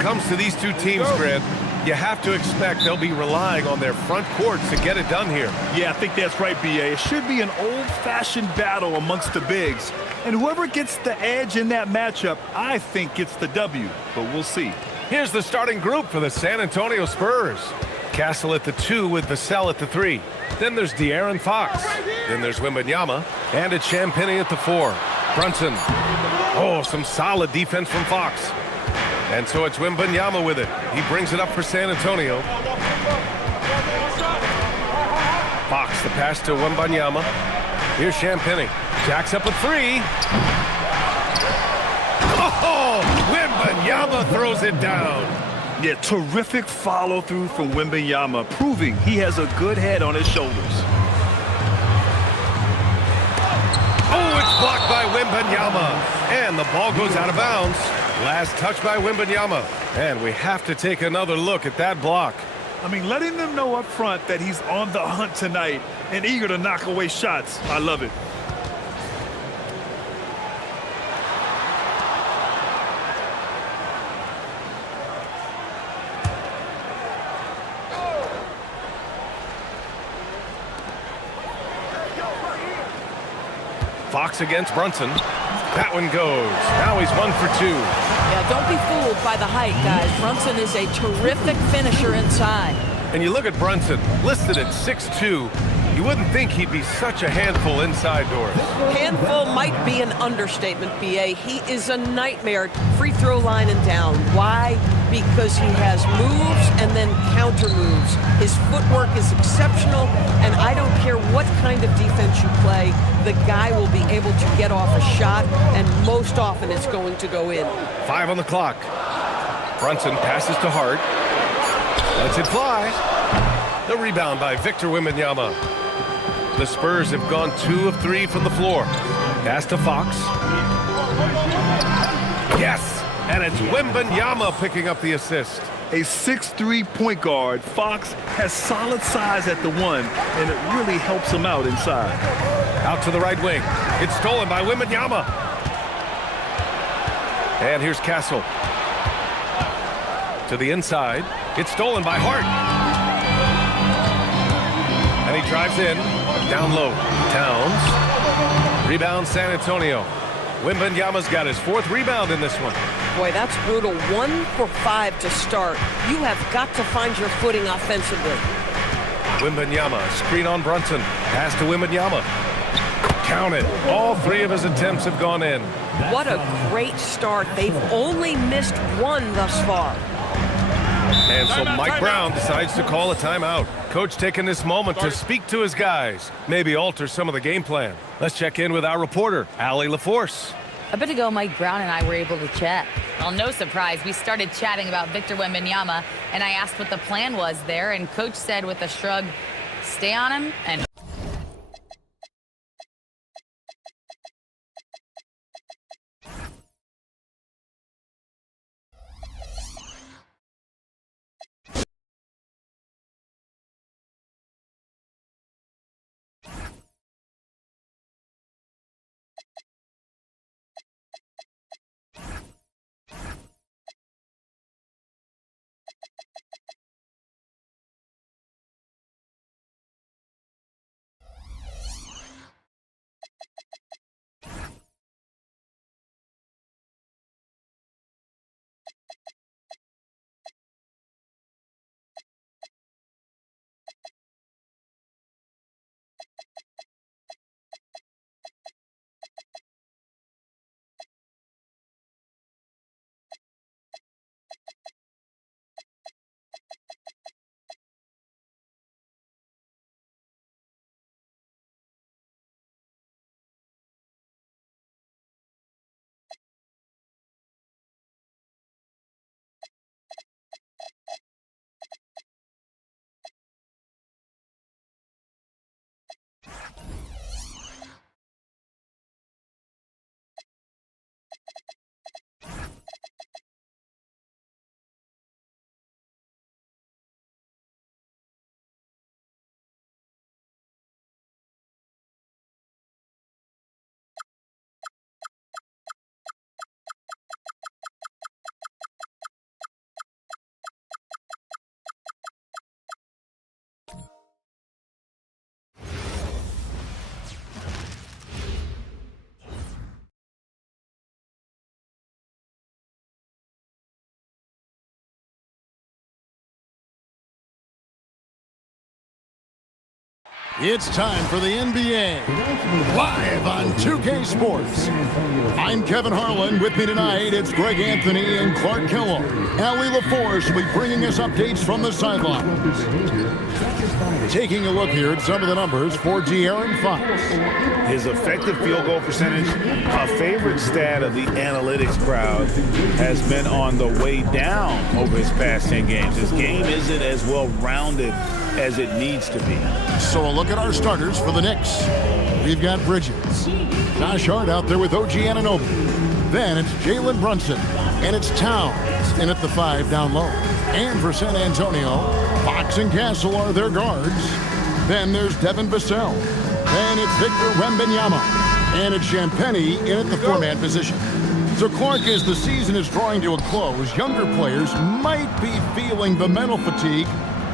comes to these two teams, Grant, you have to expect they'll be relying on their front courts to get it done here. Yeah, I think that's right, B.A. It should be an old-fashioned battle amongst the bigs. And whoever gets the edge in that matchup, I think gets the W. But we'll see. Here's the starting group for the San Antonio Spurs. Castle at the 2 with Vassell at the 3. Then there's De'Aaron Fox. Then there's Wembanyama. And it's Champagnie at the 4. Brunson. Oh, some solid defense from Fox. And so it's Wembanyama with it. He brings it up for San Antonio. Fox, the pass to Wembanyama. Here's Champagnie. Jacks up a 3. Oh, Wembanyama throws it down. Yeah, terrific follow-through from Wembanyama, proving he has a good head on his shoulders. Oh, it's blocked by Wembanyama. And the ball goes out of bounds. Last touch by Wembanyama. And we have to take another look at that block. I mean, letting them know up front that he's on the hunt tonight and eager to knock away shots. I love it. Fox against Brunson. That one goes. Now he's 1 for 2. Yeah, don't be fooled by the height, guys. Brunson is a terrific finisher inside. And you look at Brunson, listed at 6'2". You wouldn't think he'd be such a handful inside doors. Handful might be an understatement, B.A. He is a nightmare, free throw line and down. Why? Because he has moves and then counter moves. His footwork is exceptional, and I don't care what kind of defense you play, the guy will be able to get off a shot, and most often it's going to go in. 5 on the clock. Brunson passes to Hart. Lets it fly. The rebound by Victor Wembanyama. The Spurs have gone 2 of 3 from the floor. Pass to Fox. Yes! And it's Wembanyama picking up the assist. A 6'3" point guard, Fox has solid size at the 1, and it really helps him out inside. Out to the right wing. It's stolen by Wembanyama. And here's Castle. To the inside. It's stolen by Hart. And he drives in. Down low. Towns. Rebound San Antonio. Wembanyama's got his 4th rebound in this one. Boy, that's brutal. 1 for 5 to start. You have got to find your footing offensively. Wembanyama, screen on Brunson. Pass to Wembanyama. Count it. All 3 of his attempts have gone in. What a great start. They've only missed 1 thus far. And so Mike Brown decides to call a timeout. Coach taking this moment to speak to his guys, maybe alter some of the game plan. Let's check in with our reporter, Allie LaForce. A bit ago, Mike Brown and I were able to chat. Well, no surprise, we started chatting about Victor Wembanyama, and I asked what the plan was there, and Coach said with a shrug, stay on him and It's time for the NBA, live on 2K Sports. I'm Kevin Harlan. With me tonight, it's Greg Anthony and Clark Kellogg. Allie LaForce will be bringing us updates from the sidelines. Taking a look here at some of the numbers for De'Aaron Fox. His effective field goal percentage, a favorite stat of the analytics crowd, has been on the way down over his past 10 games. His game isn't as well-rounded as it needs to be. So a look at our starters for the Knicks. We've got Bridges. Josh Hart out there with OG Anunoby. Then it's Jalen Brunson. And it's Towns in at the 5 down low. And for San Antonio, Fox and Castle are their guards. Then there's Devin Vassell. Then it's Victor Wembanyama. And it's Champagnie in at the 4-man position. So Clark, as the season is drawing to a close, younger players might be feeling the mental fatigue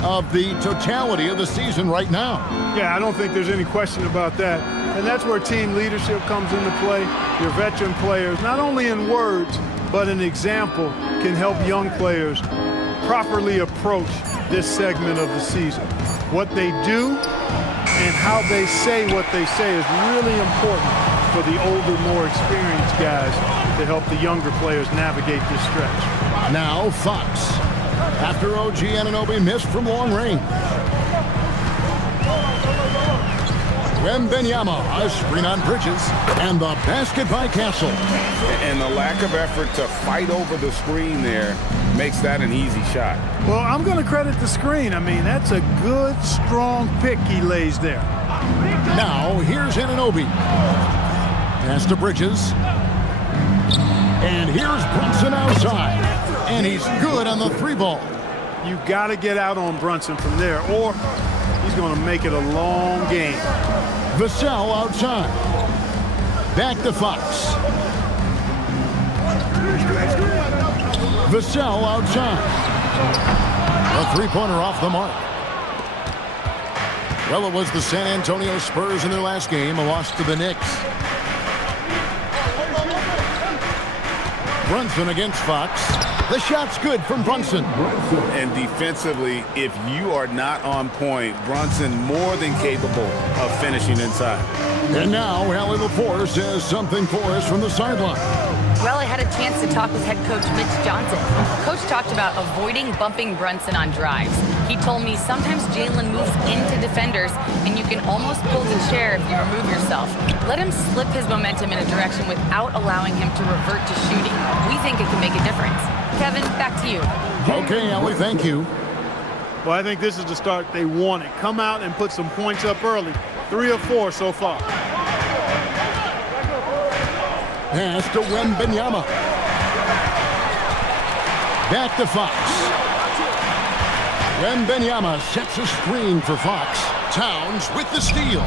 of the totality of the season right now. Yeah, I don't think there's any question about that. And that's where team leadership comes into play. Your veteran players, not only in words, but an example, can help young players properly approach this segment of the season. What they do and how they say what they say is really important for the older, more experienced guys to help the younger players navigate this stretch. Now Fox. After OG Anunoby missed from long range. Wembanyama, a screen on Bridges, and the basket by Castle. And the lack of effort to fight over the screen there makes that an easy shot. Well, I'm going to credit the screen. I mean, that's a good, strong pick he lays there. Now, here's Anunoby. Pass to Bridges. And here's Brunson outside. And he's good on the 3-ball. You got to get out on Brunson from there, or he's going to make it a long game. Vassell outside. Back to Fox. Vassell outside. A 3-pointer off the mark. Well, it was the San Antonio Spurs in their last game, a loss to the Knicks. Brunson against Fox. The shot's good from Brunson. And defensively, if you are not on point, Brunson more than capable of finishing inside. And now, Allie LaForce has something for us from the sideline. Well, I had a chance to talk with head coach Mitch Johnson. Coach talked about avoiding bumping Brunson on drives. He told me sometimes Jalen moves into defenders, and you can almost pull the chair if you remove yourself. Let him slip his momentum in a direction without allowing him to revert to shooting. We think it can make a difference. Kevin, back to you. Okay, Allie, thank you. Well, I think this is the start they wanted. Come out and put some points up early. 3 of 4 so far. Pass to Wembanyama. Back to Fox. Wembanyama sets a screen for Fox. Towns with the steal.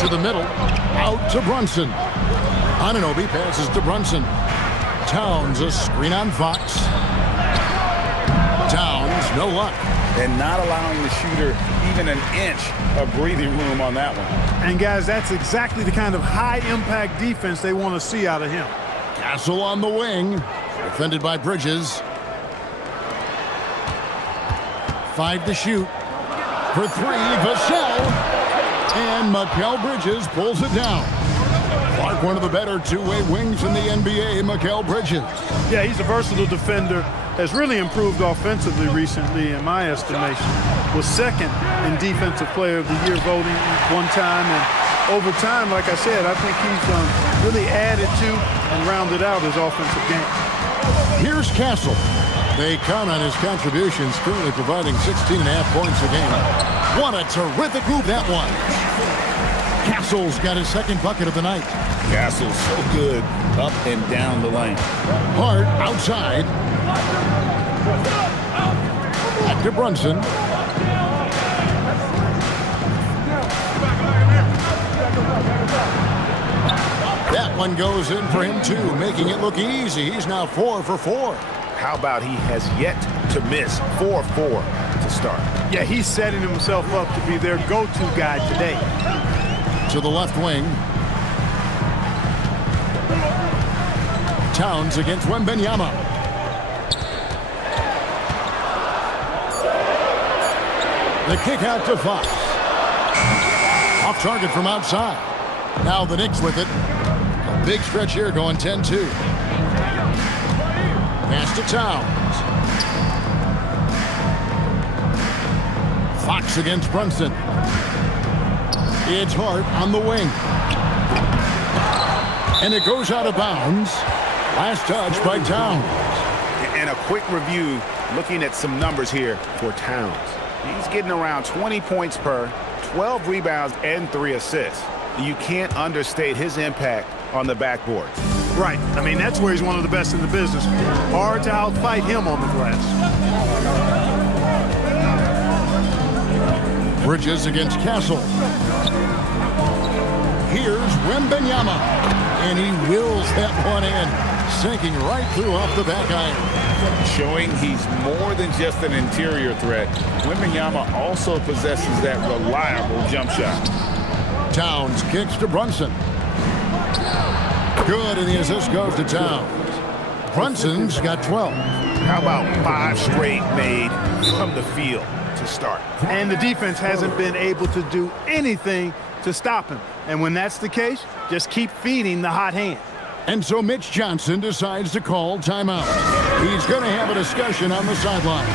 To the middle. Out to Brunson. Anunoby passes to Brunson. Towns a screen on Fox. Towns, no luck. And not allowing the shooter even an inch of breathing room on that one. And guys, that's exactly the kind of high-impact defense they want to see out of him. Castle on the wing. Defended by Bridges. 5 to shoot. For 3, Vassell. And Mikal Bridges pulls it down. Clark, one of the better two-way wings in the NBA, Mikal Bridges. Yeah, he's a versatile defender. Has really improved offensively recently, in my estimation. Was second in Defensive Player of the Year voting one time. And over time, like I said, I think he's really added to and rounded out his offensive game. Here's Castle. They count on his contributions, currently providing 16.5 points a game. What a terrific move that was. Castle's got his second bucket of the night. Castle's so good up and down the lane. Hart outside. Back to Brunson. That one goes in for him too, making it look easy. He's now 4 for 4. How about he has yet to miss 4-4 to start? Yeah, he's setting himself up to be their go-to guy today. To the left wing. Towns against Wembanyama. The kick out to Fox. Off target from outside. Now the Knicks with it. A big stretch here going 10-2. Pass to Towns. Fox against Brunson. It's Hart on the wing. And it goes out of bounds. Last touch by Towns. And a quick review looking at some numbers here for Towns. He's getting around 20 points per, 12 rebounds, and 3 assists. You can't understate his impact on the backboard. Right. I mean, that's where he's one of the best in the business. Hard to outfight him on the glass. Bridges against Castle. Here's Wembanyama. And he wills that one in, sinking right through off the back iron. Showing he's more than just an interior threat. Wembanyama also possesses that reliable jump shot. Towns kicks to Brunson. Good, and the assist goes to Towns. Brunson's got 12. How about 5 straight made from the field to start? And the defense hasn't been able to do anything to stop him. And when that's the case, just keep feeding the hot hand. And so Mitch Johnson decides to call timeout. He's going to have a discussion on the sideline.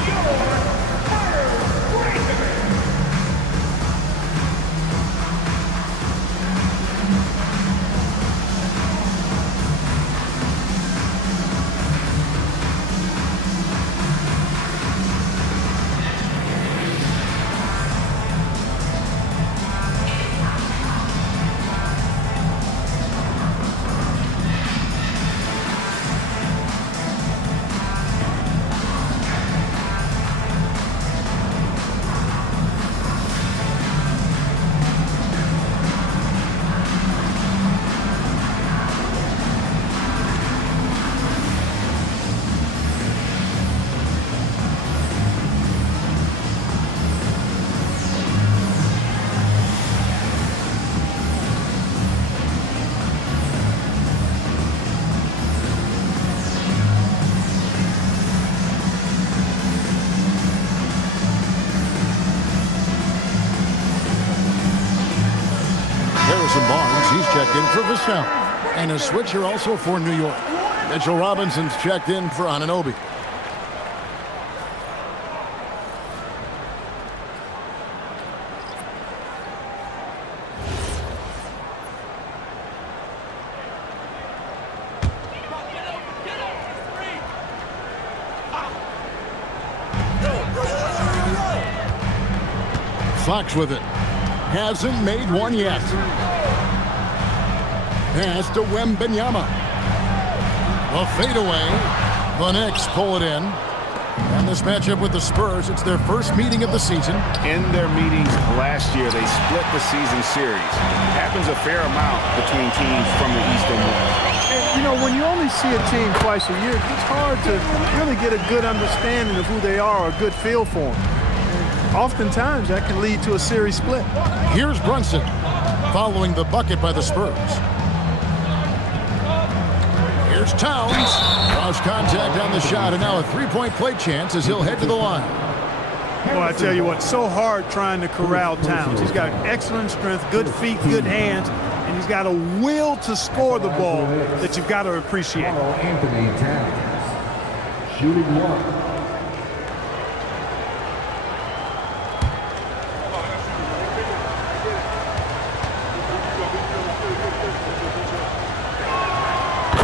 He's checked in for Vassell. And a switcher also for New York. Mitchell Robinson's checked in for Anunoby. Fox with it. Hasn't made one yet. Pass to Wembanyama. A fadeaway. The Knicks pull it in. And this matchup with the Spurs, it's their first meeting of the season. In their meetings last year, they split the season series. Happens a fair amount between teams from the East and West. And, you know, when you only see a team twice a year, it's hard to really get a good understanding of who they are, a good feel for them. And oftentimes, that can lead to a series split. Here's Brunson, following the bucket by the Spurs. Here's Towns. Cross contact on the shot, and now a three-point play chance as he'll head to the line. Well, I tell you what, so hard trying to corral Towns. He's got excellent strength, good feet, good hands, and he's got a will to score the ball that you've got to appreciate. Anthony Towns, shooting one.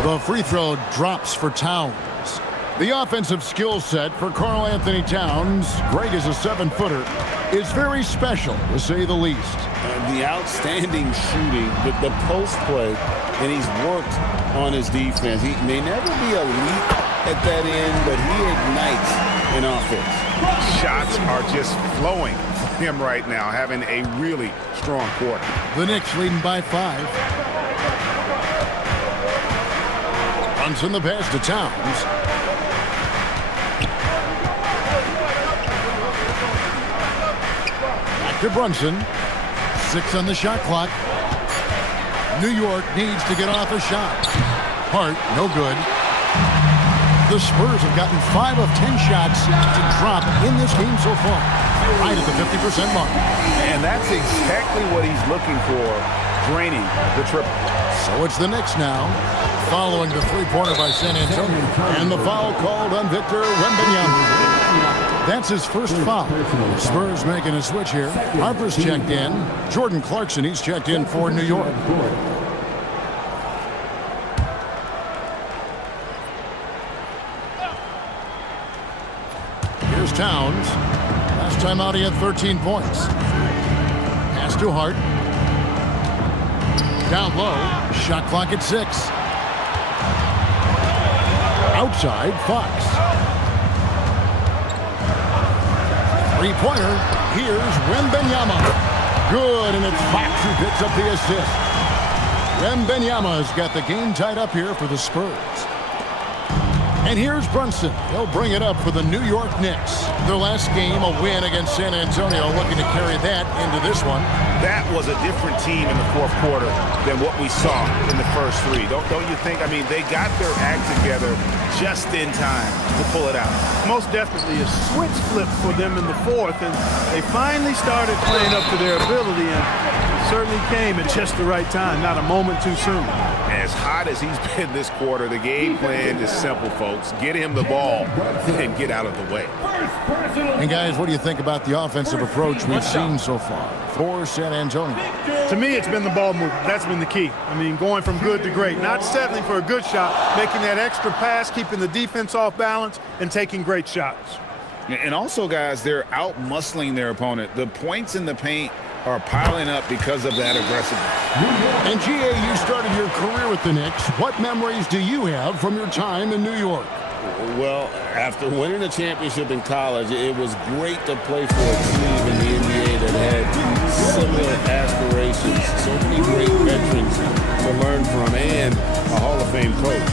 The free throw drops for Towns. The offensive skill set for Karl Anthony Towns, Greg is a 7-footer, is very special, to say the least. The outstanding shooting, the post play, and he's worked on his defense. He may never be elite at that end, but he ignites an offense. Shots are just flowing for him right now, having a really strong quarter. The Knicks leading by 5. Brunson the pass to Towns. Back to Brunson. 6 on the shot clock. New York needs to get off a shot. Hart, no good. The Spurs have gotten 5 of 10 shots to drop in this game so far. right at the 50% mark. And that's exactly what he's looking for, draining the triple. So it's the Knicks now, following the three-pointer by San Antonio. And the foul called on Victor Wembanyama. That's his first foul. Spurs making a switch here. Harper's checked in. Jordan Clarkson, he's checked in for New York. Here's Towns. Last time out he had 13 points. Pass to Hart. Down low. Shot clock at 6. Outside, Fox. Three-pointer. Here's Wembanyama. Good, and it's Fox who picks up the assist. Wembanyama's got the game tied up here for the Spurs. And here's Brunson. He'll bring it up for the New York Knicks. Their last game, a win against San Antonio, looking to carry that into this one. That was a different team in the fourth quarter than what we saw in the first three. Don't you think? I mean, they got their act together just in time to pull it out. Most definitely a switch flip for them in the fourth, and they finally started playing up to their ability, and it certainly came at just the right time, not a moment too soon. As hot as he's been this quarter, the game plan is simple, folks. Get him the ball and get out of the way. And guys, what do you think about the offensive approach we've seen so far for San Antonio? To me, it's been the ball movement. That's been the key. I mean, going from good to great. Not settling for a good shot, making that extra pass, keeping the defense off balance, and taking great shots. And also, guys, they're out-muscling their opponent. The points in the paint are piling up because of that aggressiveness. And G.A., you started your career with the Knicks. What memories do you have from your time in New York? Well, after winning a championship in college, it was great to play for a team in the NBA that had similar aspirations. So many great veterans to learn from and a Hall of Fame coach.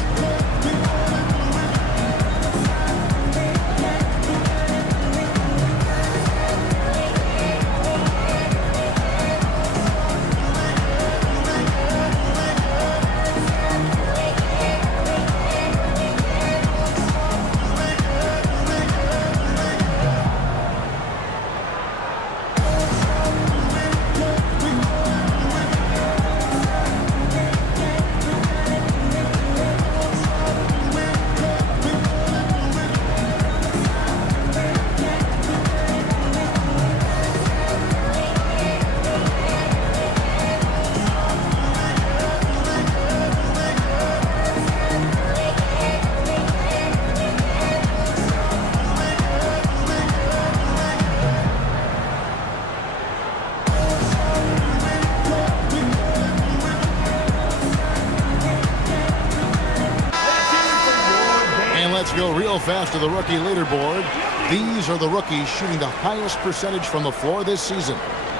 Let's go real fast to the rookie leaderboard. These are the rookies shooting the highest percentage from the floor this season.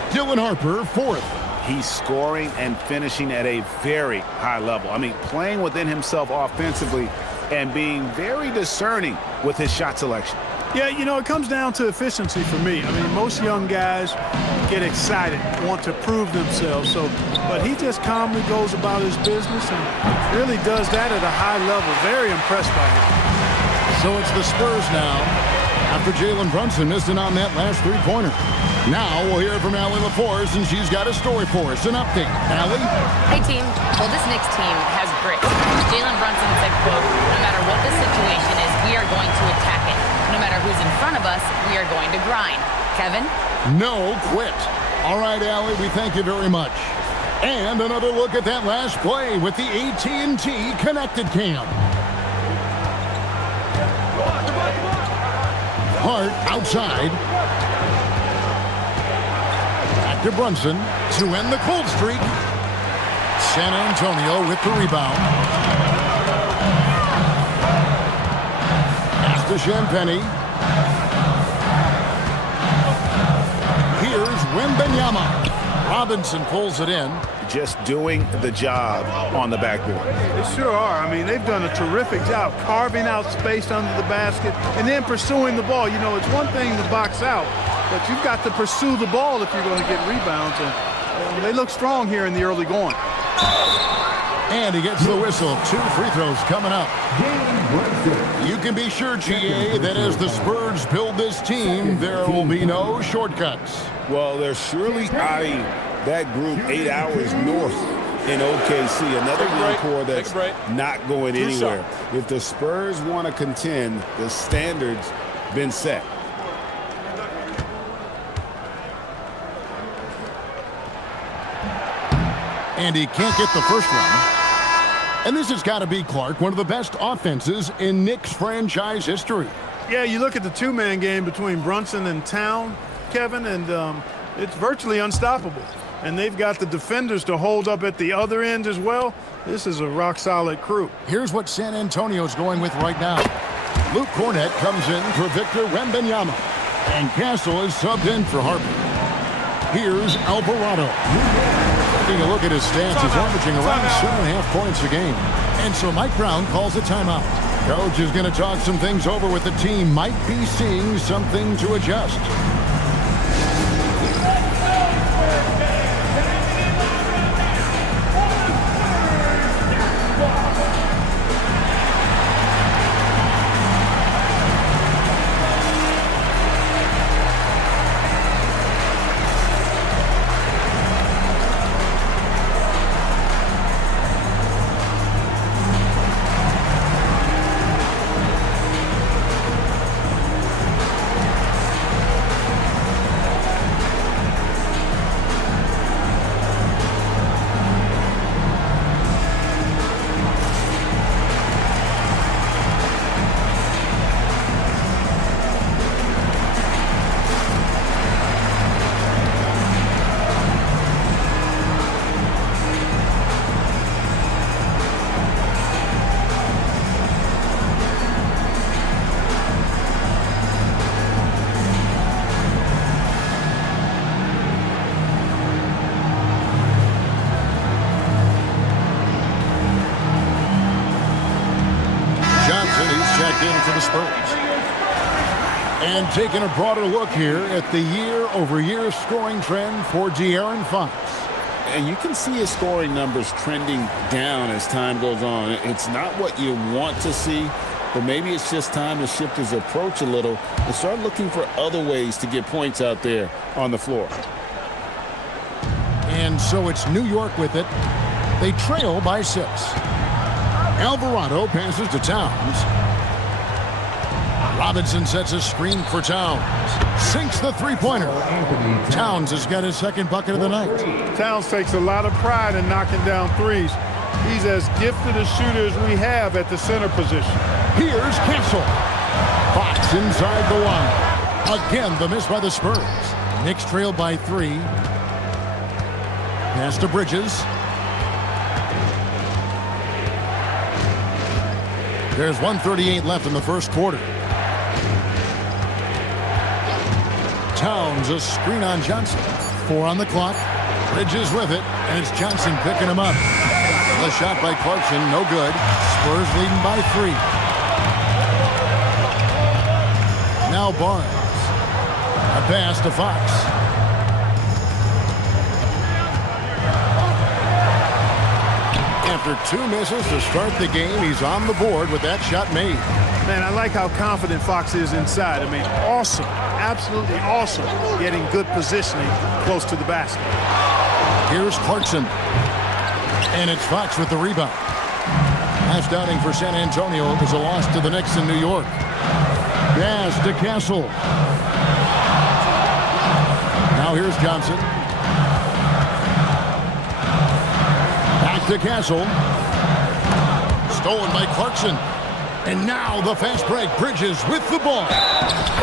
Dylan Harper, 4th. He's scoring and finishing at a very high level. I mean, playing within himself offensively and being very discerning with his shot selection. Yeah, you know, it comes down to efficiency for me. I mean, most young guys get excited, want to prove themselves. But he just calmly goes about his business and really does that at a high level. Very impressed by him. So it's the Spurs now, after Jalen Brunson missing on that last three-pointer. Now we'll hear from Allie LaForce, and she's got a story for us. An update. Allie? Hey, team. Well, this Knicks team has grit. Jalen Brunson said, quote, no matter what the situation is, we are going to attack it. No matter who's in front of us, we are going to grind. Kevin? No quit. All right, Allie, we thank you very much. And another look at that last play with the AT&T Connected Cam. Hart outside. Back to Brunson to end the cold streak. San Antonio with the rebound. Pass to Champagnie. Here's Wembanyama. Robinson pulls it in. Just doing the job on the backboard. They sure are. I mean, they've done a terrific job carving out space under the basket and then pursuing the ball. You know, it's one thing to box out, but you've got to pursue the ball if you're going to get rebounds. And they look strong here in the early going. And he gets the whistle. 2 free throws coming up. You can be sure, GA, that as the Spurs build this team, there will be no shortcuts. Well, they're surely eyeing that group 8 hours north in OKC. Another young core that's not going anywhere. If the Spurs want to contend, the standard's been set. And he can't get the first one. And this has got to be, Clark, one of the best offenses in Knicks franchise history. Yeah, you look at the two-man game between Brunson and Town, Kevin, and it's virtually unstoppable. And they've got the defenders to hold up at the other end as well. This is a rock-solid crew. Here's what San Antonio's going with right now. Luke Cornett comes in for Victor Wembanyama. And Castle is subbed in for Harper. Here's Alvarado. Taking a look at his stats, he's averaging around 7.5 points a game. And so Mike Brown calls a timeout. Coach is going to talk some things over with the team. Might be seeing something to adjust. For the Spurs. And taking a broader look here at the year-over-year scoring trend for De'Aaron Fox. And you can see his scoring numbers trending down as time goes on. It's not what you want to see, but maybe it's just time to shift his approach a little and start looking for other ways to get points out there on the floor. And so it's New York with it. They trail by 6. Alvarado passes to Towns. Robinson sets a screen for Towns. Sinks the three-pointer. Towns has got his second bucket of the night. Towns takes a lot of pride in knocking down threes. He's as gifted a shooter as we have at the center position. Here's Castle. Fox inside the line. Again, the miss by the Spurs. Knicks trail by 3. Pass to Bridges. There's 1:38 left in the first quarter. Towns, a screen on Johnson. 4 on the clock. Bridges with it, and it's Johnson picking him up. The shot by Clarkson, no good. Spurs leading by 3. Now Barnes. A pass to Fox. After 2 misses to start the game, he's on the board with that shot made. Man, I like how confident Fox is inside. I mean, awesome. Absolutely awesome. Getting good positioning close to the basket. Here's Clarkson. And it's Fox with the rebound. Last outing for San Antonio is a loss to the Knicks in New York. Pass to Castle. Now here's Johnson. Back to Castle. Stolen by Clarkson. And now the fast break. Bridges with the ball.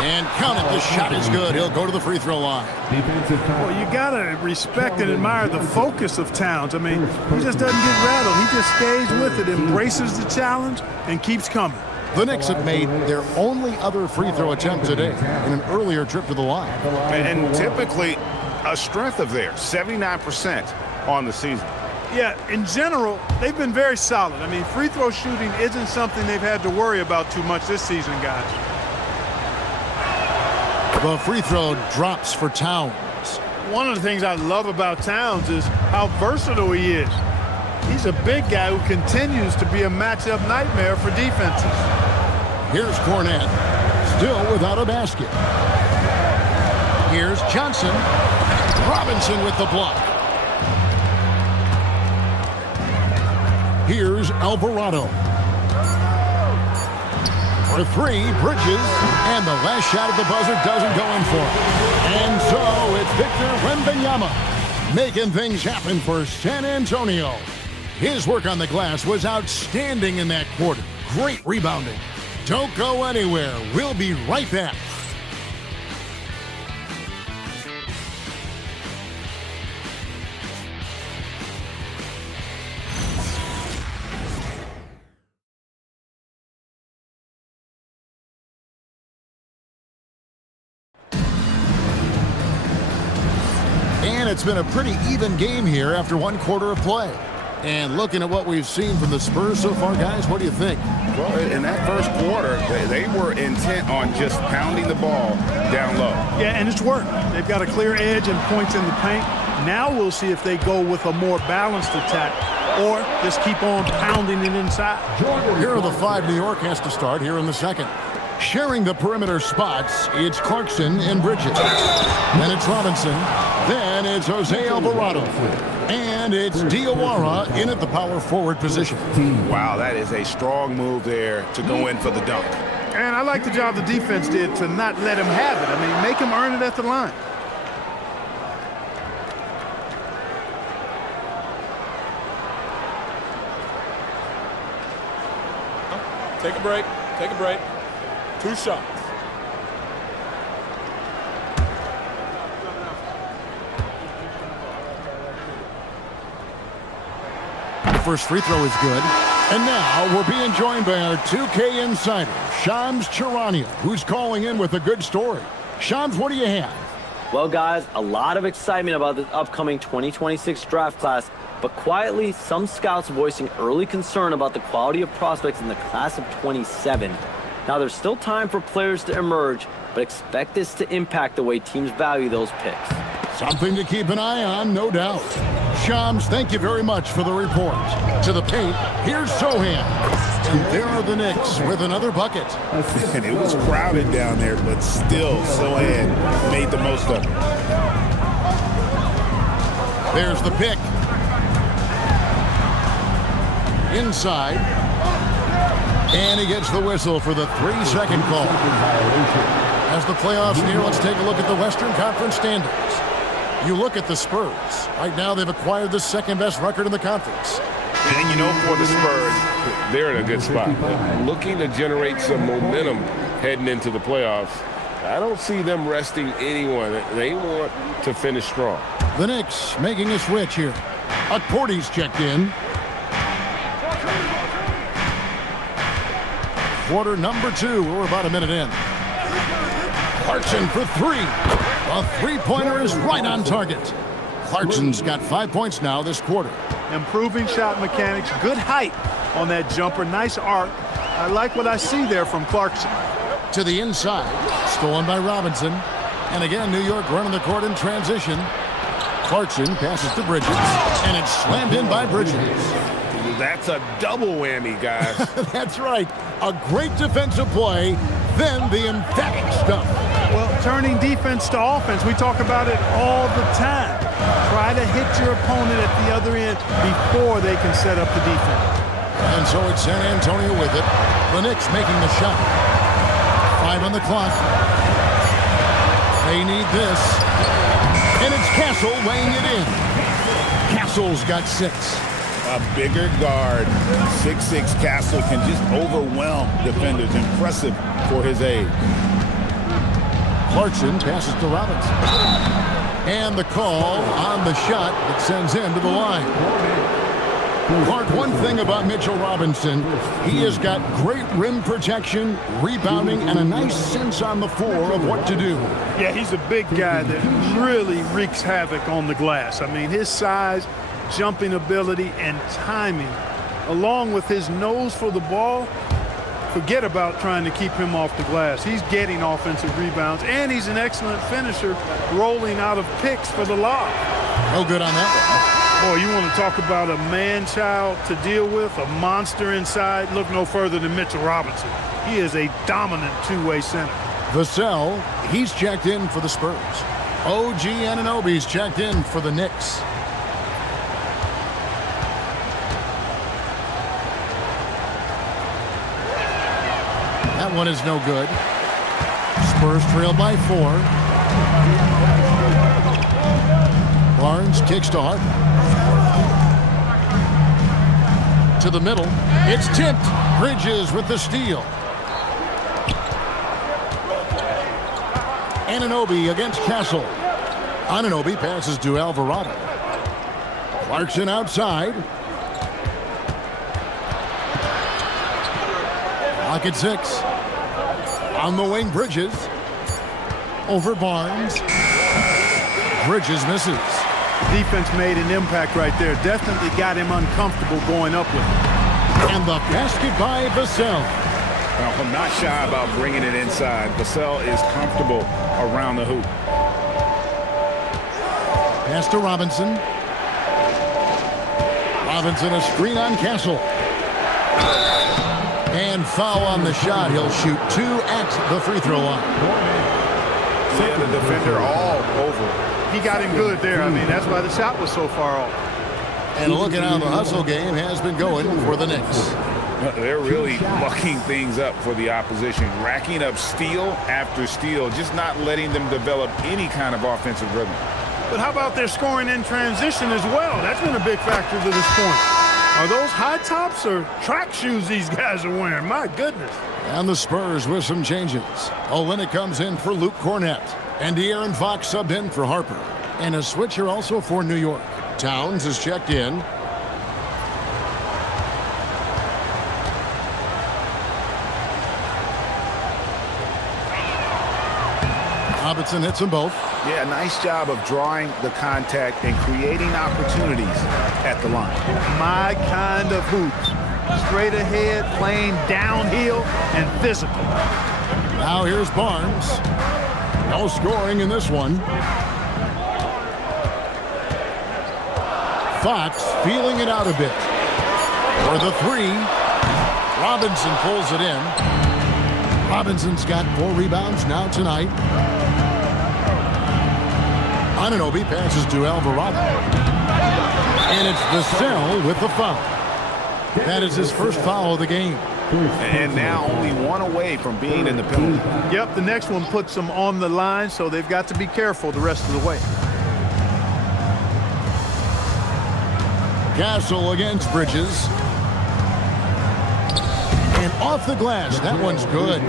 And count it. The shot is good. He'll go to the free throw line. Well, you got to respect and admire the focus of Towns. I mean, he just doesn't get rattled. He just stays with it, embraces the challenge, and keeps coming. The Knicks have made their only other free throw attempt today in an earlier trip to the line. And typically a strength of theirs, 79% on the season. Yeah, in general, they've been very solid. I mean, free throw shooting isn't something they've had to worry about too much this season, guys. The free throw drops for Towns. One of the things I love about Towns is how versatile he is. He's a big guy who continues to be a matchup nightmare for defenses. Here's Cornette, still without a basket. Here's Johnson. Robinson with the block. Here's Alvarado. For three, Bridges. And the last shot at the buzzer doesn't go in for it. And so it's Victor Wembanyama making things happen for San Antonio. His work on the glass was outstanding in that quarter. Great rebounding. Don't go anywhere. We'll be right back. And it's been a pretty even game here after one quarter of play. And looking at what we've seen from the Spurs so far, guys, what do you think? Well, in that first quarter, they were intent on just pounding the ball down low. Yeah, and it's worked. They've got a clear edge and points in the paint. Now we'll see if they go with a more balanced attack or just keep on pounding it inside. Here are the five New York has to start here in the second. Sharing the perimeter spots, it's Clarkson and Bridges. Then it's Robinson. Then it's Jose Alvarado. And it's Diawara in at the power forward position. Wow, that is a strong move there to go in for the dunk. And I like the job the defense did to not let him have it. I mean, make him earn it at the line. Take a break. Take a break. 2 shots. The first free throw is good. And now we're being joined by our 2K insider, Shams Charania, who's calling in with a good story. Shams, what do you have? Well, guys, a lot of excitement about this upcoming 2026 draft class, but quietly, some scouts voicing early concern about the quality of prospects in the class of 27. Now, there's still time for players to emerge, but expect this to impact the way teams value those picks. Something to keep an eye on, no doubt. Shams, thank you very much for the report. To the paint, here's Sohan. And there are the Knicks with another bucket. And it was crowded down there, but still, Sohan made the most of it. There's the pick. Inside. And he gets the whistle for the 3-second call. As the playoffs near, let's take a look at the Western Conference standings. You look at the Spurs. Right now, they've acquired the second-best record in the conference. And, you know, for the Spurs, They're in a good spot. Looking to generate some momentum heading into the playoffs. I don't see them resting anyone. They want to finish strong. The Knicks making a switch here. Porty's checked in. Quarter number 2. We're about a minute in. Clarkson for 3. A three-pointer is right on target. Clarkson's got 5 points now this quarter. Improving shot mechanics, good height on that jumper, nice arc. I like what I see there from Clarkson. To the inside, stolen by Robinson. And again, New York running the court in transition. Clarkson passes to Bridges, and it's slammed in by Bridges. That's a double whammy, guys. That's right. A great defensive play, then the emphatic stuff. Well, turning defense to offense, we talk about it all the time. Try to hit your opponent at the other end before they can set up the defense. And so it's San Antonio with it. The Knicks making the shot. 5 on the clock. They need this. And it's Castle weighing it in. Castle's got 6. A bigger guard, 6'6" Castle can just overwhelm defenders. Impressive for his age. Clarkson passes to Robinson. And the call on the shot that sends him to the line. Clark, one thing about Mitchell Robinson, he has got great rim protection, rebounding, and a nice sense on the floor of what to do. Yeah, he's a big guy that really wreaks havoc on the glass. I mean, his size, jumping ability, and timing, along with his nose for the ball, forget about trying to keep him off the glass. He's getting offensive rebounds, and he's an excellent finisher, rolling out of picks for the lob. No good on that one. Boy, you want to talk about a man-child to deal with, a monster inside? Look no further than Mitchell Robinson. He is a dominant two-way center. Vassell, he's checked in for the Spurs. OG Anunoby's checked in for the Knicks. That one is no good. Spurs trail by 4. Barnes kicks to Harper. To the middle. It's tipped. Bridges with the steal. Anunoby against Castle. Anunoby passes to Alvarado. Clarkson outside. Clock at 6. On the wing, Bridges. Over Barnes. Bridges misses. Defense made an impact right there. Definitely got him uncomfortable going up with it. And the basket by Vassell. Well, I'm not shy about bringing it inside. Vassell is comfortable around the hoop. Pass to Robinson. Robinson, a screen on Castle. And foul on the shot. He'll shoot 2 at the free throw line. Yeah, the defender all over. He got him good there. I mean, that's why the shot was so far off. And look at how the hustle game has been going for the Knicks. They're really mucking things up for the opposition, racking up steal after steal, just not letting them develop any kind of offensive rhythm. But how about their scoring in transition as well? That's been a big factor to this point. Are those high tops or track shoes these guys are wearing? My goodness. And the Spurs with some changes. Olynyk comes in for Luke Cornett. And De'Aaron Fox subbed in for Harper. And a switcher also for New York. Towns is checked in. Robinson hits them both. Yeah, nice job of drawing the contact and creating opportunities at the line. My kind of hoops. Straight ahead, playing downhill, and physical. Now here's Barnes. No scoring in this one. Fox feeling it out a bit. For the 3. Robinson pulls it in. Robinson's got 4 rebounds now tonight. Anunoby passes to Alvarado. And it's Vassell with the foul. That is his first foul of the game. And now only 1 away from being in the penalty. Yep, the next one puts them on the line, so they've got to be careful the rest of the way. Castle against Bridges. And off the glass. That one's good.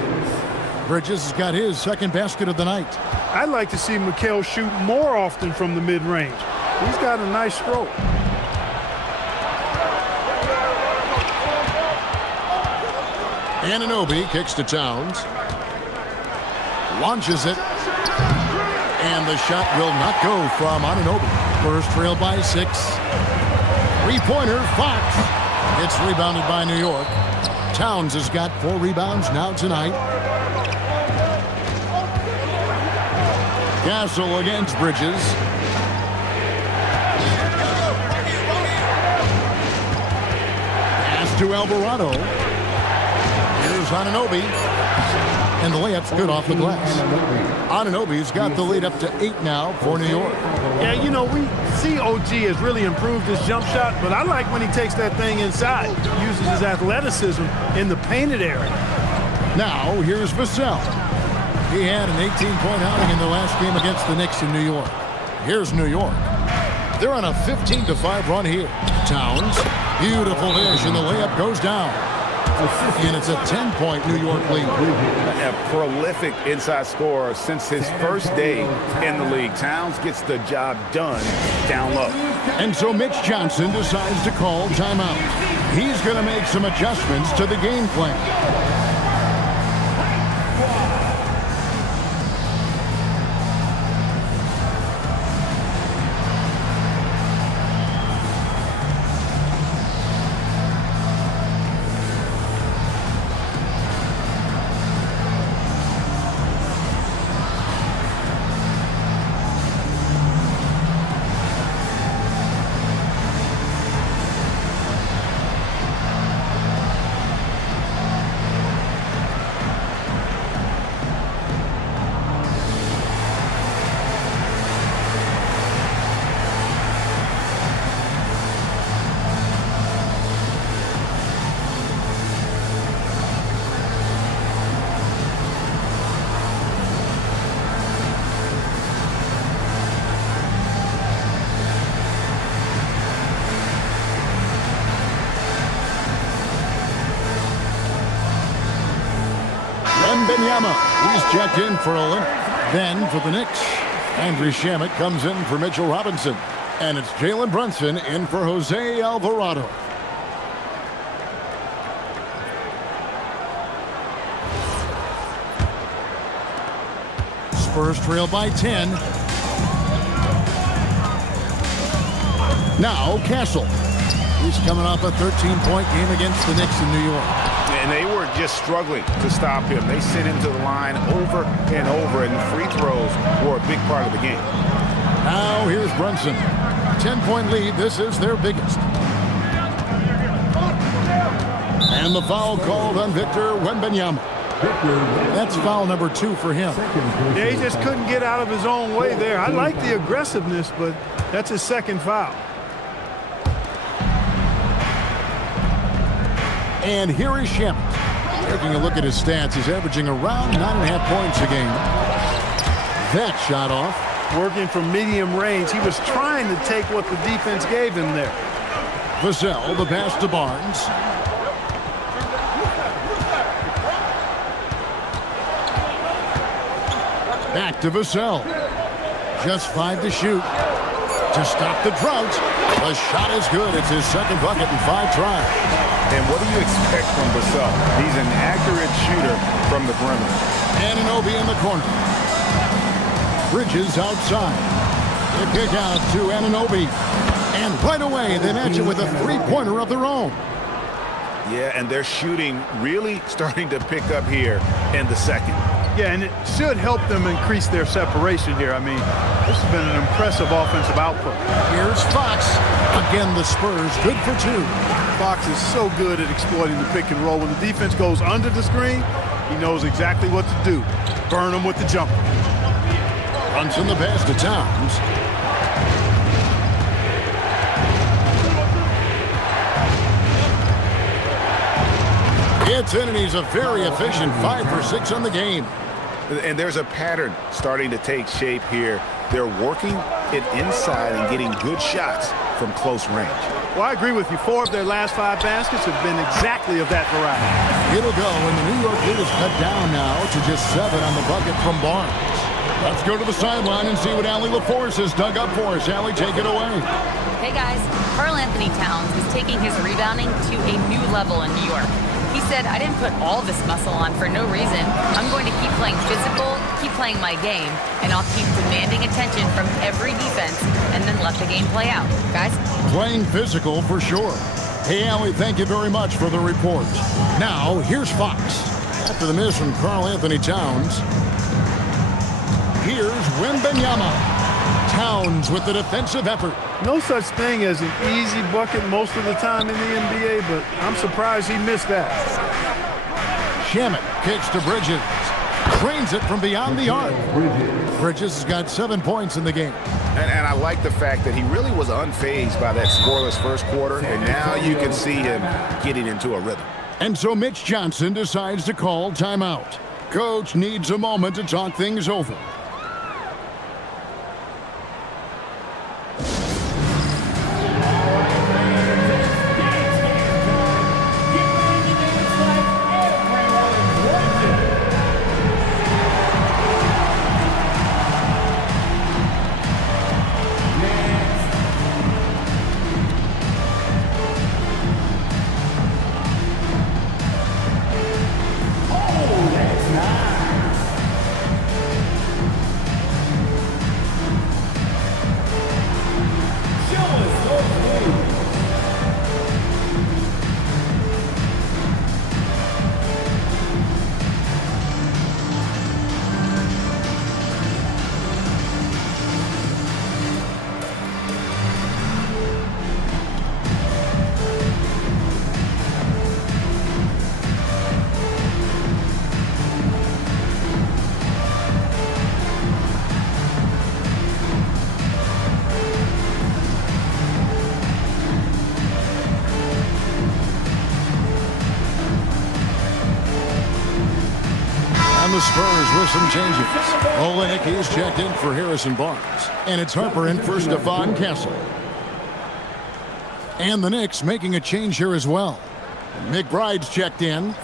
Bridges has got his second basket of the night. I'd like to see Mikal shoot more often from the mid-range. He's got a nice stroke. Anunoby kicks to Towns. Launches it. And the shot will not go from Anunoby. Spurs trail by 6. 3-pointer, Fox. It's rebounded by New York. Towns has got 4 rebounds now tonight. Castle against Bridges. Pass to Alvarado. Here's Anunoby. And the layup's good off the glass. Anunoby's got the lead up to 8 now for New York. Yeah, you know, we see OG has really improved his jump shot, but I like when he takes that thing inside, uses his athleticism in the painted area. Now, here's Vassell. He had an 18-point outing in the last game against the Knicks in New York. Here's New York. They're on a 15-5 run here. Towns, beautiful dish, and the layup goes down. And it's a 10-point New York lead. A prolific inside scorer since his first day in the league. Towns gets the job done down low. And so Mitch Johnson decides to call timeout. He's going to make some adjustments to the game plan. Wembanyama. He's checked in for Olynyk. Then for the Knicks, Andrew Shamet comes in for Mitchell Robinson. And it's Jalen Brunson in for Jose Alvarado. Spurs trail by 10. Now Castle. He's coming off a 13-point game against the Knicks in New York. And they were just struggling to stop him. They sent him to the line over and over, and the free throws were a big part of the game. Now here's Brunson. 10-point lead. This is their biggest. And the foul called on Victor Wembanyama. That's foul number 2 for him. Yeah, he just couldn't get out of his own way there. I like the aggressiveness, but that's his second foul. And here is Shamet. Taking a look at his stats, he's averaging around 9.5 points a game. That shot off. Working from medium range. He was trying to take what the defense gave him there. Vassell, the pass to Barnes. Back to Vassell. Just 5 to shoot. To stop the drought. The shot is good. It's his second bucket in 5 tries. And what do you expect from Vassell? He's an accurate shooter from the perimeter. Anunoby in the corner. Bridges outside. The kick out to Anunoby. And right away, they match it with a three-pointer of their own. Yeah, and their shooting really starting to pick up here in the second. Yeah, and it should help them increase their separation here. I mean, this has been an impressive offensive output. Here's Fox. Again, the Spurs good for 2. Fox is so good at exploiting the pick and roll. When the defense goes under the screen, he knows exactly what to do. Burn them with the jumper. Brunson the pass to Towns. Gets in, and he's a very efficient 5 for 6 on the game. And there's a pattern starting to take shape here. They're working it inside and getting good shots from close range. Well, I agree with you. 4 of their last 5 baskets have been exactly of that variety. It'll go, and the New York lead is cut down now to just 7 on the bucket from Barnes. Let's go to the sideline and see what Allie LaForce has dug up for us. Allie, take it away. Hey guys, Karl Anthony Towns is taking his rebounding to a new level in New York. He said, I didn't put all this muscle on for no reason. I'm going to keep playing physical, keep playing my game, and I'll keep demanding attention from every defense and then let the game play out. Guys? Playing physical for sure. Hey, Allie, thank you very much for the report. Now, here's Fox. After the miss from Karl Anthony Towns, here's Wembanyama. Towns with the defensive effort. No such thing as an easy bucket most of the time in the NBA, but I'm surprised he missed that. Shamet kicks to Bridges. Trains it from beyond the arc. Bridges has got 7 points in the game. And I like the fact that he really was unfazed by that scoreless first quarter, and now you can see him getting into a rhythm. And so Mitch Johnson decides to call timeout. Coach needs a moment to talk things over. The Spurs with some changes. Olynyk is checked in for Harrison Barnes. And it's Harper in for Stephon Castle. And the Knicks making a change here as well. McBride's checked in.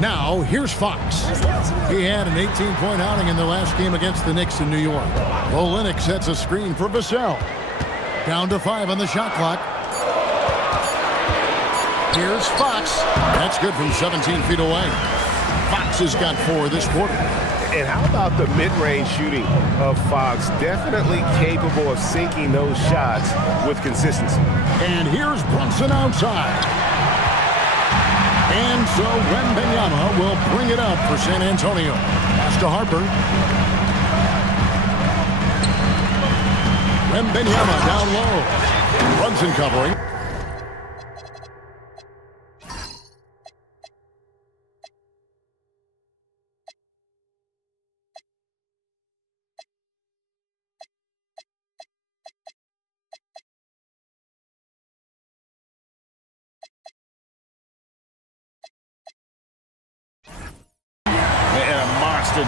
Now, here's Fox. He had an 18-point outing in the last game against the Knicks in New York. Olynyk sets a screen for Vassell. Down to 5 on the shot clock. Here's Fox. That's good from 17 feet away. Fox has got 4 this quarter. And how about the mid-range shooting of Fox? Definitely capable of sinking those shots with consistency. And here's Brunson outside. And so Wembanyama will bring it up for San Antonio. Pass to Harper. Wembanyama down low. Brunson covering.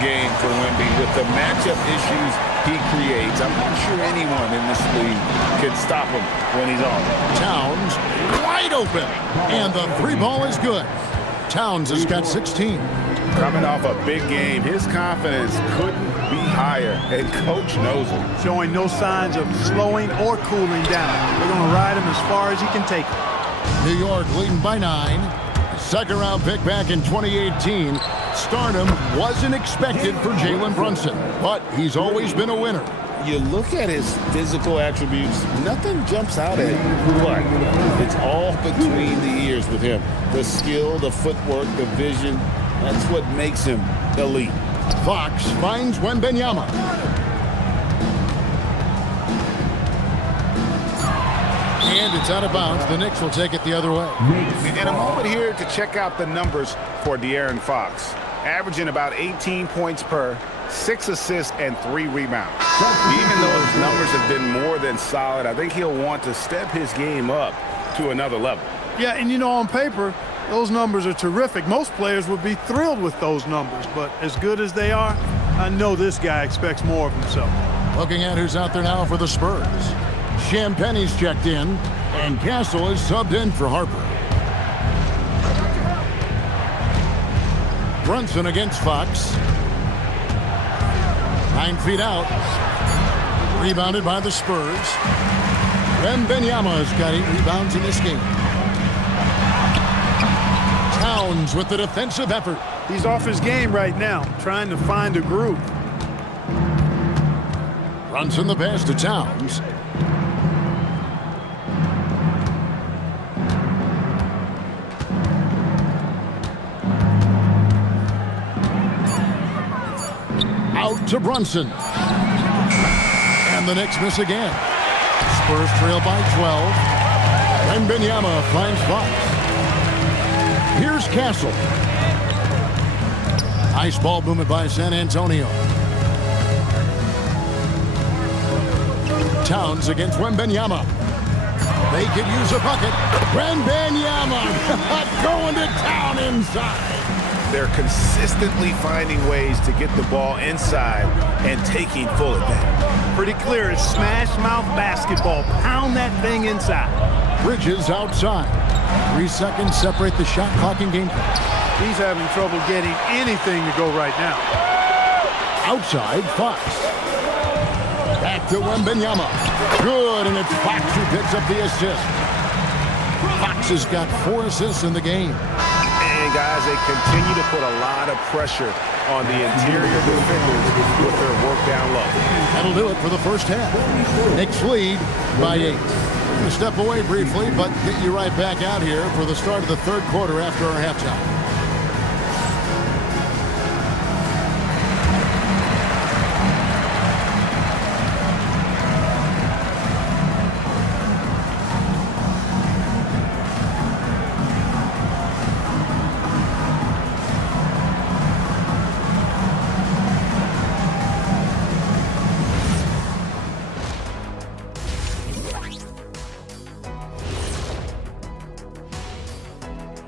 Game for Wemby with the matchup issues he creates. I'm not sure anyone in this league can stop him when he's on. Towns wide open, and the 3 ball is good. Towns has got 16. Coming off a big game, his confidence couldn't be higher, and coach knows it. Showing no signs of slowing or cooling down. They're going to ride him as far as he can take him. New York leading by 9. Second round pick back in 2018. Stardom wasn't expected for Jalen Brunson, but he's always been a winner. You look at his physical attributes, nothing jumps out at you, but it's all between the ears with him. The skill, the footwork, the vision, that's what makes him elite. Fox finds Wembanyama. And it's out of bounds. The Knicks will take it the other way. In a moment here to check out the numbers for De'Aaron Fox. Averaging about 18 points per, 6 assists, and 3 rebounds. Even though his numbers have been more than solid, I think he'll want to step his game up to another level. Yeah, and you know, on paper, those numbers are terrific. Most players would be thrilled with those numbers, but as good as they are, I know this guy expects more of himself. Looking at who's out there now for the Spurs. Champagne's checked in, and Castle is subbed in for Harper. Brunson against Fox. 9 feet out. Rebounded by the Spurs. Wembanyama has got 8 rebounds in this game. Towns with the defensive effort. He's off his game right now, trying to find a groove. Brunson the pass to Towns. Out to Brunson. And the Knicks miss again. Spurs trail by 12. Wembanyama finds Fox. Here's Castle. Nice ball movement by San Antonio. Towns against Wembanyama. They could use a bucket. Wembanyama going to town inside. They're consistently finding ways to get the ball inside and taking full advantage. Pretty clear, it's smash mouth basketball. Pound that thing inside. Bridges outside. 3 seconds separate the shot clock and game clock. He's having trouble getting anything to go right now. Outside, Fox. Back to Wembanyama. Good, and it's Fox who picks up the assist. Fox has got 4 assists in the game. And guys, they continue to put a lot of pressure on the interior defenders with their work down low. That'll do it for the first half. Knicks lead by 8. We'll step away briefly, but get you right back out here for the start of the third quarter after our halftime.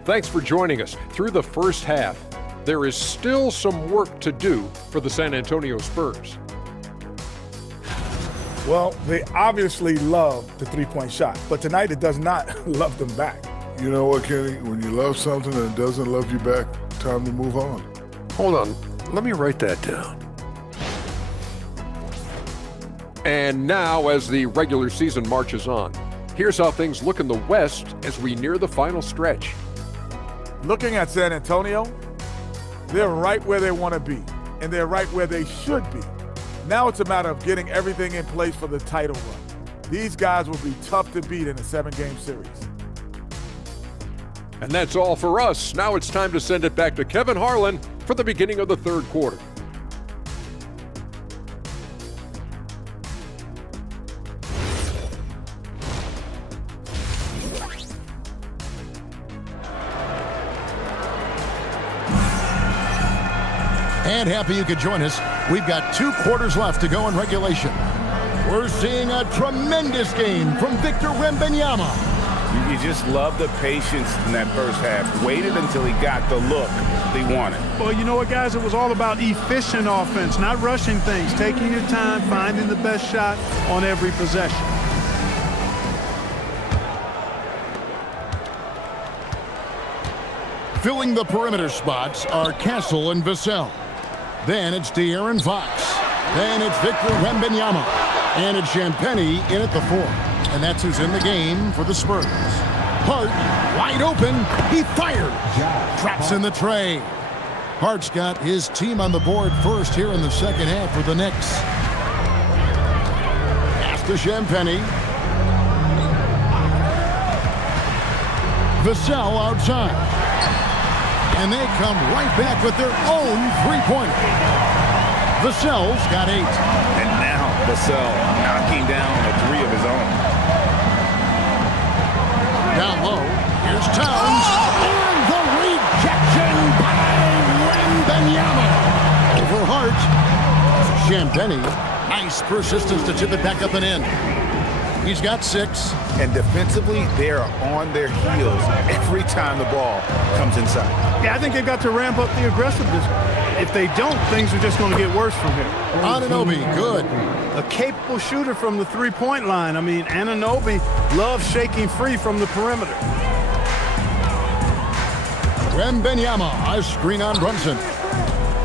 Thanks for joining us. Through the first half, there is still some work to do for the San Antonio Spurs. Well, they obviously love the three-point shot, but tonight it does not love them back. You know what, Kenny? When you love something and it doesn't love you back, time to move on. Hold on, let me write that down. And now, as the regular season marches on, here's how things look in the West as we near the final stretch. Looking at San Antonio, they're right where they want to be, and they're right where they should be. Now it's a matter of getting everything in place for the title run. These guys will be tough to beat in a 7-game series. And that's all for us. Now it's time to send it back to Kevin Harlan for the beginning of the third quarter. And happy you could join us. We've got 2 quarters left to go in regulation. We're seeing a tremendous game from Victor Wembanyama. You just love the patience in that first half. Waited until he got the look he wanted. Well, you know what, guys? It was all about efficient offense, not rushing things, taking your time, finding the best shot on every possession. Filling the perimeter spots are Castle and Vassell. Then it's De'Aaron Fox. Then it's Victor Wembanyama. And it's Champagnie in at the 4. And that's who's in the game for the Spurs. Hart, wide open. He fires. Drops in the tray. Hart's got his team on the board first here in the second half for the Knicks. Pass to Champagnie. Vassell outside. And they come right back with their own three-pointer. Vassell's got 8. And now Vassell knocking down a 3 of his own. Down low, here's Towns. And the rejection by Wembanyama. Over Hart. Champagnie. Nice persistence to chip it back up and in. He's got 6. And defensively, they are on their heels every time the ball comes inside. Yeah, I think they've got to ramp up the aggressiveness. If they don't, things are just going to get worse from here. Anunoby, good. A capable shooter from the three-point line. I mean, Anunoby loves shaking free from the perimeter. Wembanyama, a screen on Brunson.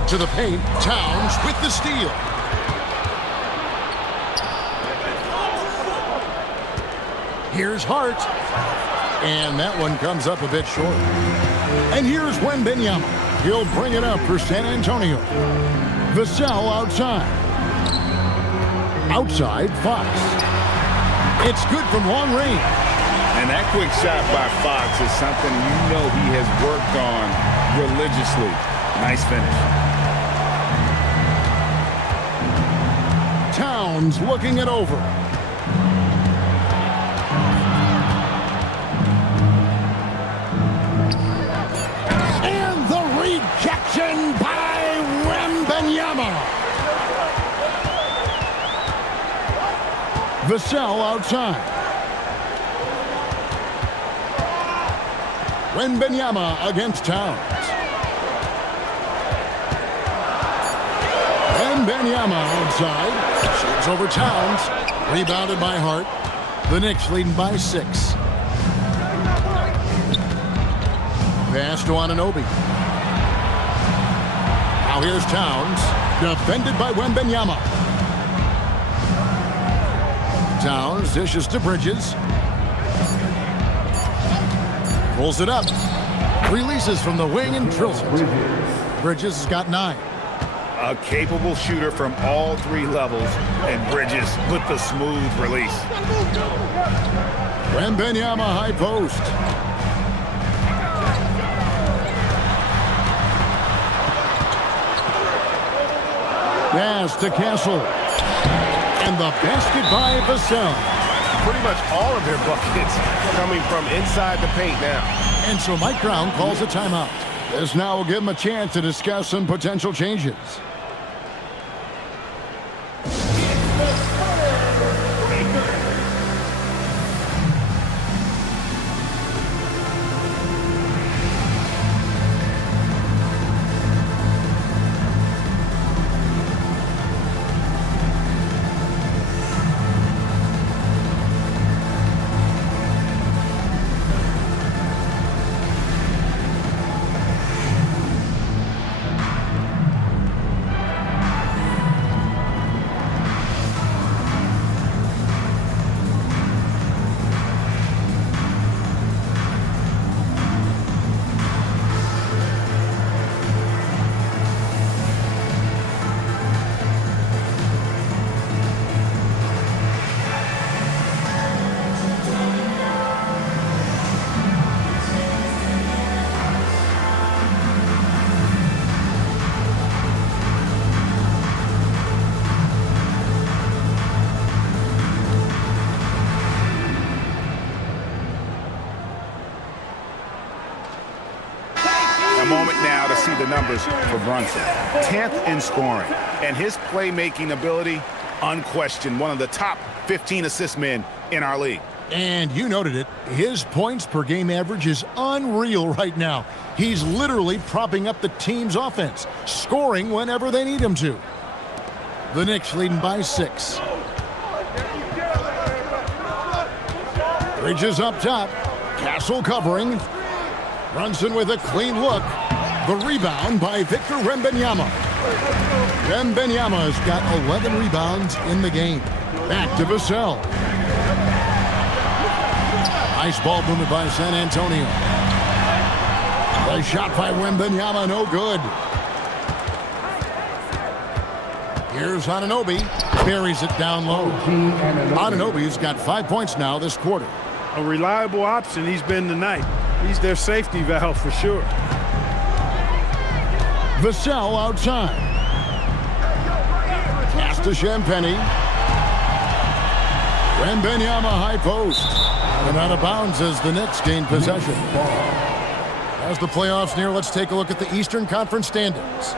To the paint, Towns with the steal. Here's Hart. And that one comes up a bit short. And here's Wembanyama. He'll bring it up for San Antonio. Vassell outside. Outside, Fox. It's good from long range. And that quick shot by Fox is something you know he has worked on religiously. Nice finish. Towns looking it over. Rejection by Wembanyama. Vassell outside. Wembanyama against Towns. Wembanyama outside. Shoots over Towns. Rebounded by Hart. The Knicks leading by 6. Pass to Anunoby. Now here's Towns, defended by Wembanyama. Towns dishes to Bridges. Pulls it up. Releases from the wing and drills it. Bridges has got 9. A capable shooter from all 3 levels, and Bridges with the smooth release. Wembanyama high post. Pass to Castle. And the basket by Vassell. Pretty much all of their buckets coming from inside the paint now. And so Mike Brown calls a timeout. This now will give him a chance to discuss some potential changes. A moment now to see the numbers for Brunson. 10th in scoring, and his playmaking ability, unquestioned, one of the top 15 assist men in our league. And you noted it, his points per game average is unreal right now. He's literally propping up the team's offense, scoring whenever they need him to. The Knicks leading by 6. Bridges up top. Castle covering. Brunson with a clean look. The rebound by Victor Wembanyama. Wembanyama's got 11 rebounds in the game. Back to Vassell. Nice ball movement by San Antonio. The shot by Wembanyama, no good. Here's Anunoby. Buries it down low. Anunoby's got 5 points now this quarter. A reliable option he's been tonight. He's their safety valve for sure. Vassell outside. Pass to Champagny. Wembanyama high post. And out of bounds as the Knicks gain possession. As the playoffs near, let's take a look at the Eastern Conference standings.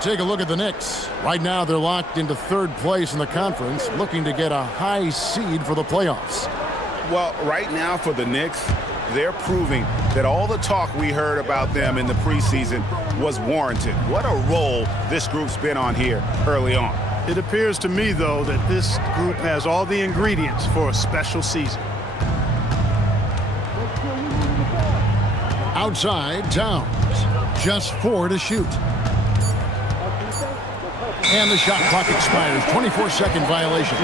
Take a look at the Knicks. Right now, they're locked into 3rd place in the conference, looking to get a high seed for the playoffs. Well, right now for the Knicks, they're proving that all the talk we heard about them in the preseason was warranted. What a role this group's been on here early on. It appears to me, though, that this group has all the ingredients for a special season. Outside, Towns. Just 4 to shoot. And the shot clock expires. 24-second violation.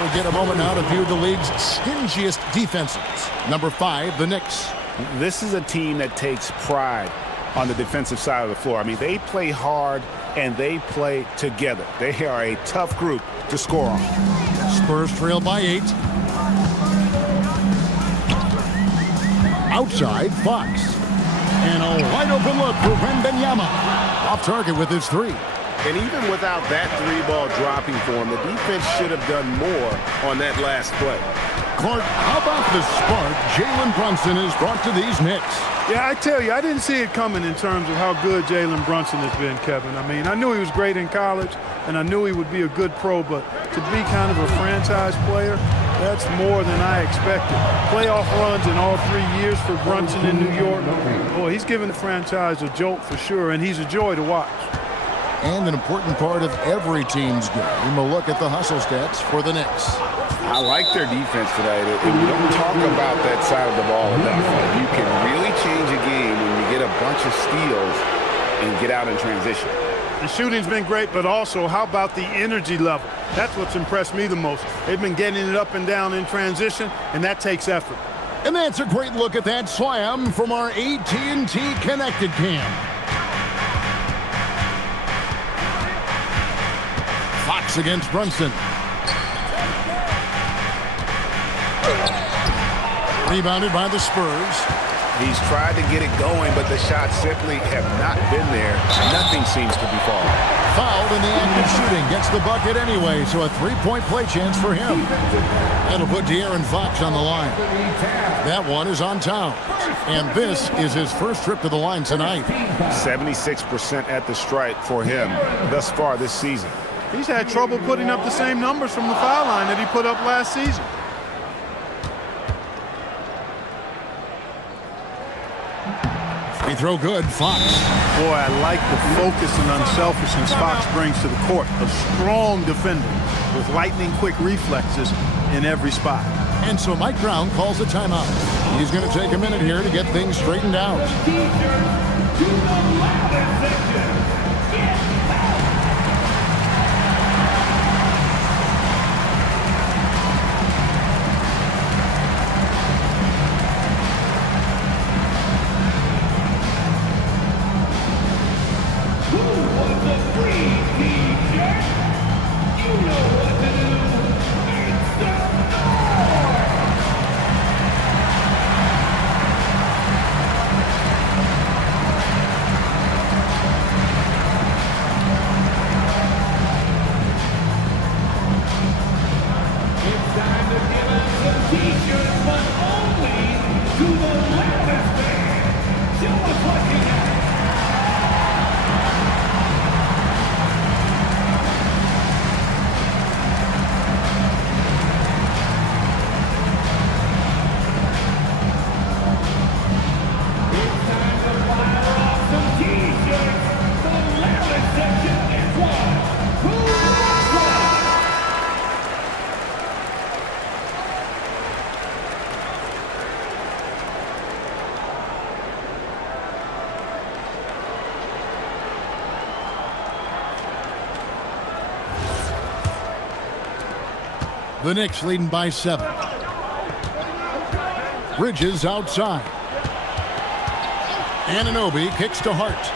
We'll get a moment now to view the league's stingiest defenses. Number 5, the Knicks. This is a team that takes pride on the defensive side of the floor. I mean, they play hard and they play together. They are a tough group to score on. Spurs trail by 8. Outside, Fox. And a wide open look for Wembanyama. Off target with his 3. And even without that 3-ball dropping for him, the defense should have done more on that last play. Clark, how about the spark Jalen Brunson has brought to these Knicks? Yeah, I tell you, I didn't see it coming in terms of how good Jalen Brunson has been, Kevin. I mean, I knew he was great in college, and I knew he would be a good pro, but to be kind of a franchise player, that's more than I expected. Playoff runs in all 3 years for Brunson in New York. Boy, he's given the franchise a jolt for sure, and he's a joy to watch. And an important part of every team's game, a look at the hustle stats for the Knicks. I like their defense tonight. And we don't talk about that side of the ball enough. You can really change a game when you get a bunch of steals and get out in transition. The shooting's been great, but also how about the energy level? That's what's impressed me the most. They've been getting it up and down in transition, and that takes effort. And that's a great look at that slam from our AT&T Connected Cam. Fox against Brunson. Rebounded by the Spurs. He's tried to get it going, but the shots simply have not been there. Nothing seems to be falling. Fouled in the act of shooting. Gets the bucket anyway, so a 3-point play chance for him. That'll put De'Aaron Fox on the line. That one is on Towns. And this is his first trip to the line tonight. 76% at the stripe for him thus far this season. He's had trouble putting up the same numbers from the foul line that he put up last season. Free throw good, Fox. Boy, I like the focus and unselfishness Fox brings to the court. A strong defender with lightning-quick reflexes in every spot. And so Mike Brown calls a timeout. He's going to take a minute here to get things straightened out. The Knicks leading by 7. Bridges outside. Anunoby kicks to Hart.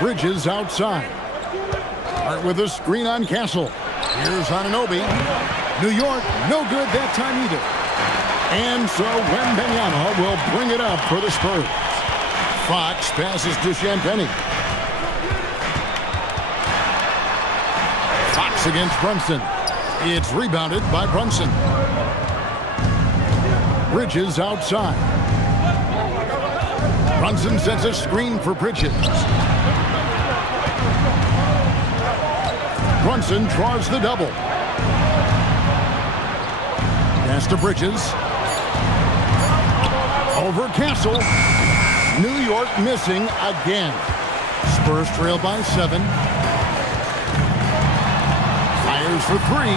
Bridges outside. Hart with a screen on Castle. Here's Anunoby. New York, no good that time either. And so Wembanyama will bring it up for the Spurs. Fox passes to Champagnie. Fox against Brunson. It's rebounded by Brunson. Bridges outside. Brunson sets a screen for Bridges. Brunson draws the double. Pass to Bridges. Over Castle. New York missing again. Spurs trail by 7. Fires for 3.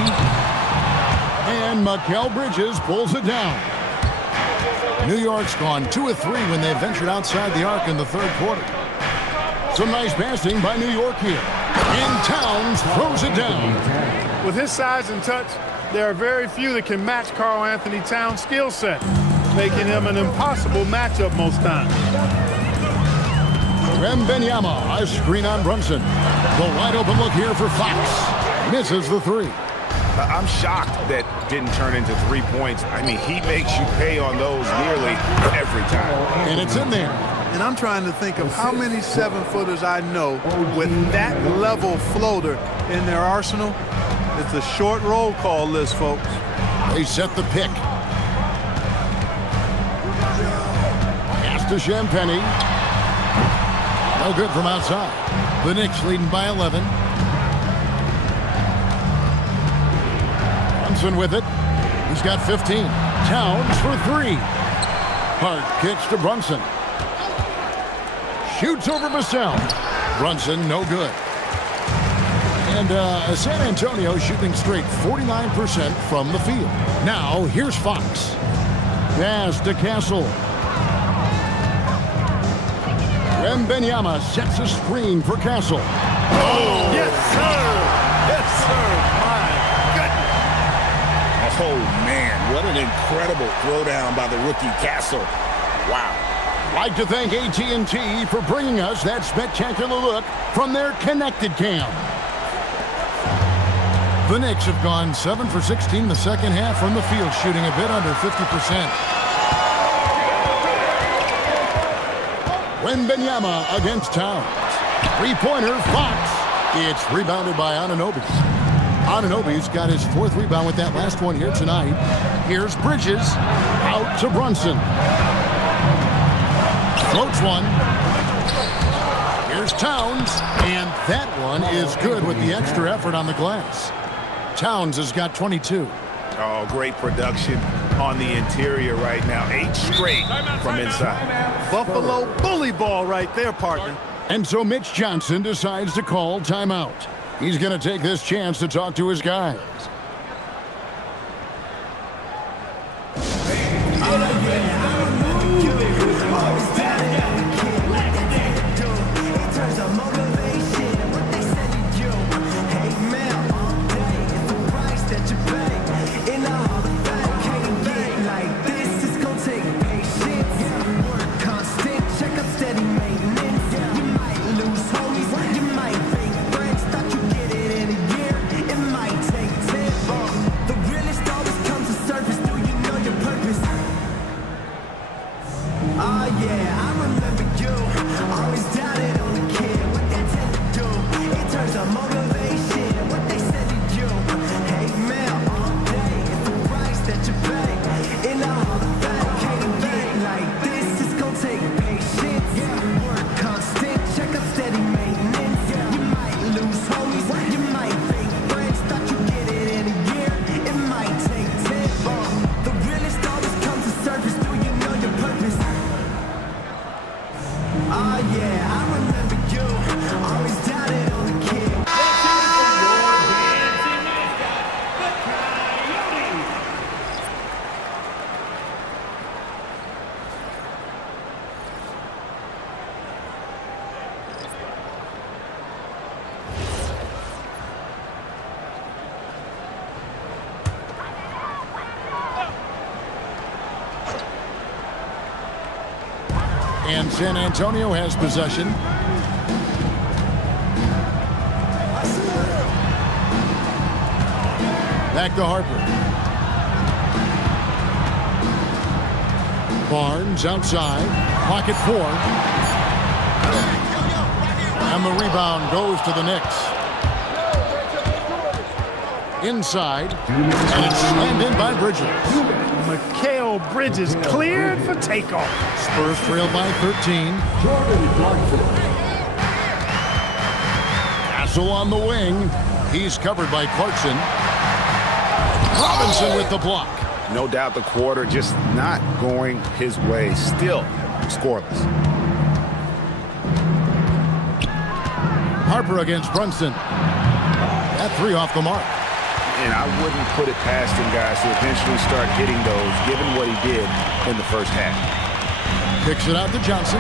And Mikal Bridges pulls it down. New York's gone 2 of 3 when they ventured outside the arc in the third quarter. Some nice passing by New York here. And Towns throws it down. With his size and touch, there are very few that can match Karl Anthony Towns' skill set, making him an impossible matchup most times. Wembanyama, a screen on Brunson. The wide open look here for Fox. Misses the 3. I'm shocked that didn't turn into 3 points. I mean, he makes you pay on those nearly every time. And it's in there. And I'm trying to think of how many 7-footers I know with that level floater in their arsenal. It's a short roll call list, folks. They set the pick. Pass to Champagnie. No good from outside. The Knicks leading by 11. Brunson with it. He's got 15. Towns for 3. Hart kicks to Brunson. Shoots over Vassell. Brunson, no good. And San Antonio shooting straight 49% from the field. Now, here's Fox. Pass to Castle. Wembanyama sets a screen for Castle. Oh, yes, sir. Yes, sir. My goodness. Oh, man, what an incredible throwdown by the rookie Castle. Wow. Like to thank AT&T for bringing us that spectacular look from their connected cam. The Knicks have gone 7 for 16 the second half from the field, shooting a bit under 50%. Wembanyama against Towns. Three-pointer, Fox. It's rebounded by Anunoby. Anunoby's got his 4th rebound with that last one here tonight. Here's Bridges. Out to Brunson. Floats one. Here's Towns. And that one is good with the extra effort on the glass. Towns has got 22. Oh, great production on the interior right now. 8 straight from inside. Buffalo bully ball right there, partner. And so Mitch Johnson decides to call timeout. He's going to take this chance to talk to his guys. And San Antonio has possession. Back to Harper. Barnes outside. Clock at 4. And the rebound goes to the Knicks. Inside. And it's slammed in by Bridges. Mikal Bridges cleared for takeoff. Spurs trail by 13. Castle on the wing. He's covered by Clarkson. Robinson with the block. No doubt the quarter just not going his way. Still scoreless. Harper against Brunson. That 3 off the mark. And I wouldn't put it past him, guys, to eventually start hitting those, given what he did in the first half. Kicks it out to Johnson.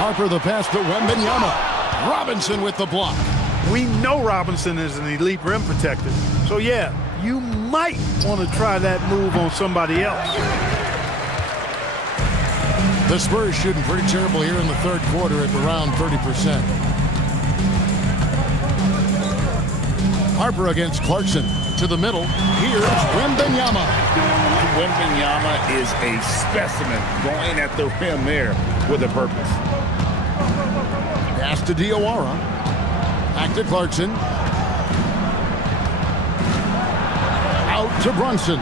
Harper the pass to Wembanyama. Robinson with the block. We know Robinson is an elite rim protector. So, yeah, you might want to try that move on somebody else. The Spurs shooting pretty terrible here in the third quarter at around 30%. Harper against Clarkson. To the middle. Here's Wembanyama. Wembanyama is a specimen going at the rim there with a purpose. Pass to Diawara. Back to Clarkson. Out to Brunson.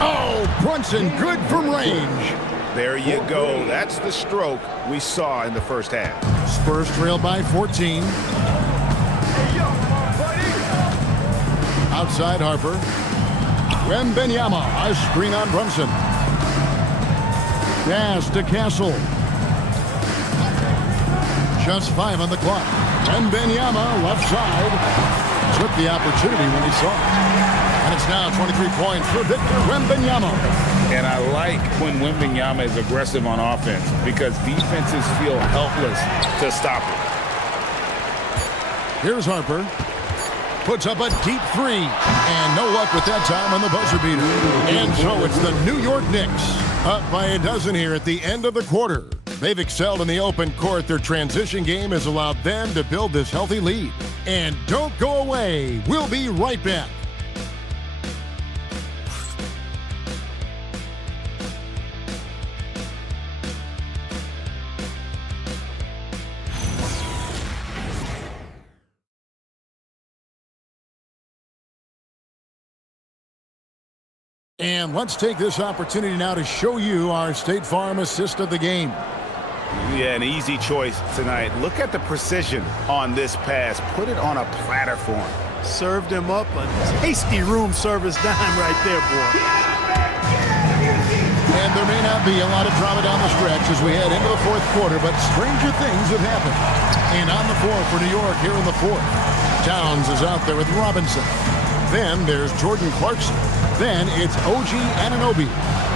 Oh, Brunson good from range. There you go. That's the stroke we saw in the first half. Spurs trail by 14. Outside Harper. Wembanyama. A screen on Brunson. Pass to Castle. Just 5 on the clock. Wembanyama left side. Took the opportunity when he saw it. And it's now 23 points for Victor Wembanyama. And I like when Wembanyama is aggressive on offense because defenses feel helpless to stop it. Here's Harper. Puts up a deep 3. And no luck with that time on the buzzer beater. And so it's the New York Knicks up by a dozen here at the end of the quarter. They've excelled in the open court. Their transition game has allowed them to build this healthy lead. And don't go away. We'll be right back. And let's take this opportunity now to show you our State Farm assist of the game. Yeah, an easy choice tonight. Look at the precision on this pass. Put it on a platter for him. Served him up a tasty room service dime right there, boy. And there may not be a lot of drama down the stretch as we head into the fourth quarter, but stranger things have happened. And on the floor for New York here in the fourth. Towns is out there with Robinson. Then there's Jordan Clarkson. Then it's OG Anunoby.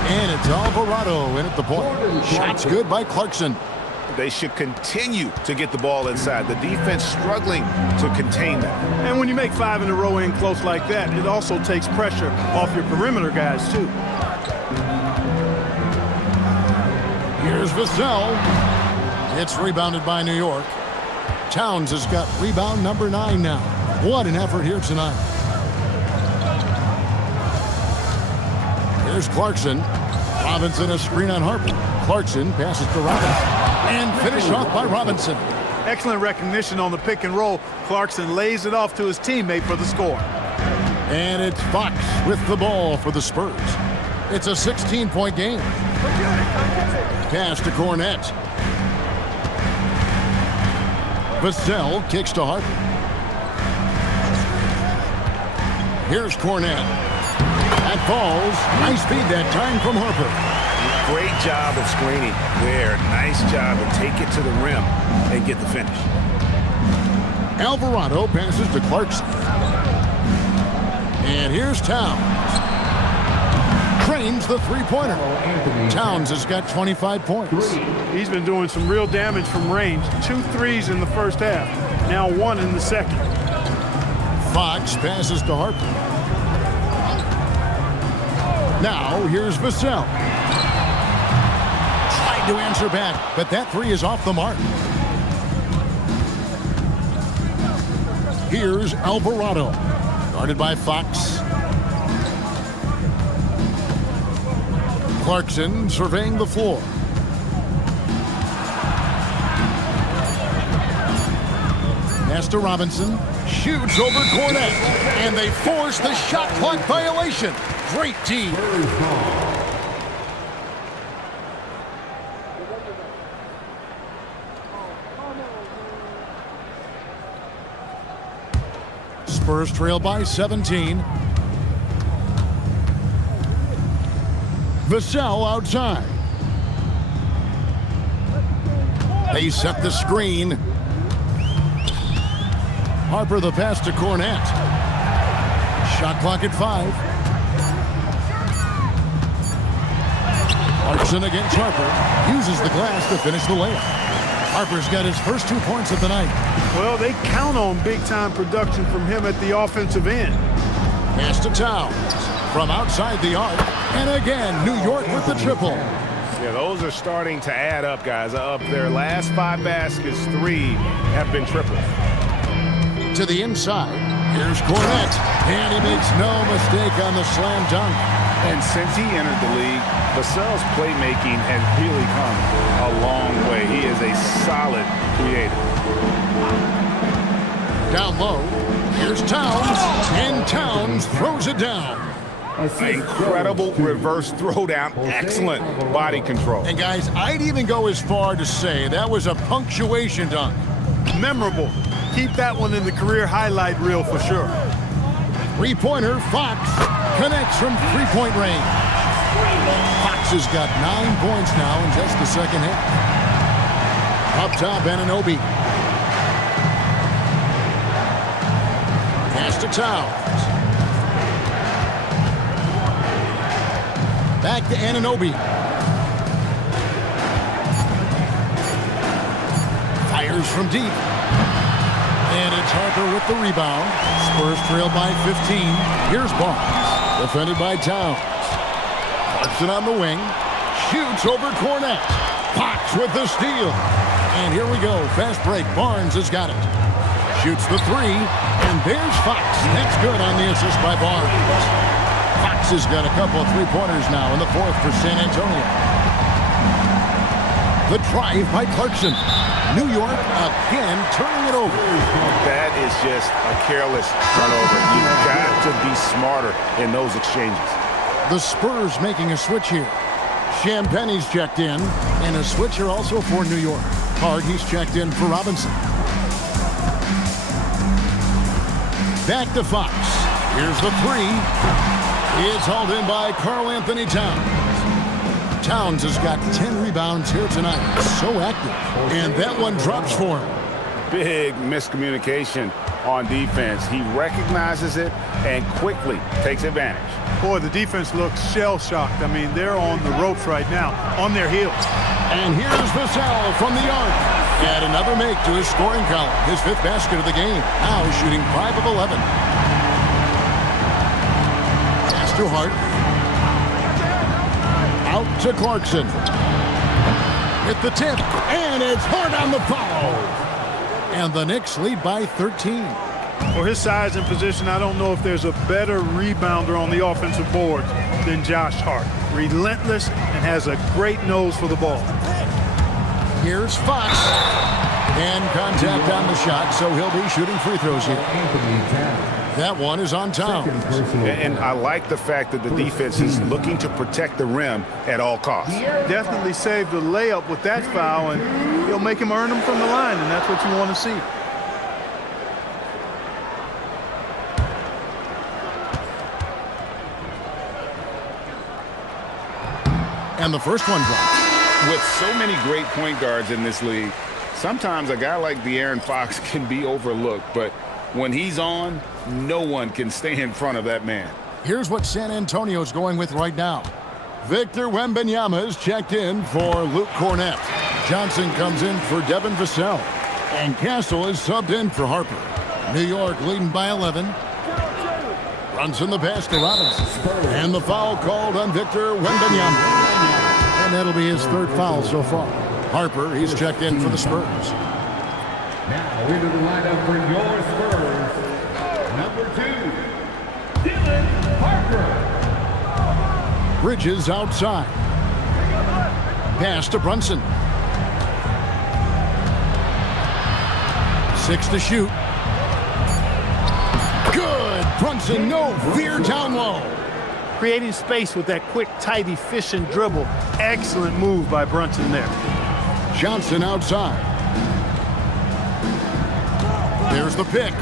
And it's Alvarado in at the point. Shots good by Clarkson. They should continue to get the ball inside. The defense struggling to contain them. And when you make 5 in a row in close like that, it also takes pressure off your perimeter guys, too. Here's Vassell. It's rebounded by New York. Towns has got rebound number 9 now. What an effort here tonight. Here's Clarkson. Robinson a screen on Harper. Clarkson passes to Robinson. And finished off by Robinson. Excellent recognition on the pick and roll. Clarkson lays it off to his teammate for the score. And it's Fox with the ball for the Spurs. It's a 16-point game. Pass to Cornette. Vassell kicks to Harper. Here's Cornette. That falls. Nice feed that time from Harper. Great job of screening there. Nice job to take it to the rim and get the finish. Alvarado passes to Clarkson. And here's Towns. Trains the three-pointer. Towns has got 25 points. He's been doing some real damage from range. 2 threes in the first half. Now 1 in the second. Fox passes to Harper. Now here's Vassell. tried to answer back, but that three is off the mark. Here's Alvarado, guarded by Fox. Clarkson surveying the floor. Pass to Robinson. Shoots over Cornette. And they force the shot clock violation. Great D. Spurs trail by 17. Vassell outside. They set the screen. Harper the pass to Cornette. Shot clock at 5. Clarkson against Harper. Uses the glass to finish the layup. Harper's got his first 2 points of the night. Well, they count on big-time production from him at the offensive end. Pass to Towns from outside the arc. And again, New York with the triple. Yeah, those are starting to add up, guys. Of their last 5 baskets, 3 have been triples. To the inside. Here's Cornette. And he makes no mistake on the slam dunk. And since he entered the league, Vassell's playmaking has really come a long way. He is a solid creator. Down low. Here's Towns. And Towns throws it down. Incredible reverse throwdown. Excellent body control. And guys, I'd even go as far to say that was a punctuation dunk. Memorable. Keep that one in the career highlight reel for sure. Three-pointer, Fox connects from three-point range. Fox has got 9 points now in just the second half. Up top, Anunoby. Pass to Towns. Back to Anunoby. Fires from deep. And it's Harper with the rebound. Spurs trail by 15. Here's Barnes. Defended by Towns. Clarkson on the wing. Shoots over Cornette. Fox with the steal. And here we go. Fast break. Barnes has got it. Shoots the 3. And there's Fox. That's good on the assist by Barnes. Fox has got a couple of three-pointers now in the fourth for San Antonio. The drive by Clarkson. New York again turning it over. That is just a careless turnover. You've got to be smarter in those exchanges. The Spurs making a switch here. Champagne's checked in, and a switcher also for New York. Hardy's checked in for Robinson. Back to Fox. Here's the 3. It's hauled in by Karl Anthony Towns. Towns has got 10 rebounds here tonight. So active. And that one drops for him. Big miscommunication on defense. He recognizes it and quickly takes advantage. Boy, the defense looks shell-shocked. I mean, they're on the ropes right now, on their heels. And here's Vassell from the arc. Add another make to his scoring column. His 5th basket of the game. Now shooting 5 of 11. Pass to Hart. Out to Clarkson. With the tip. And it's Hart on the foul. And the Knicks lead by 13. For his size and position, I don't know if there's a better rebounder on the offensive board than Josh Hart. Relentless and has a great nose for the ball. Here's Fox. And contact on the shot, so he'll be shooting free throws here. That one is on Towns. And I like the fact that the defense is looking to protect the rim at all costs. Definitely saved the layup with that foul, and he'll make him earn them from the line, and that's what you want to see. And the first one drops. With so many great point guards in this league, sometimes a guy like De'Aaron Fox can be overlooked, but when he's on, no one can stay in front of that man. Here's what San Antonio's going with right now. Victor Wembanyama is checked in for Luke Cornette. Johnson comes in for Devin Vassell. And Castle is subbed in for Harper. New York leading by 11. Runs in the pass to Robinson. And the foul called on Victor Wembanyama. And And that'll be his third foul so far. Harper, he's checked in for the Spurs. Now into the lineup for your Spurs, number 2, Dylan Harper. Bridges outside. Pass to Brunson. 6 to shoot. Good. Brunson, no fear down low. Creating space with that quick, tight, efficient dribble. Excellent move by Brunson there. Johnson outside. There's the pick.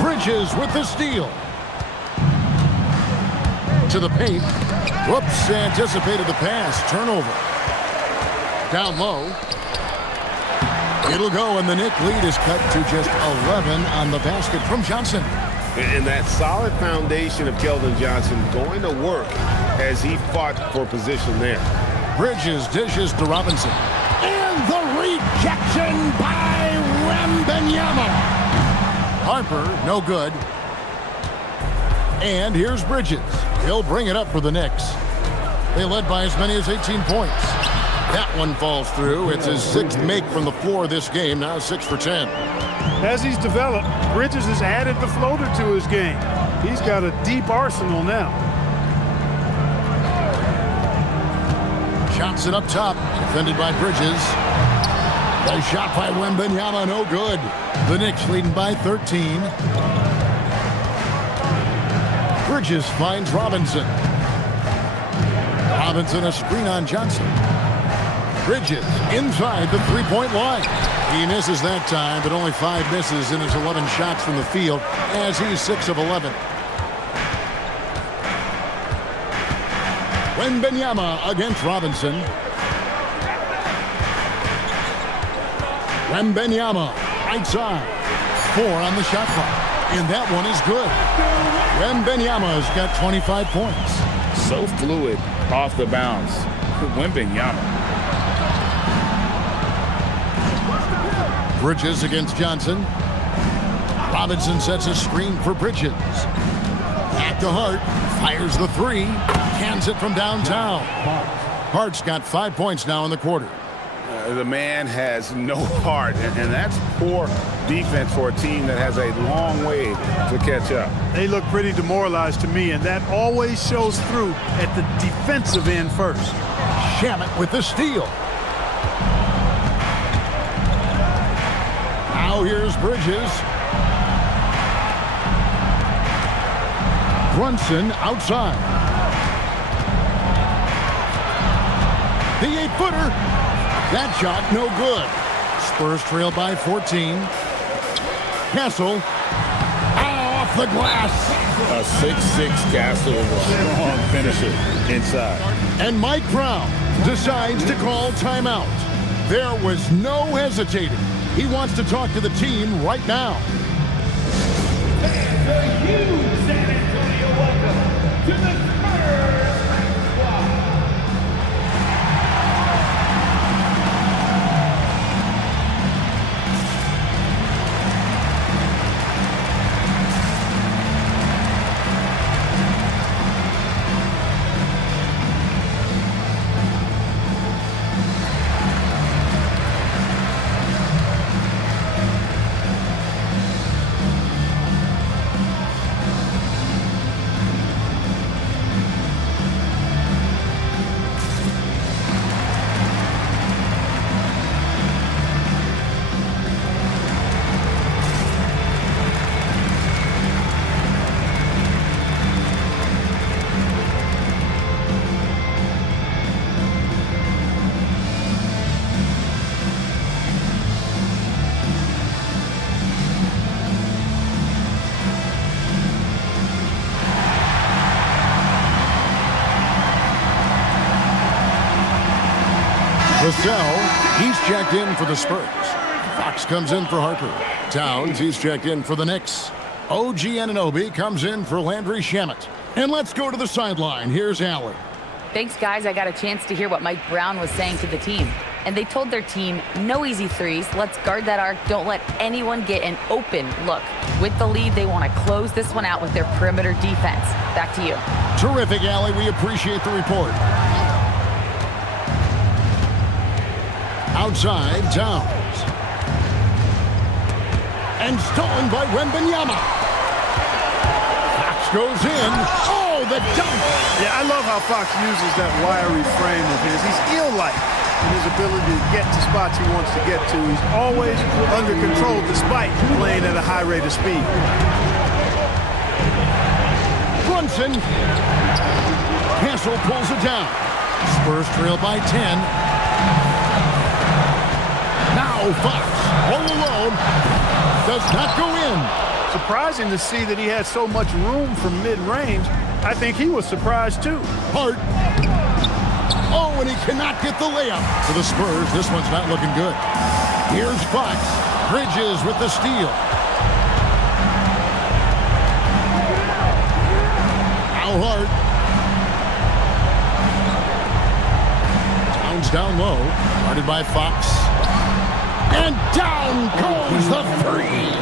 Bridges with the steal. To the paint. Whoops, anticipated the pass. Turnover. Down low. It'll go, and the Knicks lead is cut to just 11 on the basket from Johnson. And that solid foundation of Keldon Johnson going to work as he fought for position there. Bridges dishes to Robinson. And the rejection by Wembanyama. Harper, no good. And here's Bridges. He'll bring it up for the Knicks. They led by as many as 18 points. That one falls through. It's his 6th make from the floor this game, now 6 for 10. As he's developed, Bridges has added the floater to his game. He's got a deep arsenal now. Johnson up top, defended by Bridges. A shot by Wembanyama, no good. The Knicks leading by 13. Bridges finds Robinson. Robinson a screen on Johnson. Bridges inside the three-point line. He misses that time, but only 5 misses in his 11 shots from the field as he's 6 of 11. Wembanyama against Robinson. Wembanyama right side. 4 on the shot clock, and that one is good. Wembanyama's got 25 points. So fluid off the bounce. Wembanyama. Bridges against Johnson. Robinson sets a screen for Bridges. Back to Hart. Fires the 3. Cans it from downtown. Hart's got 5 points now in the quarter. The man has no heart, and that's poor defense for a team that has a long way to catch up. They look pretty demoralized to me, and that always shows through at the defensive end first. Shamet with the steal. Now here's Bridges. Brunson outside. The 8-footer. That shot no good. Spurs trail by 14. Castle off the glass. A 6'6" Castle with a strong finisher inside. And Mike Brown decides to call timeout. There was no hesitating. He wants to talk to the team right now. And a huge San Antonio welcome to the Spurs squad. Vassell, he's checked in for the Spurs. Fox comes in for Harper. Towns, he's checked in for the Knicks. OG Anunoby comes in for Landry Shamet. And let's go to the sideline. Here's Allen. Thanks, guys. I got a chance to hear what Mike Brown was saying to the team. And they told their team, no easy threes. Let's guard that arc. Don't let anyone get an open look. With the lead, they want to close this one out with their perimeter defense. Back to you. Terrific, Allie. We appreciate the report. Outside, Towns. And stolen by Wembanyama. Fox goes in. Oh, the dunk. Yeah, I love how Fox uses that wiry frame of his. He's eel-like in his ability to get to spots he wants to get to. He's always under control despite playing at a high rate of speed. Brunson. Castle pulls it down. Spurs trail by 10. Now Fox, all alone, does not go in. Surprising to see that he had so much room from mid-range. I think he was surprised too. Hart. Oh, and he cannot get the layup. For the Spurs, this one's not looking good. Here's Fox. Bridges with the steal. Now Hart. Towns down low. Guarded by Fox. And down goes the three.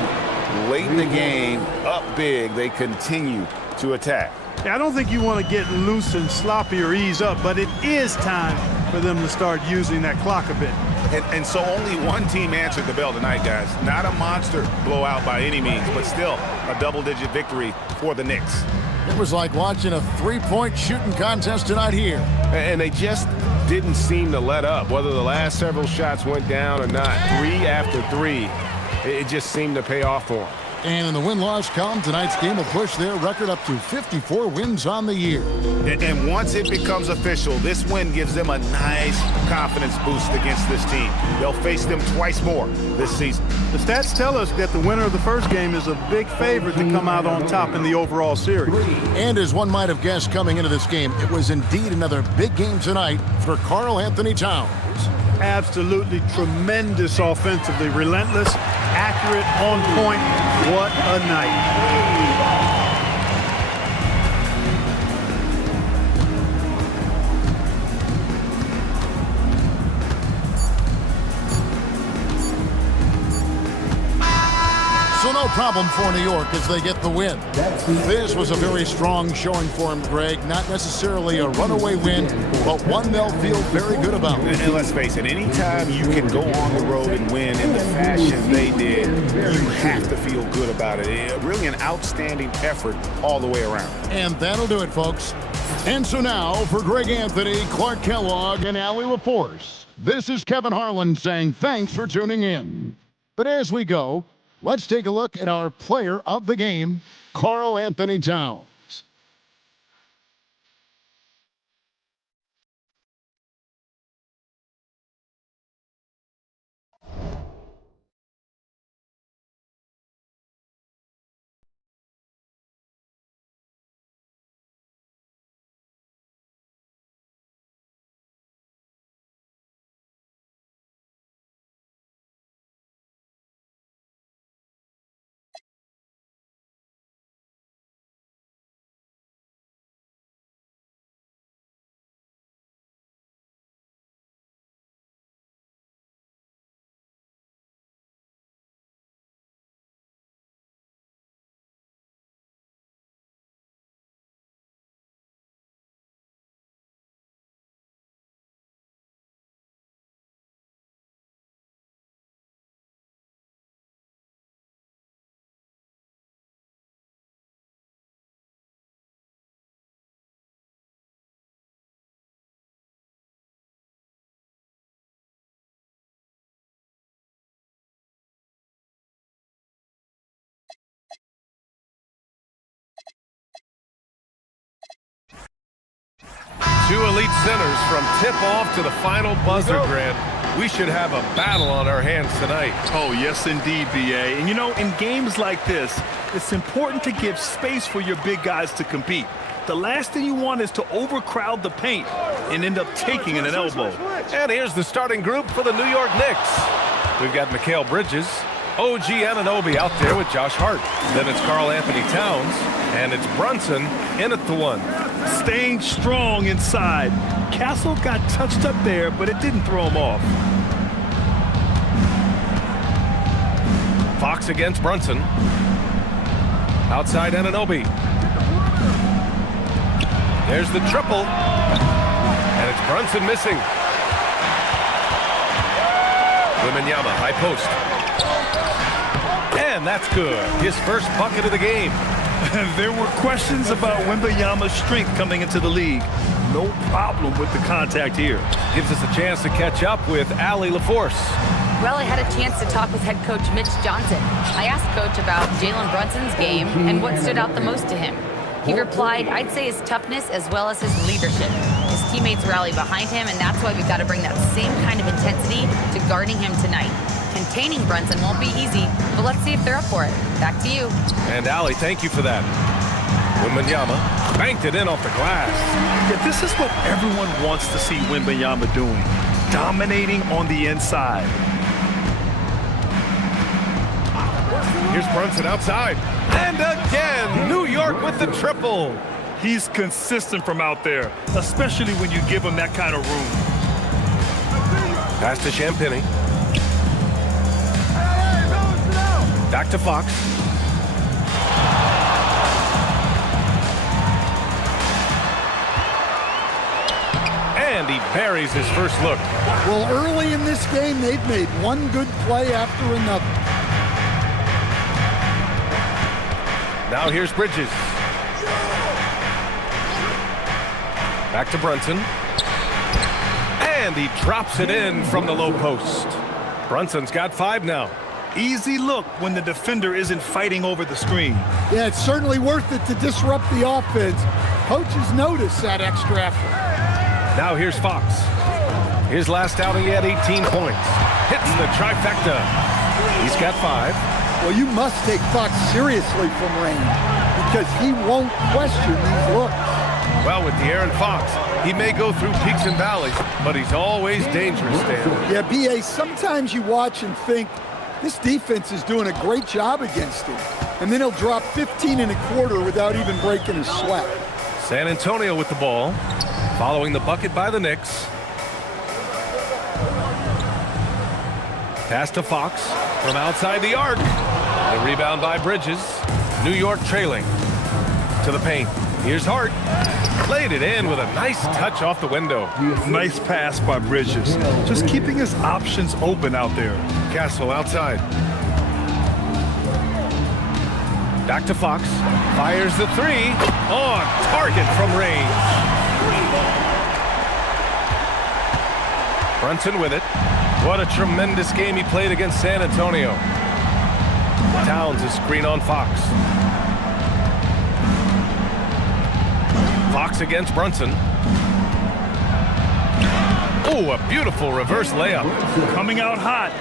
Late in the game, up big, they continue to attack. Yeah, I don't think you want to get loose and sloppy or ease up, but it is time for them to start using that clock a bit. And so only one team answered the bell tonight, guys. Not a monster blowout by any means, but still a double-digit victory for the Knicks. It was like watching a three-point shooting contest tonight here. And they just didn't seem to let up, whether the last several shots went down or not. 3 after 3, it just seemed to pay off for them. And in the win-loss column, tonight's game will push their record up to 54 wins on the year. And once it becomes official, this win gives them a nice confidence boost against this team. They'll face them twice more this season. The stats tell us that the winner of the first game is a big favorite to come out on top in the overall series. And as one might have guessed coming into this game, it was indeed another big game tonight for Karl Anthony Towns. Absolutely tremendous offensively, relentless, accurate, on point. What a night. So no problem for New York as they get the win. This was a very strong showing for him, Greg. Not necessarily a runaway win, but one they'll feel very good about. And let's face it, anytime you can go on the road and win in the fashion they did, you have to feel good about it. Really an outstanding effort all the way around. And that'll do it, folks. And so now, for Greg Anthony, Clark Kellogg, and Allie LaForce, this is Kevin Harlan saying thanks for tuning in. But as we go, let's take a look at our player of the game, Karl Anthony Towns. Two elite centers from tip-off to the final buzzer, Grant. We should have a battle on our hands tonight. Oh, yes, indeed, B.A. And, you know, in games like this, it's important to give space for your big guys to compete. The last thing you want is to overcrowd the paint and end up taking an elbow. And here's the starting group for the New York Knicks. We've got Mikal Bridges, OG Anunoby out there with Josh Hart. Then it's Karl Anthony Towns, and it's Brunson in at the 1. Staying strong inside. Castle got touched up there, but it didn't throw him off. Fox against Brunson. Outside Anunoby. There's the triple. And it's Brunson missing. Wembanyama, high post. And that's good. His first bucket of the game. There were questions about Wembanyama's strength coming into the league. No problem with the contact here. Gives us a chance to catch up with Allie LaForce. Well, I had a chance to talk with head coach Mitch Johnson. I asked Coach about Jalen Brunson's game and what stood out the most to him. He replied, I'd say his toughness as well as his leadership. His teammates rally behind him, and that's why we've got to bring that same kind of intensity to guarding him tonight. Containing Brunson won't be easy, but let's see if they're up for it. Back to you. And Allie, thank you for that. Wembanyama banked it in off the glass. Yeah, this is what everyone wants to see Wembanyama doing. Dominating on the inside. Here's Brunson outside. And again, New York with the triple. He's consistent from out there, especially when you give him that kind of room. Pass to Champagnie. Back to Fox. And he buries his first look. Well, early in this game, they've made one good play after another. Now here's Bridges. Back to Brunson. And he drops it in from the low post. Brunson's got 5 now. Easy look when the defender isn't fighting over the screen. Yeah, it's certainly worth it to disrupt the offense. Coaches notice that extra effort. Now here's Fox. His last outing, he had 18 points. Hits the trifecta. He's got 5. Well, you must take Fox seriously from range because he won't question these looks. Well, with De'Aaron Fox, he may go through peaks and valleys, but he's always dangerous, Dan. Yeah, B.A., sometimes you watch and think, this defense is doing a great job against him. And then he'll drop 15 and a quarter without even breaking a sweat. San Antonio with the ball, following the bucket by the Knicks. Pass to Fox from outside the arc. The rebound by Bridges. New York trailing to the paint. Here's Hart. Played it in with a nice touch off the window. Nice pass by Bridges. Just keeping his options open out there. Castle outside. Back to Fox. Fires the 3. On target from range. Brunson with it. What a tremendous game he played against San Antonio. Towns is screen on Fox. Fox against Brunson. Oh, a beautiful reverse layup. Coming out hot.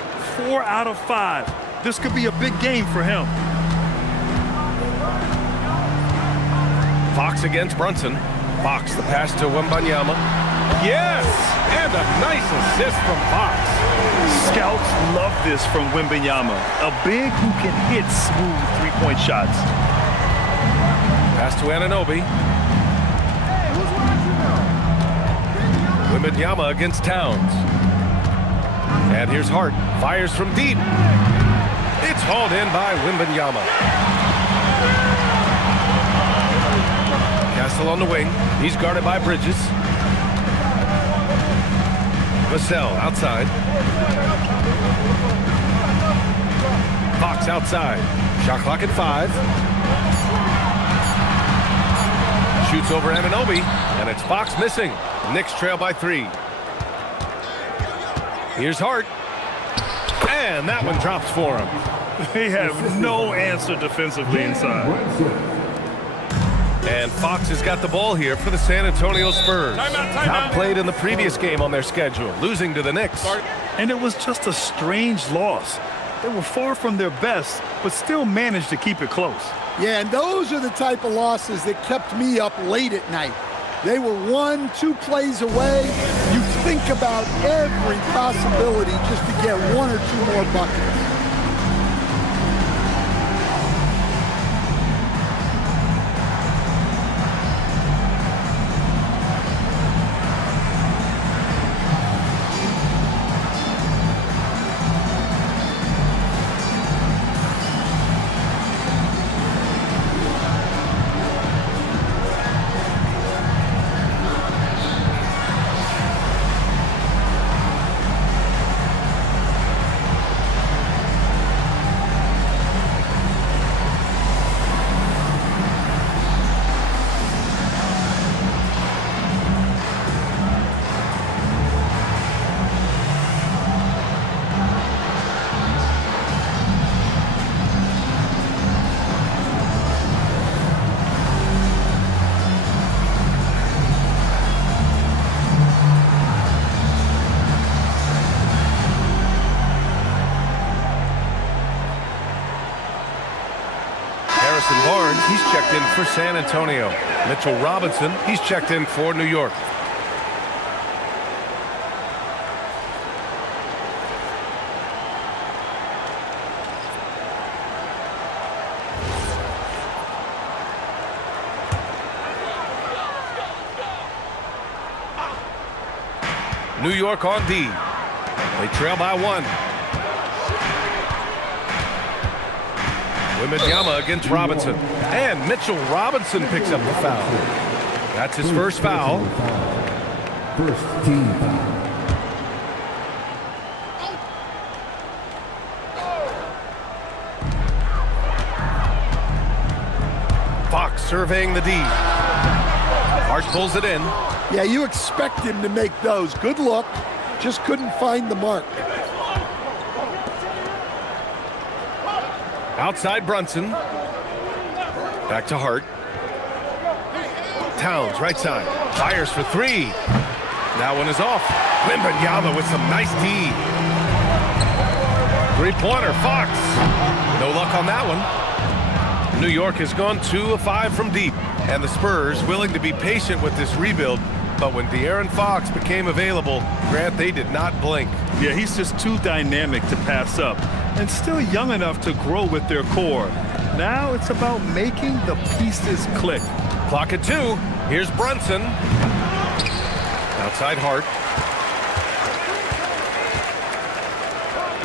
4 out of 5. This could be a big game for him. Fox against Brunson. Fox, the pass to Wembanyama. Yes! And a nice assist from Fox. Scouts love this from Wembanyama. A big who can hit smooth three-point shots. Pass to Anunoby. Wembanyama against Towns. And here's Hart. Fires from deep. It's hauled in by Wembanyama. Castle on the wing. He's guarded by Bridges. Vassell outside. Fox outside. Shot clock at 5. Shoots over Anunoby, and it's Fox missing. Knicks trail by 3. Here's Hart. And that one drops for him. They have no answer defensively inside. And Fox has got the ball here for the San Antonio Spurs. Not played in the previous game on their schedule, losing to the Knicks. And it was just a strange loss. They were far from their best, but still managed to keep it close. Yeah, and those are the type of losses that kept me up late at night. They were 1-2 plays away. You think about every possibility just to get 1 or 2 more buckets. Harrison Barnes, he's checked in for San Antonio. Mitchell Robinson, he's checked in for New York. New York on D. They trail by 1. Wembanyama against Robinson. And Mitchell Robinson picks up the foul. That's his first foul. First team foul. Fox surveying the D. Hart pulls it in. Yeah, you expect him to make those. Good look. Just couldn't find the mark. Outside Brunson. Back to Hart. Towns, right side. Fires for 3. That one is off. Wembanyama with some nice D. Three-pointer, Fox. No luck on that one. New York has gone 2 of 5 from deep. And the Spurs willing to be patient with this rebuild. But when De'Aaron Fox became available, Grant, they did not blink. Yeah, he's just too dynamic to pass up. And still young enough to grow with their core. Now it's about making the pieces click. Clock at 2. Here's Brunson. Outside Hart.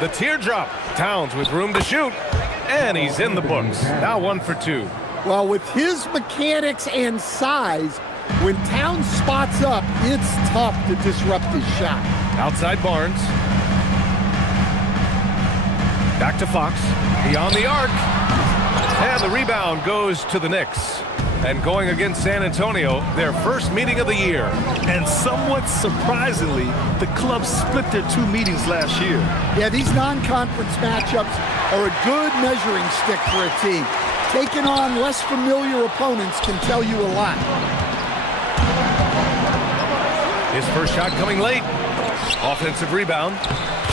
The teardrop. Towns with room to shoot. And he's in the books. Now 1 for 2. Well, with his mechanics and size, when Towns spots up, it's tough to disrupt his shot. Outside Barnes. Back to Fox. Beyond the arc. And the rebound goes to the Knicks. And going against San Antonio, their first meeting of the year. And somewhat surprisingly, the club split their 2 meetings last year. Yeah, these non-conference matchups are a good measuring stick for a team. Taking on less familiar opponents can tell you a lot. His first shot coming late. Offensive rebound.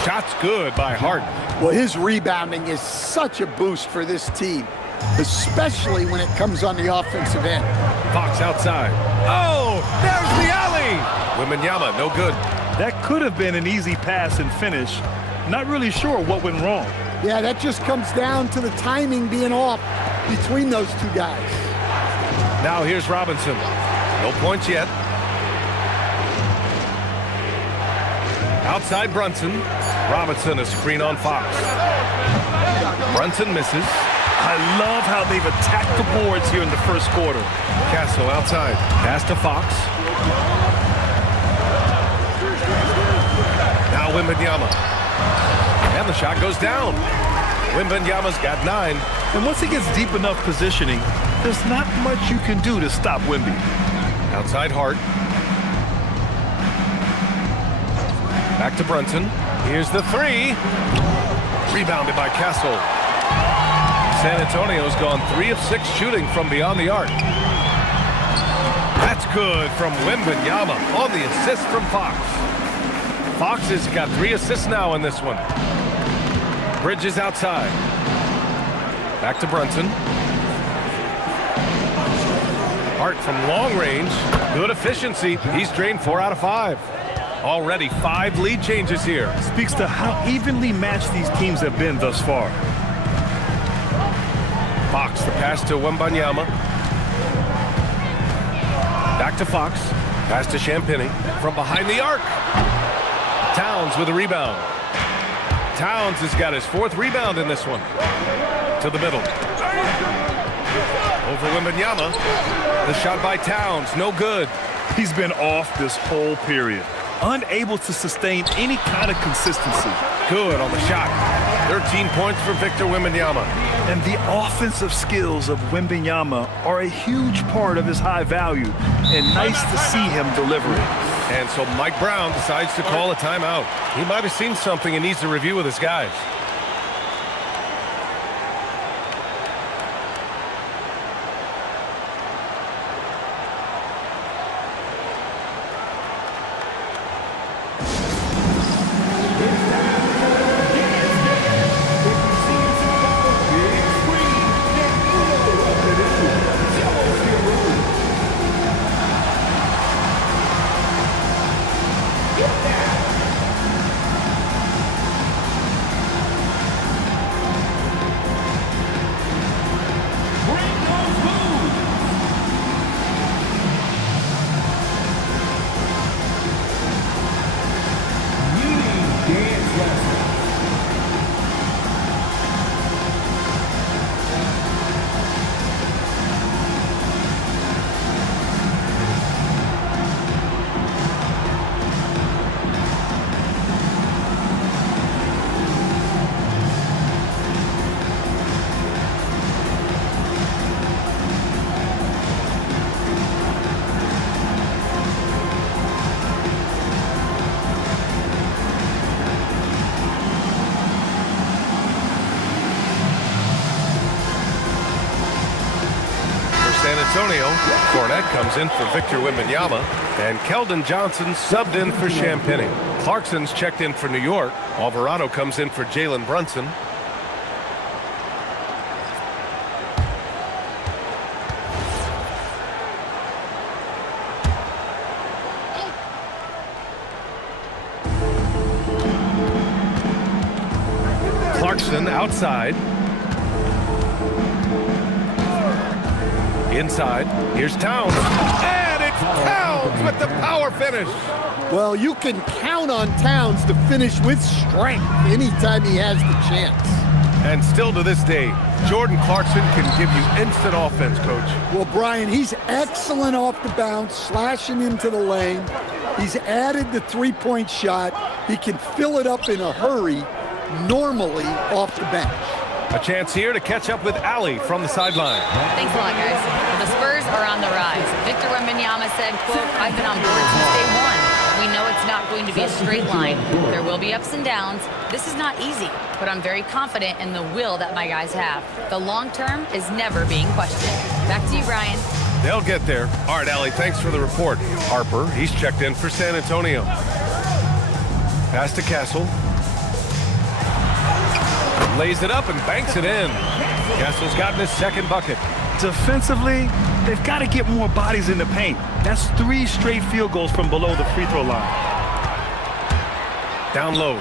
Shot's good by Hart. Well, his rebounding is such a boost for this team, especially when it comes on the offensive end. Fox outside. Oh, there's the alley. Wembanyama, no good. That could have been an easy pass and finish. Not really sure what went wrong. Yeah, that just comes down to the timing being off between those 2 guys. Now here's Robinson. No points yet. Outside Brunson. Robinson, a screen on Fox. Brunson misses. I love how they've attacked the boards here in the first quarter. Castle outside. Pass to Fox. Now Wembanyama. And the shot goes down. Wembanyama's got 9. And once he gets deep enough positioning, there's not much you can do to stop Wemby. Outside Hart. Back to Brunson. Here's the 3. Rebounded by Castle. San Antonio's gone 3 of 6 shooting from beyond the arc. That's good from Wembanyama on the assist from Fox. Fox has got 3 assists now in this one. Bridges outside. Back to Brunson. Hart from long range. Good efficiency. He's drained 4 out of 5. Already 5 lead changes here. Speaks to how evenly matched these teams have been thus far. Fox, the pass to Wembanyama. Back to Fox. Pass to Champagnie from behind the arc. Towns with a rebound. Towns has got his 4th rebound in this one. To the middle. Over Wembanyama. The shot by Towns, no good. He's been off this whole period. Unable to sustain any kind of consistency. Good on the shot. 13 points for Victor Wembanyama. And the offensive skills of Wembanyama are a huge part of his high value. And nice to see him deliver it. And so Mike Brown decides to call a timeout. He might have seen something and needs to review with his guys. Antonio. Cornette comes in for Victor Wembanyama. And Keldon Johnson subbed in for Champagnie. Clarkson's checked in for New York. Alvarado comes in for Jalen Brunson. Clarkson outside. Inside. Here's Towns. And it's Towns with the power finish. Well, you can count on Towns to finish with strength anytime he has the chance. And still to this day, Jordan Clarkson can give you instant offense, Coach. Well, Brian, he's excellent off the bounce, slashing into the lane. He's added the three-point shot. He can fill it up in a hurry, normally off the bench. A chance here to catch up with Allie from the sideline. Thanks a lot, guys. The Spurs are on the rise. Victor Wembanyama said, quote, "I've been on board since day one. We know it's not going to be a straight line. There will be ups and downs. This is not easy, but I'm very confident in the will that my guys have. The long term is never being questioned." Back to you, Brian. They'll get there. All right, Allie, thanks for the report. Harper, he's checked in for San Antonio. Pass to Castle. Lays it up and banks it in. Castle's gotten his second bucket. Defensively, they've got to get more bodies in the paint. That's 3 straight field goals from below the free throw line. Down low.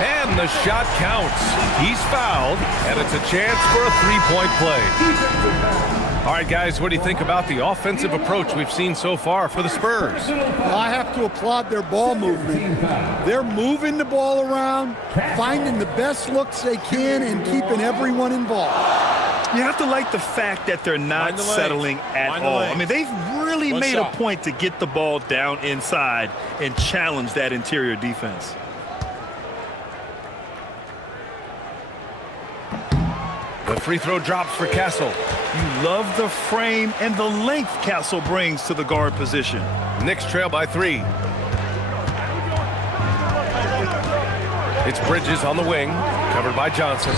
And the shot counts. He's fouled, and it's a chance for a three-point play. All right, guys, what do you think about the offensive approach we've seen so far for the Spurs? Well, I have to applaud their ball movement. They're moving the ball around, finding the best looks they can, and keeping everyone involved. You have to like the fact that they're not settling at all. I mean, they've really made a point to get the ball down inside and challenge that interior defense. The free throw drops for Castle. You love the frame and the length Castle brings to the guard position. Knicks trail by 3. It's Bridges on the wing, covered by Johnson.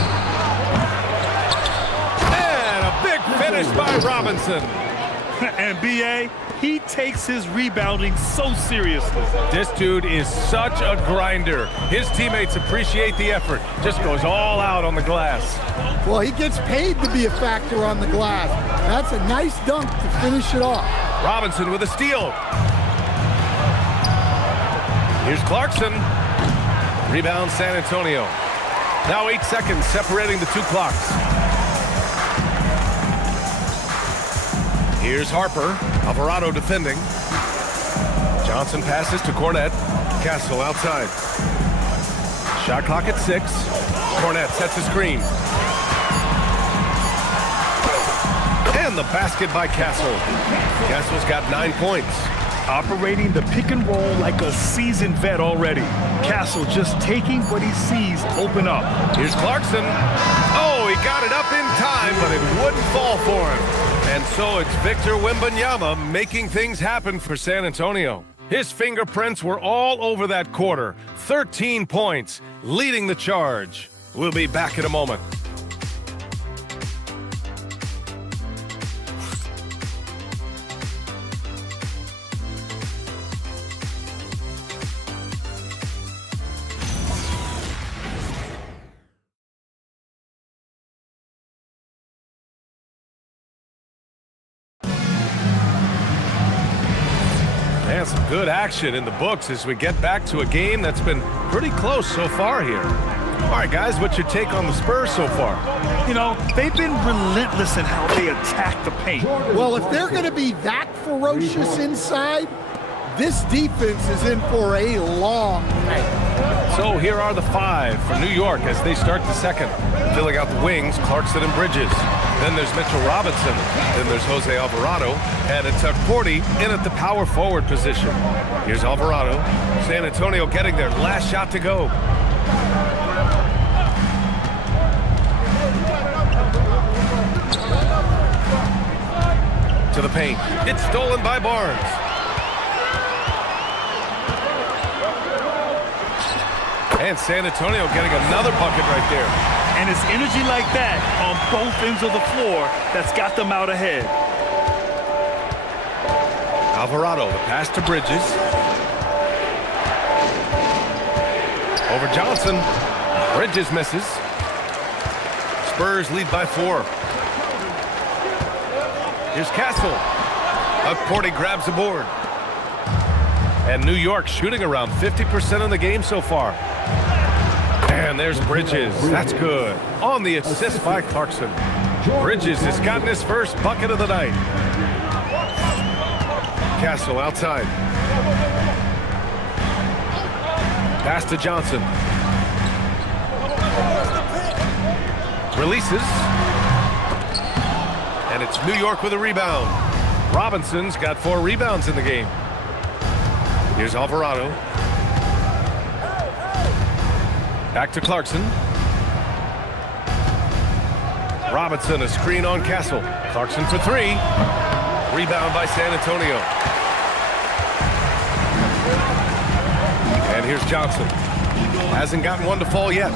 And a big finish by Robinson. And B.A., he takes his rebounding so seriously. This dude is such a grinder. His teammates appreciate the effort. Just goes all out on the glass. Well, he gets paid to be a factor on the glass. That's a nice dunk to finish it off. Robinson with a steal. Here's Clarkson. Rebound San Antonio. Now 8 seconds separating the 2 clocks. Here's Harper. Alvarado defending. Johnson passes to Cornette. Castle outside. Shot clock at 6. Cornette sets a screen. And the basket by Castle. Castle's got 9 points. Operating the pick and roll like a seasoned vet already. Castle just taking what he sees open up. Here's Clarkson. Oh, he got it up in time, but it wouldn't fall for him. And so it's Victor Wembanyama making things happen for San Antonio. His fingerprints were all over that quarter. 13 points, leading the charge. We'll be back in a moment. And some good action in the books as we get back to a game that's been pretty close so far here. All right, guys, what's your take on the Spurs so far? You know, they've been relentless in how they attack the paint. Well, if they're going to be that ferocious inside, this defense is in for a long night. So here are the 5 for New York as they start the second. Filling out the wings, Clarkson and Bridges. Then there's Mitchell Robinson. Then there's Jose Alvarado. And it's Tuck 40 in at the power forward position. Here's Alvarado. San Antonio getting their last shot to go. To the paint. It's stolen by Barnes. And San Antonio getting another bucket right there. And it's energy like that on both ends of the floor that's got them out ahead. Alvarado, the pass to Bridges. Over Johnson. Bridges misses. Spurs lead by 4. Here's Castle. Porty grabs the board. And New York shooting around 50% of the game so far. And there's Bridges. That's good. On the assist by Clarkson. Bridges has gotten his first bucket of the night. Castle outside. Pass to Johnson. Releases. And it's New York with a rebound. Robinson's got 4 rebounds in the game. Here's Alvarado. Back to Clarkson. Robinson, a screen on Castle. Clarkson for 3. Rebound by San Antonio. And here's Johnson. Hasn't gotten one to fall yet.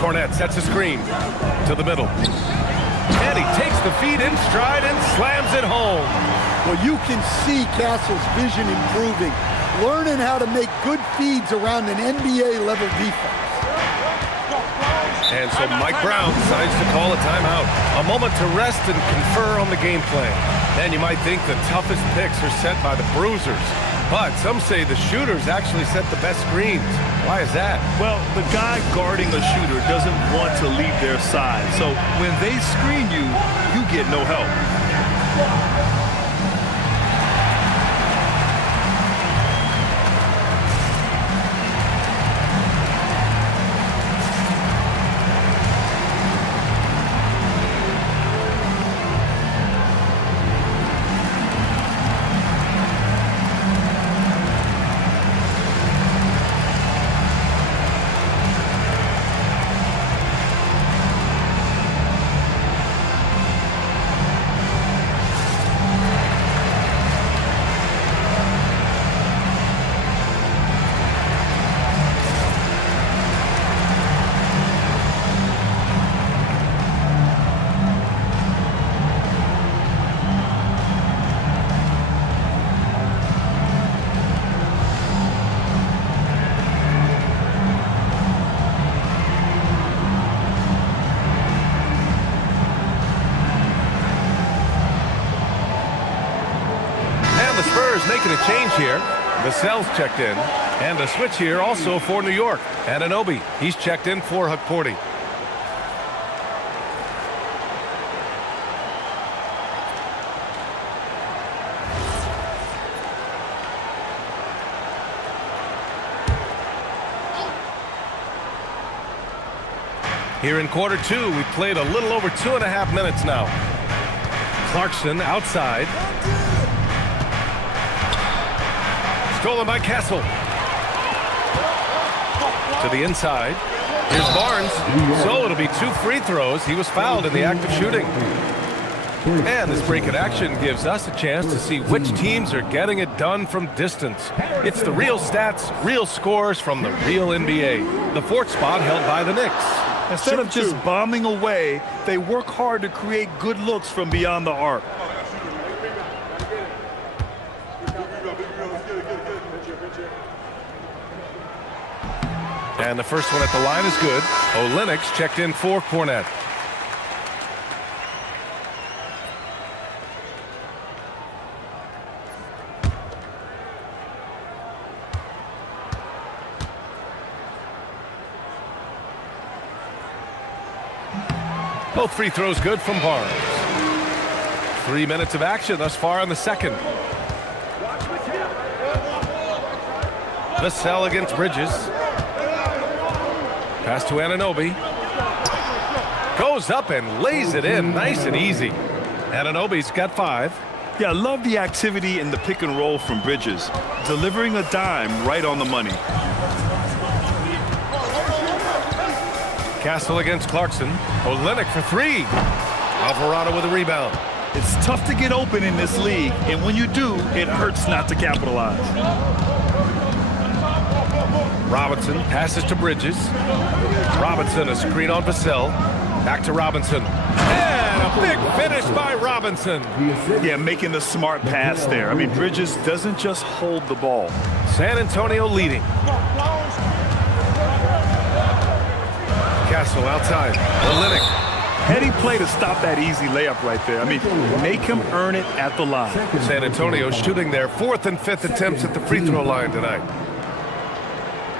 Cornette sets a screen to the middle. And he takes the feed in stride and slams it home. Well, you can see Castle's vision improving, learning how to make good feeds around an NBA-level defense. And so Mike Brown decides to call a timeout. A moment to rest and confer on the game plan. And you might think the toughest picks are set by the bruisers. But some say the shooters actually set the best screens. Why is that? Well, the guy guarding a shooter doesn't want to leave their side. So when they screen you, you get no help. Making a change here. Vassell's checked in. And a switch here also for New York. Anunoby, he's checked in for Porty. Here in quarter 2, we played a little over 2.5 minutes now. Clarkson outside. Stolen by Castle. To the inside. Here's Barnes. So it'll be 2 free throws. He was fouled in the act of shooting. And this break in action gives us a chance to see which teams are getting it done from distance. It's the real stats, real scores from the real NBA. The 4th spot held by the Knicks. Instead of just bombing away, they work hard to create good looks from beyond the arc. And the first one at the line is good. Olynyk's checked in for Cornette. Both free throws good from Barnes. 3 minutes of action thus far in the second. Vassell against Bridges. Pass to Anunoby. Goes up and lays it in nice and easy. Anunoby's got 5. Yeah, I love the activity in the pick and roll from Bridges. Delivering a dime right on the money. Castle against Clarkson. Olynyk for 3. Alvarado with a rebound. It's tough to get open in this league, and when you do, it hurts not to capitalize. Robinson passes to Bridges. Robinson, a screen on Vassell. Back to Robinson. And a big finish by Robinson. Yeah, making the smart pass there. I mean, Bridges doesn't just hold the ball. San Antonio leading. Castle outside. Olynyk. Heady play to stop that easy layup right there. I mean, make him earn it at the line. San Antonio shooting their 4th and 5th attempts at the free throw line tonight.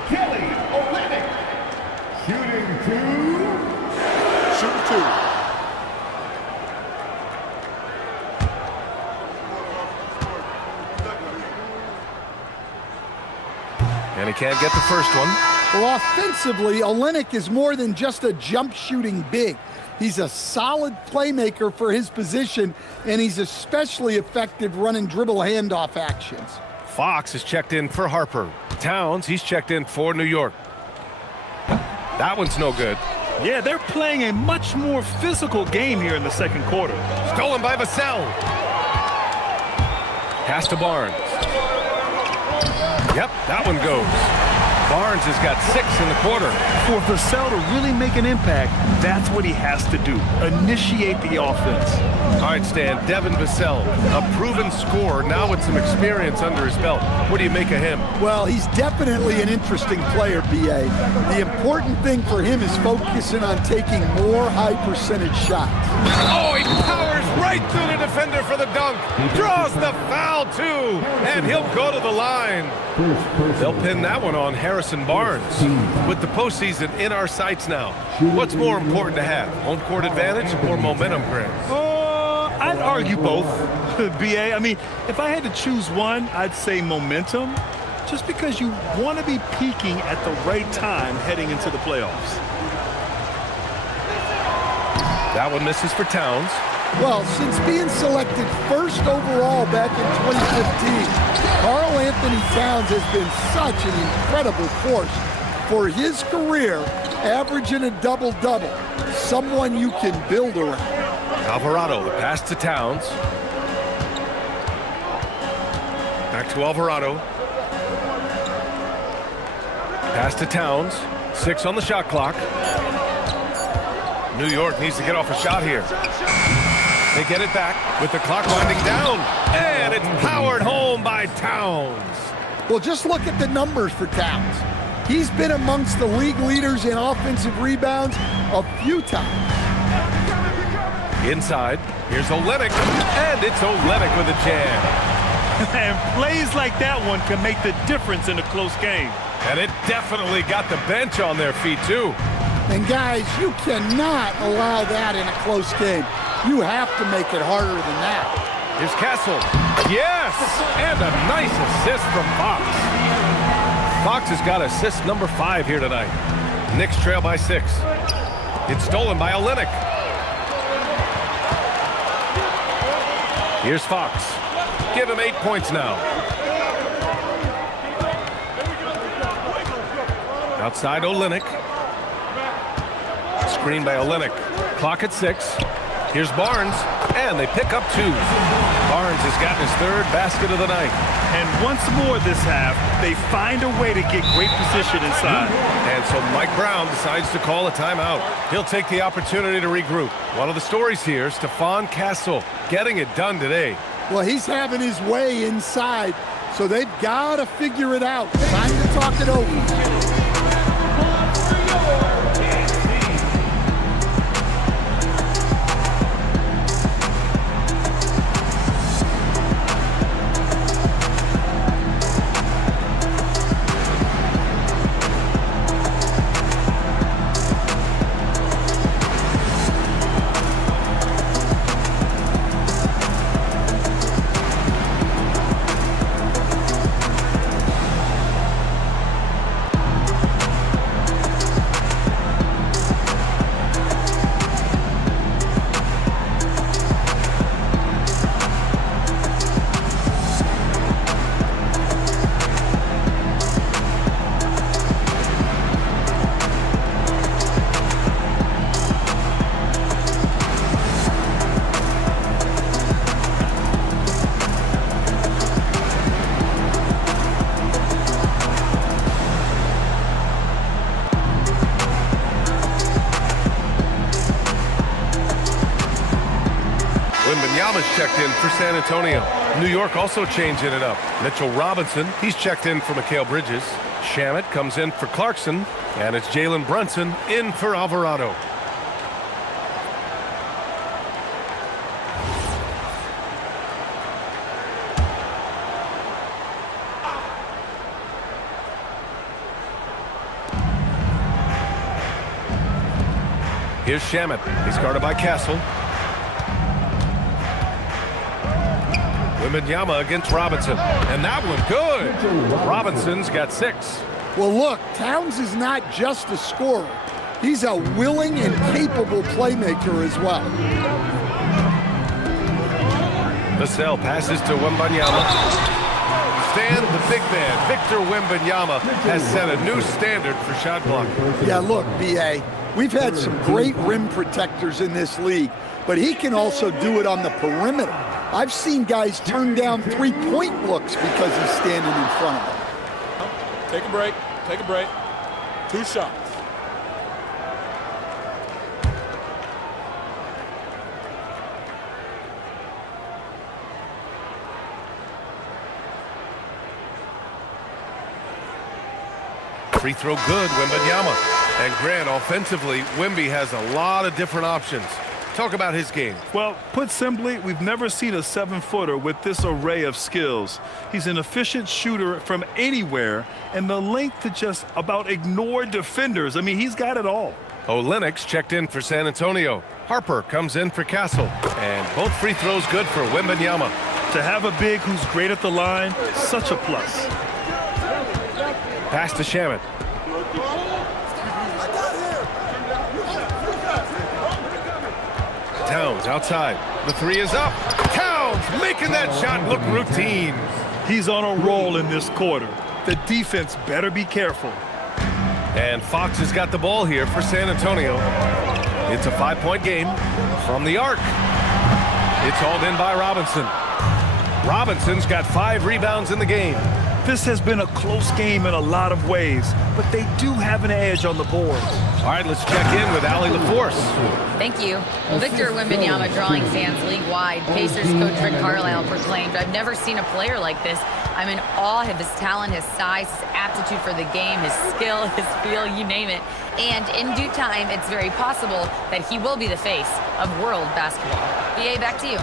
Kelly Olynyk. Shooting 2. Shooting 2. And he can't get the first one. Well, offensively, Olynyk is more than just a jump shooting big. He's a solid playmaker for his position, and he's especially effective running dribble handoff actions. Fox is checked in for Harper. Towns, he's checked in for New York. That one's no good. Yeah, they're playing a much more physical game here in the second quarter. Stolen by Vassell. Pass to Barnes. Yep, that one goes. Barnes has got 6 in the quarter. For Vassell to really make an impact, that's what he has to do. Initiate the offense. All right, Stan, Devin Vassell, a proven scorer, now with some experience under his belt. What do you make of him? Well, he's definitely an interesting player, B.A. The important thing for him is focusing on taking more high-percentage shots. Oh, he powers right through the defender for the dunk. Draws the foul, too, and he'll go to the line. They'll pin that one on Harrison Barnes. With the postseason in our sights now, what's more important to have, home court advantage or momentum, Grant? I'd argue both, B.A. I mean, if I had to choose one, I'd say momentum, just because you want to be peaking at the right time heading into the playoffs. That one misses for Towns. Well, since being selected first overall back in 2015, Karl Anthony Towns has been such an incredible force for his career, averaging a double-double, someone you can build around. Alvarado, the pass to Towns. Back to Alvarado. Pass to Towns. 6 on the shot clock. New York needs to get off a shot here. They get it back with the clock winding down. And it's powered home by Towns. Well, just look at the numbers for Towns. He's been amongst the league leaders in offensive rebounds a few times. Inside, here's Olynyk, and it's Olynyk with a jam. And plays like that one can make the difference in a close game. And it definitely got the bench on their feet, too. And guys, you cannot allow that in a close game. You have to make it harder than that. Here's Castle. Yes! And a nice assist from Fox. Fox has got assist number 5 here tonight. Knicks trail by 6. It's stolen by Olynyk. Here's Fox. Give him 8 points now. Outside Olynyk. Screen by Olynyk. Clock at 6. Here's Barnes, and they pick up 2. Barnes has gotten his 3rd basket of the night. And once more this half, they find a way to get great position inside. And so Mike Brown decides to call a timeout. He'll take the opportunity to regroup. One of the stories here, Stephon Castle, getting it done today. Well, he's having his way inside, so they've got to figure it out. Time to talk it over. Wembanyama's checked in for San Antonio. New York also changing it up. Mitchell Robinson, he's checked in for Mikal Bridges. Shamet comes in for Clarkson. And it's Jalen Brunson in for Alvarado. Here's Shamet. He's guarded by Castle. Wembanyama against Robinson. And that one good. Robinson's got 6. Well, look, Towns is not just a scorer. He's a willing and capable playmaker as well. Vassell passes to Wembanyama. Stan, the big man, Victor Wembanyama, has set a new standard for shot blocking. Yeah, look, B.A., we've had some great rim protectors in this league, but he can also do it on the perimeter. I've seen guys turn down three-point looks because he's standing in front of them. Take a break. Take a break. 2 shots. Free throw good, Wembanyama. And Grant, offensively, Wemby has a lot of different options. Talk about his game. Well, put simply, we've never seen a 7-footer with this array of skills. He's an efficient shooter from anywhere, and the length to just about ignore defenders. I mean, he's got it all. Olynyk checked in for San Antonio. Harper comes in for Castle. And both free throws good for Wembanyama. To have a big who's great at the line, such a plus. Pass to Shamet. Towns outside. The 3 is up. Towns making that shot look routine. He's on a roll in this quarter. The defense better be careful. And Fox has got the ball here for San Antonio. It's a 5-point game from the arc. It's hauled in by Robinson. Robinson's got 5 rebounds in the game. This has been a close game in a lot of ways, but they do have an edge on the boards. All right, let's check in with Allie LaForce. Thank you. Victor Wembanyama drawing fans league-wide. Pacers coach Rick Carlisle proclaimed, "I've never seen a player like this. I'm in awe of his talent, his size, his aptitude for the game, his skill, his feel, you name it. And in due time, it's very possible that he will be the face of world basketball." BA, back to you.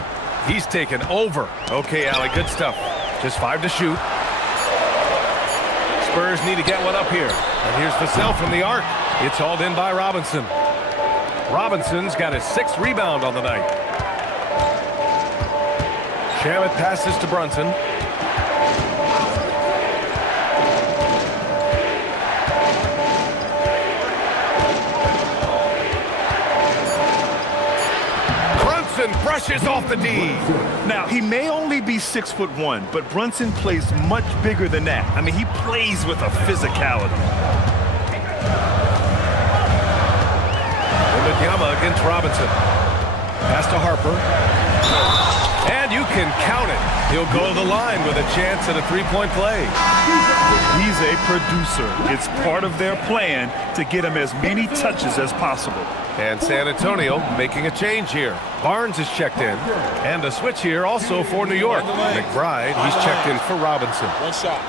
He's taken over. Okay, Allie, good stuff. Just 5 to shoot. Spurs need to get one up here. And here's Vassell from the arc. It's hauled in by Robinson. Robinson's got his 6th rebound on the night. Shamet passes to Brunson. Brunson brushes off the D. Now, he may only be 6'1", but Brunson plays much bigger than that. I mean, he plays with a physicality. Wembanyama against Robinson. Pass to Harper. And you can count it. He'll go to the line with a chance at a 3-point play. He's a producer. It's part of their plan to get him as many touches as possible. And San Antonio making a change here. Barnes is checked in. And a switch here also for New York. McBride, he's checked in for Robinson. 1 shot.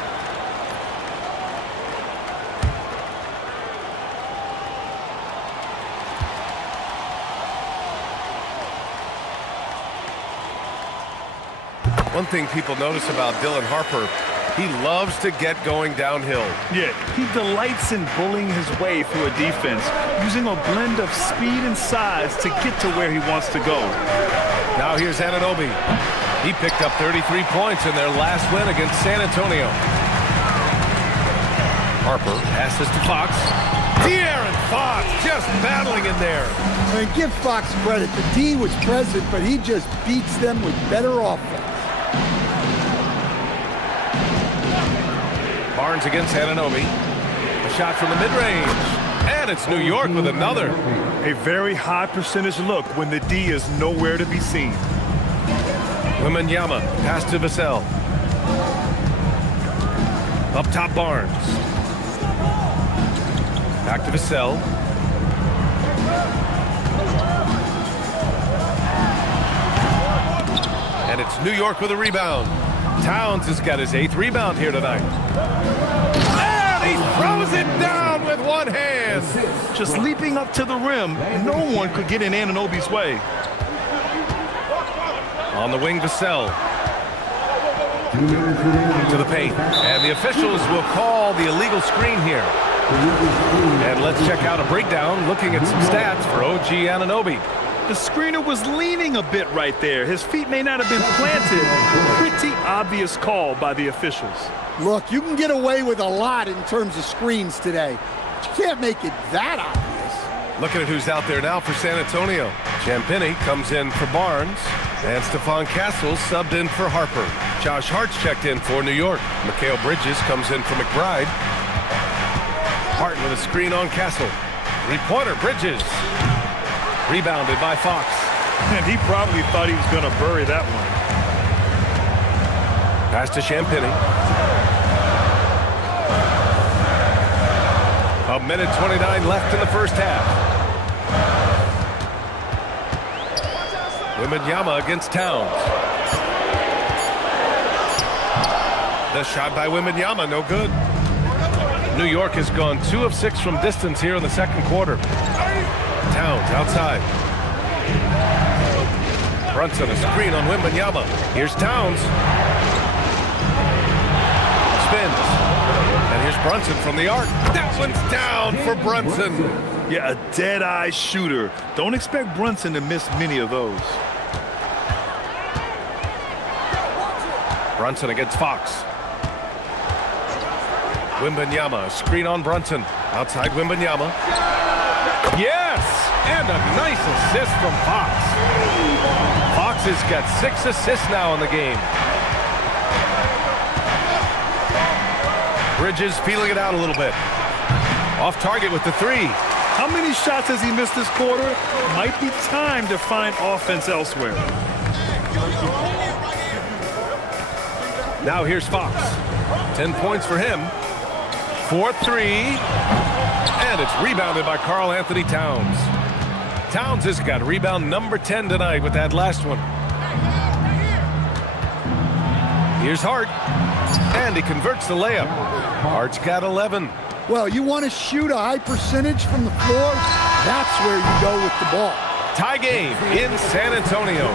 One thing people notice about Dylan Harper, he loves to get going downhill. Yeah, he delights in bullying his way through a defense, using a blend of speed and size to get to where he wants to go. Now here's Anunoby. He picked up 33 points in their last win against San Antonio. Harper passes to Fox. De'Aaron Fox just battling in there. I mean, give Fox credit. The D was present, but he just beats them with better offense. Barnes against Anunoby. A shot from the mid-range. And it's New York with another. A very high percentage look when the D is nowhere to be seen. Wembanyama, pass to Vassell. Up top, Barnes. Back to Vassell. New York with a rebound. Towns has got his 8th rebound here tonight. And he throws it down with one hand. Just leaping up to the rim, no one could get in Anunoby's way. On the wing, Vassell. To the paint. And the officials will call the illegal screen here. And let's check out a breakdown looking at some stats for OG Anunoby. The screener was leaning a bit right there. His feet may not have been planted. Pretty obvious call by the officials. Look, you can get away with a lot in terms of screens today. But you can't make it that obvious. Looking at who's out there now for San Antonio. Champagnie comes in for Barnes. And Stephon Castles subbed in for Harper. Josh Hart's checked in for New York. Mikal Bridges comes in for McBride. Hart with a screen on Castle. Three-pointer, Bridges. Rebounded by Fox. And he probably thought he was going to bury that one. Pass to Champagnie. A minute 29 left in the first half. Wembanyama against Towns. The shot by Wembanyama, no good. New York has gone 2 of 6 from distance here in the second quarter. Towns outside. Brunson, a screen on Wembanyama. Here's Towns. Spins. And here's Brunson from the arc. That one's down for Brunson. Yeah, a dead-eye shooter. Don't expect Brunson to miss many of those. Brunson against Fox. Wembanyama, a screen on Brunson. Outside Wembanyama. Yes! And a nice assist from Fox. Fox has got 6 assists now in the game. Bridges feeling it out a little bit. Off target with the 3. How many shots has he missed this quarter? Might be time to find offense elsewhere. Now here's Fox. 10 points for him. 4-3. And it's rebounded by Karl Anthony Towns. Towns has got rebound number 10 tonight with that last one. Here's Hart. And he converts the layup. Hart's got 11. Well, you want to shoot a high percentage from the floor? That's where you go with the ball. Tie game in San Antonio.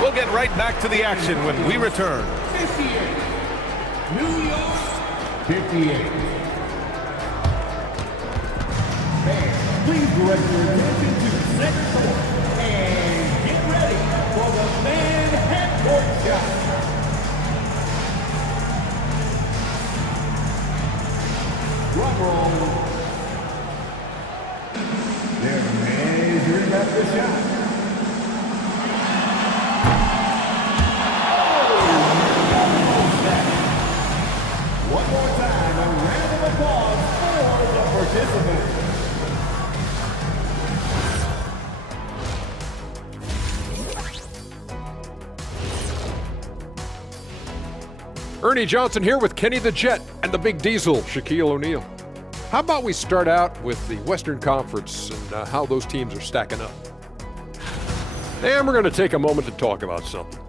We'll get right back to the action when we return. 58. New York, 58. And please direct your attention to second court and get ready for the man half-court shot. Drum roll. Their man is ready at the shot. One more time, a round of applause for the participants. Ernie Johnson here with Kenny the Jet and the Big Diesel, Shaquille O'Neal. How about we start out with the Western Conference and how those teams are stacking up? And we're going to take a moment to talk about something.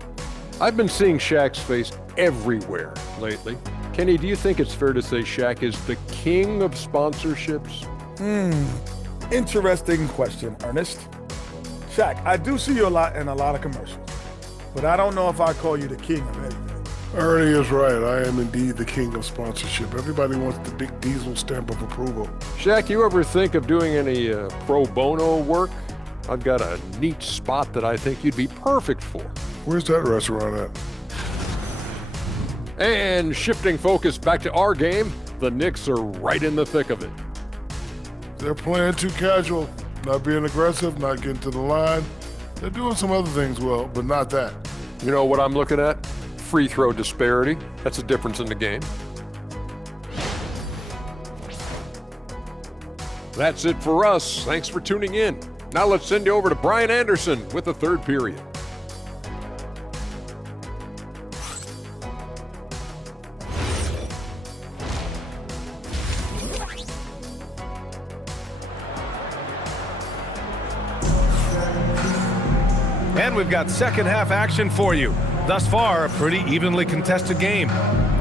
I've been seeing Shaq's face everywhere lately. Kenny, do you think it's fair to say Shaq is the king of sponsorships? Interesting question, Ernest. Shaq, I do see you a lot in a lot of commercials, but I don't know if I call you the king of anything. Ernie is right. I am indeed the king of sponsorship. Everybody wants the Big Diesel stamp of approval. Shaq, you ever think of doing any pro bono work? I've got a neat spot that I think you'd be perfect for. Where's that restaurant at? And shifting focus back to our game, the Knicks are right in the thick of it. They're playing too casual, not being aggressive, not getting to the line. They're doing some other things well, but not that. You know what I'm looking at? Free throw disparity. That's a difference in the game. That's it for us. Thanks for tuning in. Now let's send you over to Brian Anderson with the third period. And we've got second half action for you. Thus far, a pretty evenly contested game.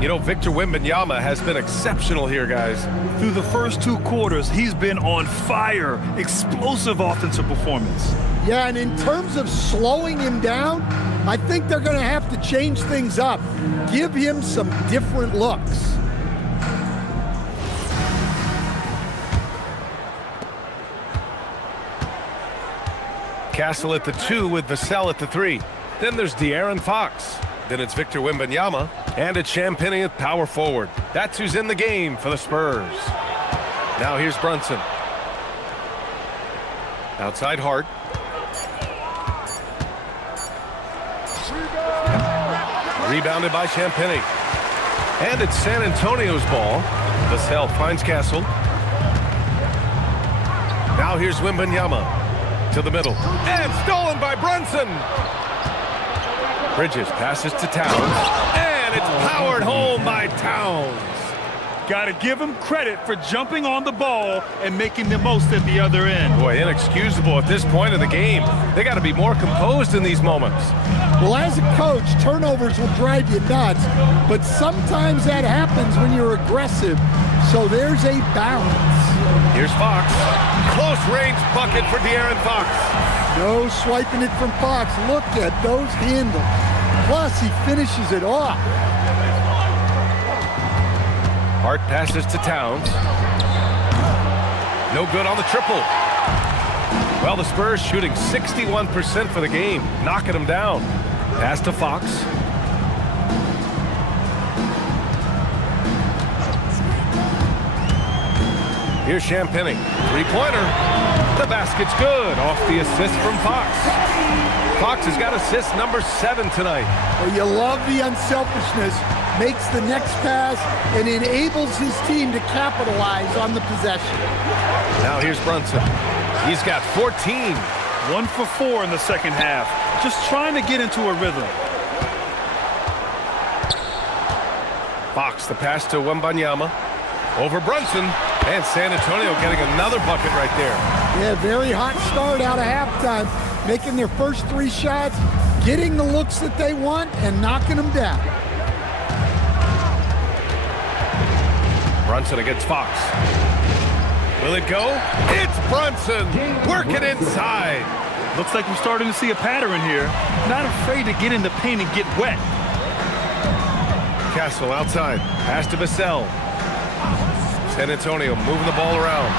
You know, Victor Wembanyama has been exceptional here, guys. Through the first 2 quarters, he's been on fire. Explosive offensive performance. Yeah, and in terms of slowing him down, I think they're going to have to change things up. Give him some different looks. Castle at the 2 with Vassell at the 3. Then there's De'Aaron Fox. Then it's Victor Wembanyama. And it's Champagnie at power forward. That's who's in the game for the Spurs. Now here's Brunson. Outside Hart. Rebounded by Champagnie. And it's San Antonio's ball. Vassell finds Castle. Now here's Wembanyama. To the middle. And stolen by Brunson. Bridges passes to Towns. And it's powered home by Towns. Got to give him credit for jumping on the ball and making the most at the other end. Boy, inexcusable at this point of the game. They got to be more composed in these moments. Well, as a coach, turnovers will drive you nuts, but sometimes that happens when you're aggressive. So there's a balance. Here's Fox. Close range bucket for De'Aaron Fox. No swiping it from Fox. Look at those handles. Plus, he finishes it off. Hart passes to Towns. No good on the triple. Well, the Spurs shooting 61% for the game, knocking them down. Pass to Fox. Here's Champagnie. Three-pointer. The basket's good. Off the assist from Fox. Fox has got assist number 7 tonight. Well, you love the unselfishness. Makes the next pass and enables his team to capitalize on the possession. Now here's Brunson. He's got 14. 1 for 4 in the second half. Just trying to get into a rhythm. Fox, the pass to Wembanyama. Over Brunson. And San Antonio getting another bucket right there. Yeah, very hot start out of halftime. Making their first 3 shots, getting the looks that they want, and knocking them down. Brunson against Fox. Will it go? It's Brunson. Working inside. Looks like we're starting to see a pattern here. Not afraid to get in the paint and get wet. Castle outside. Pass to Vassell. San Antonio moving the ball around.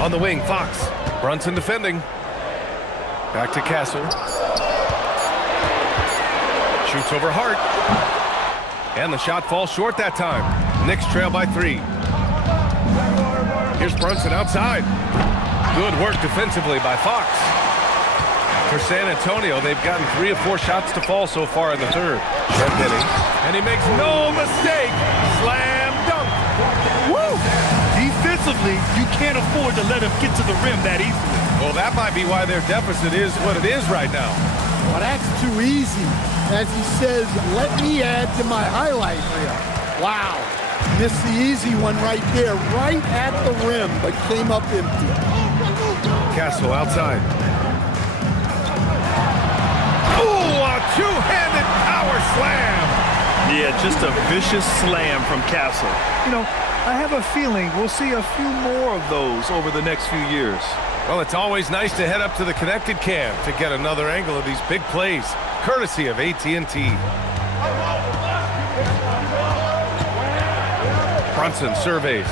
On the wing, Fox. Brunson defending. Back to Castle. Shoots over Hart. And the shot falls short that time. Knicks trail by 3. Here's Brunson outside. Good work defensively by Fox. For San Antonio, they've gotten 3 of 4 shots to fall so far in the third. Champagnie. And he makes no mistake. Slam dunk. Woo! Defensively, you can't afford to let him get to the rim that easily. Well, that might be why their deficit is what it is right now. Well, that's too easy. As he says, let me add to my highlight reel. Wow. Missed the easy one right there, right at the rim, but came up empty. Castle outside. Ooh, a two-handed power slam. Yeah, just a vicious slam from Castle. You know, I have a feeling we'll see a few more of those over the next few years. Well, it's always nice to head up to the connected cam to get another angle of these big plays, courtesy of AT&T. Brunson surveys.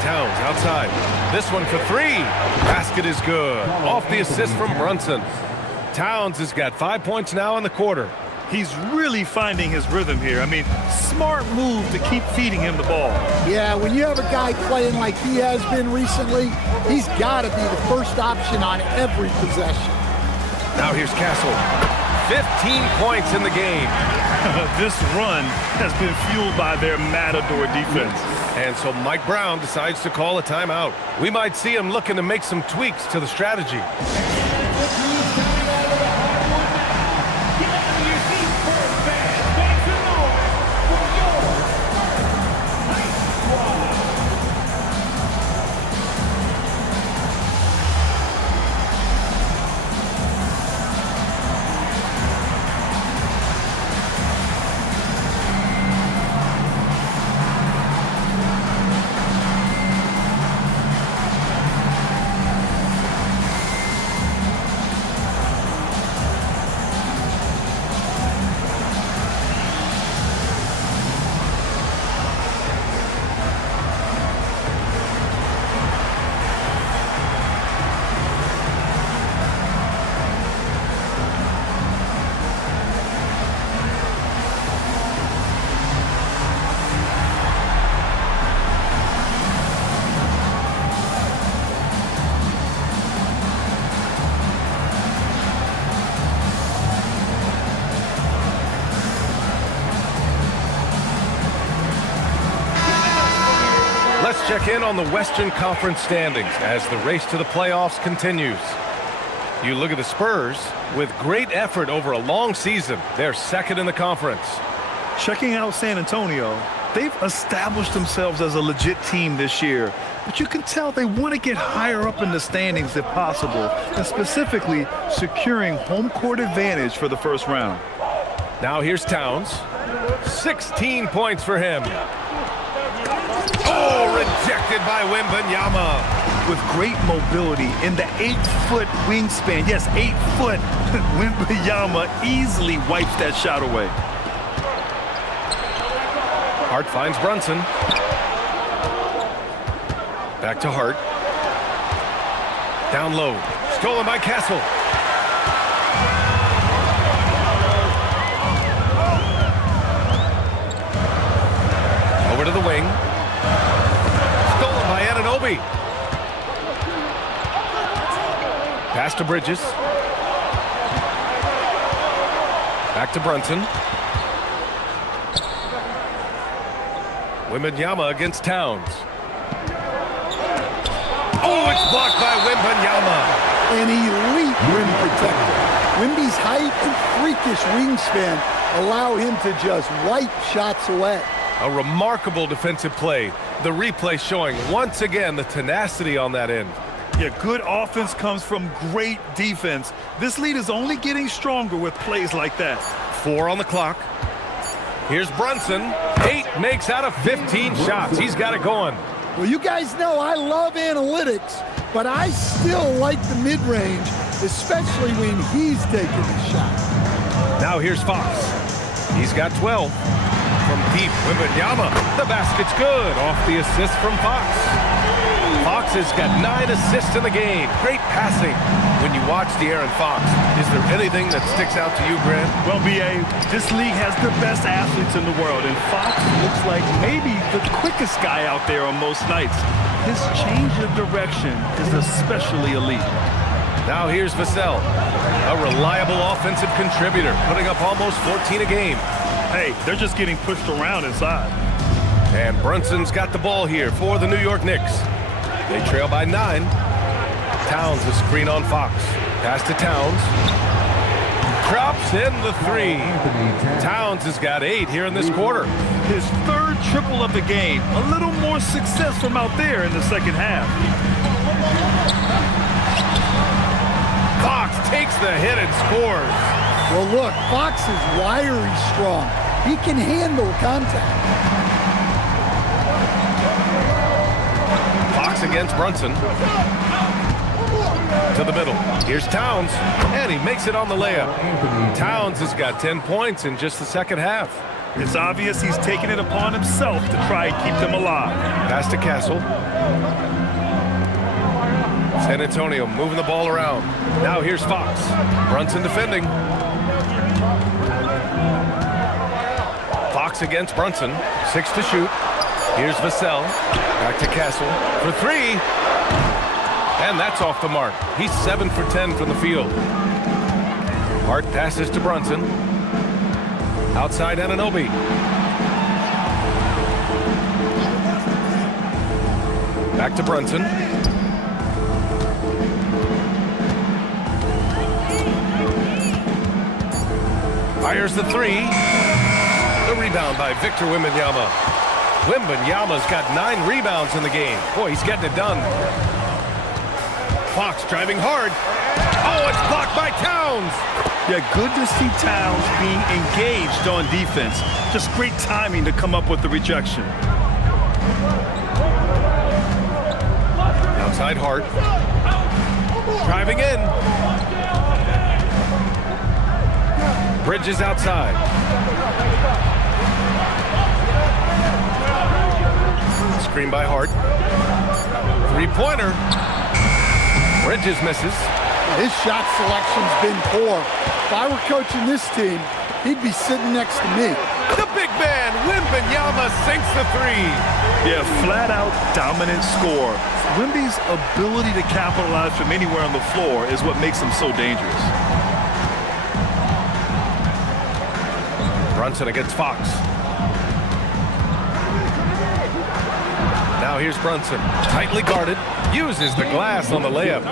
Towns outside. This one for 3. Basket is good. Off the assist from Brunson. Towns has got 5 points now in the quarter. He's really finding his rhythm here. I mean, smart move to keep feeding him the ball. Yeah, when you have a guy playing like he has been recently, he's got to be the first option on every possession. Now here's Castle. 15 points in the game. This run has been fueled by their matador defense. And so Mike Brown decides to call a timeout. We might see him looking to make some tweaks to the strategy. check in on the Western Conference standings as the race to the playoffs continues. You look at the Spurs, with great effort over a long season. They're second in the conference. Checking out San Antonio, they've established themselves as a legit team this year, but you can tell they want to get higher up in the standings if possible, and specifically securing home court advantage for the first round. Now here's Towns. 16 points for him. Oh, rejected by Wembanyama. With great mobility in the 8-foot wingspan, yes, 8 foot, Wembanyama easily wipes that shot away. Hart finds Brunson. Back to Hart. Down low. Stolen by Castle. Over to the wing. Stolen by Anunoby. Pass to Bridges. Back to Brunson. Wembanyama against Towns. Oh, it's blocked by Wembanyama. An elite rim protector. Wemby's height and freakish wingspan allow him to just wipe shots away. A remarkable defensive play. The replay showing once again the tenacity on that end. Yeah, good offense comes from great defense. This lead is only getting stronger with plays like that. 4 on the clock. Here's Brunson. 8 makes out of 15 shots. He's got it going. Well, you guys know I love analytics, but I still like the mid-range, especially when he's taking the shot. Now here's Fox. He's got 12. From deep, Wembanyama. The basket's good. Off the assist from Fox. Fox has got 9 assists in the game. Great passing. When you watch De'Aaron Fox, is there anything that sticks out to you, Grant? Well, B.A., this league has the best athletes in the world, and Fox looks like maybe the quickest guy out there on most nights. His change of direction is especially elite. Now here's Vassell, a reliable offensive contributor, putting up almost 14 a game. Hey, they're just getting pushed around inside. And Brunson's got the ball here for the New York Knicks. They trail by 9. Towns a screen on Fox. Pass to Towns. Drops in the 3. Towns has got 8 here in this quarter. His 3rd triple of the game. A little more success from out there in the second half. Fox takes the hit and scores. Well, look, Fox is wiry strong. He can handle contact. Fox against Brunson. To the middle. Here's Towns, and he makes it on the layup. Towns has got 10 points in just the second half. It's obvious he's taking it upon himself to try and keep them alive. Pass to Castle. San Antonio moving the ball around. Now here's Fox. Brunson defending. Fox against Brunson. 6 to shoot. Here's Vassell. Back to Castle for 3. And that's off the mark. He's 7 for 10 from the field. Hart passes to Brunson. Outside Anunoby. Back to Brunson. Fires the 3. The rebound by Victor Wembanyama. Wembanyama's got 9 rebounds in the game. Boy, he's getting it done. Fox driving hard. Oh, it's blocked by Towns. Yeah, good to see Towns being engaged on defense. Just great timing to come up with the rejection. Outside Hart. Driving in. Bridges outside. Screen by Hart. 3-pointer. Bridges misses. His shot selection's been poor. If I were coaching this team, he'd be sitting next to me. The big man, Wembanyama, sinks the 3. Yeah, flat-out dominant score. Wemby's ability to capitalize from anywhere on the floor is what makes him so dangerous. Brunson against Fox. Now Now here's Brunson. Tightly guarded. Uses the glass on the layup.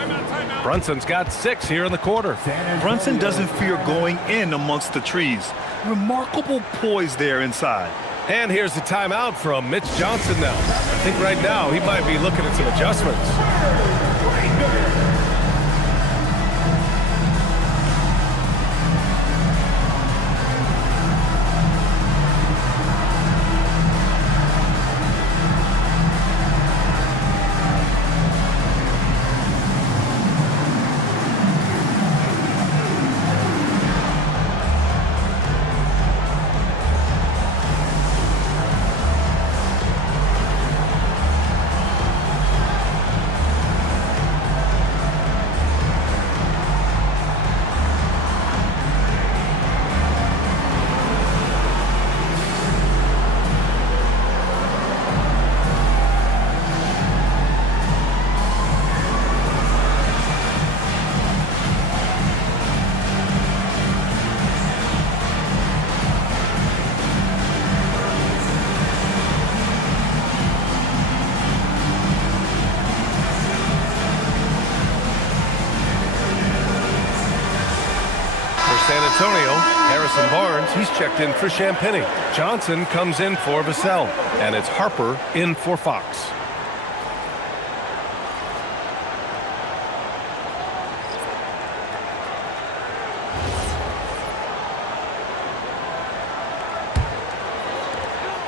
Brunson's got 6 here in the quarter. Brunson doesn't fear going in amongst the trees. Remarkable poise there inside. And here's the timeout from Mitch Johnson now. I think right now he might be looking at some adjustments. San Antonio, Harrison Barnes, he's checked in for Champagnie. Johnson comes in for Vassell, and it's Harper in for Fox.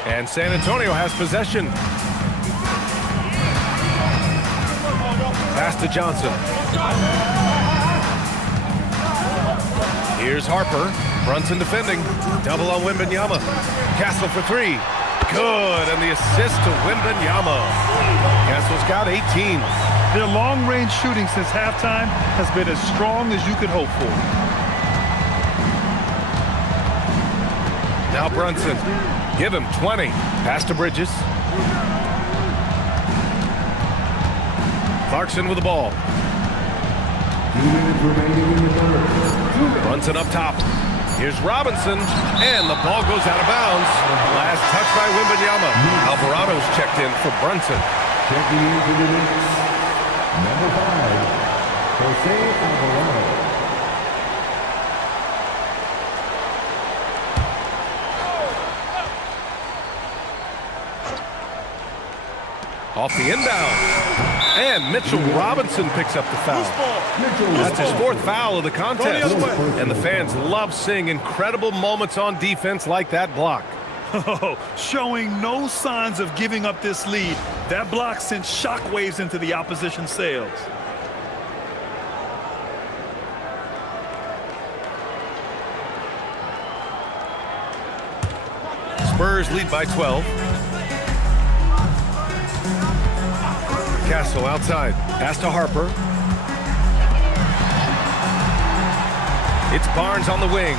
And San Antonio has possession. Pass to Johnson. Here's Harper. Brunson defending. Double on Wembanyama. Castle for 3. Good. And the assist to Wembanyama. Castle's got 18. Their long-range shooting since halftime has been as strong as you could hope for. Now Brunson. Give him 20. Pass to Bridges. Clarkson with the ball. 2 minutes remaining in the third. Brunson up top. Here's Robinson, and the ball goes out of bounds. Last touch by Wembanyama. Alvarado's checked in for Brunson. Checking into the Knicks, number 5, Jose Alvarado. Off the inbound. And Mitchell Robinson picks up the foul. That's his 4th foul of the contest. And the fans love seeing incredible moments on defense like that block. Showing no signs of giving up this lead. That block sent shockwaves into the opposition sails. Spurs lead by 12. Castle outside. Pass to Harper. It's Barnes on the wing.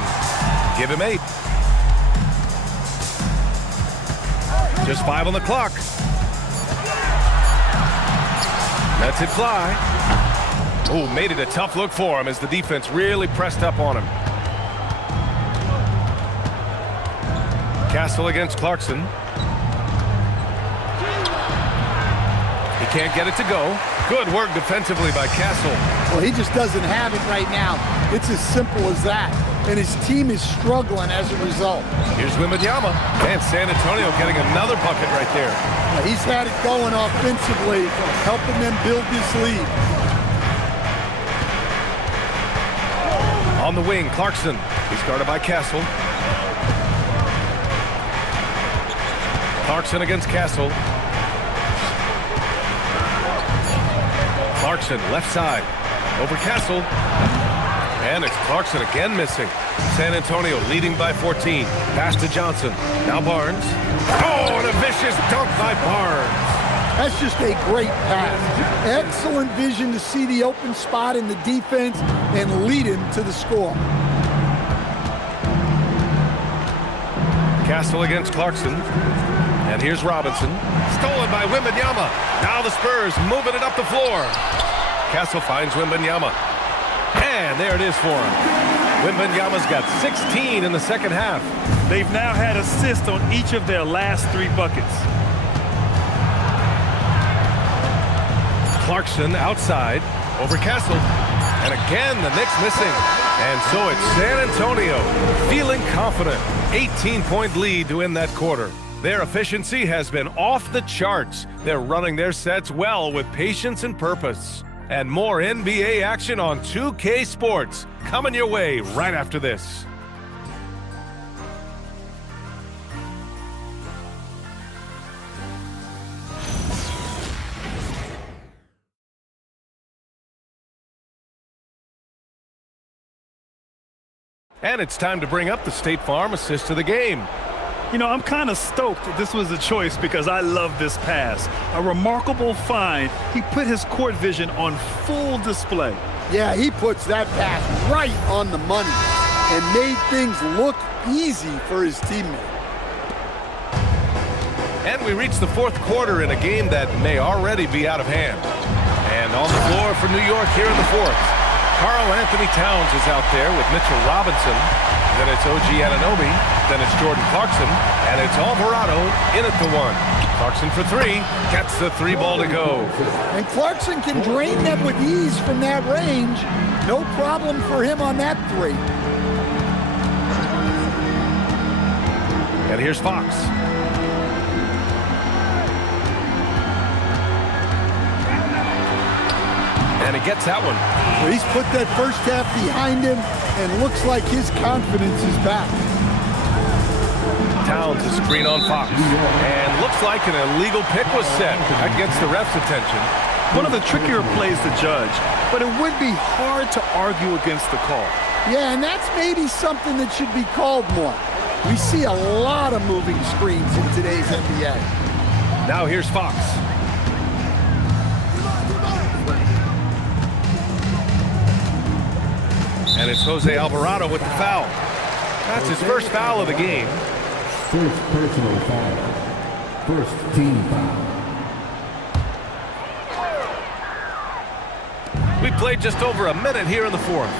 Give him 8. Just 5 on the clock. Lets it fly. Oh, made it a tough look for him as the defense really pressed up on him. Castle against Clarkson. He can't get it to go. Good work defensively by Castle. Well, he just doesn't have it right now. It's as simple as that. And his team is struggling as a result. Here's Wembanyama. And San Antonio getting another bucket right there. He's had it going offensively, helping them build this lead. On the wing, Clarkson. He's guarded by Castle. Clarkson against Castle. Clarkson, left side. Over Castle. And it's Clarkson again missing. San Antonio leading by 14. Pass to Johnson. Now Barnes. Oh, and a vicious dunk by Barnes. That's just a great pass. Excellent vision to see the open spot in the defense and lead him to the score. Castle against Clarkson. And here's Robinson. Stolen by Wembanyama. Now the Spurs moving it up the floor. Castle finds Wembanyama. And there it is for him. Wembanyama's got 16 in the second half. They've now had assists on each of their last 3 buckets. Clarkson outside, over Castle. And again, the Knicks missing. And so it's San Antonio feeling confident. 18-point lead to end that quarter. Their efficiency has been off the charts. They're running their sets well with patience and purpose. And more NBA action on 2K Sports coming your way right after this. And it's time to bring up the State Farm assist of the game. You know, I'm kind of stoked that this was a choice because I love this pass. A remarkable find. He put his court vision on full display. Yeah, he puts that pass right on the money and made things look easy for his teammate. And we reach the fourth quarter in a game that may already be out of hand. And on the floor for New York here in the fourth, Karl Anthony Towns is out there with Mitchell Robinson. Then it's OG Anunoby. Then it's Jordan Clarkson. And it's Alvarado in at the one. Clarkson for three. Gets the three ball to go. And Clarkson can drain them with ease from that range. No problem for him on that three. And here's Fox. And he gets that one. Well, he's put that first half behind him and looks like his confidence is back. Towns is screen on Fox. And looks like an illegal pick was set. That gets the ref's attention. One of the trickier plays to judge, but it would be hard to argue against the call. Yeah, and that's maybe something that should be called more. We see a lot of moving screens in today's NBA. Now here's Fox. And it's Jose Alvarado with the foul. That's his first foul of the game. First personal foul. First team foul. We played just over a minute here in the fourth.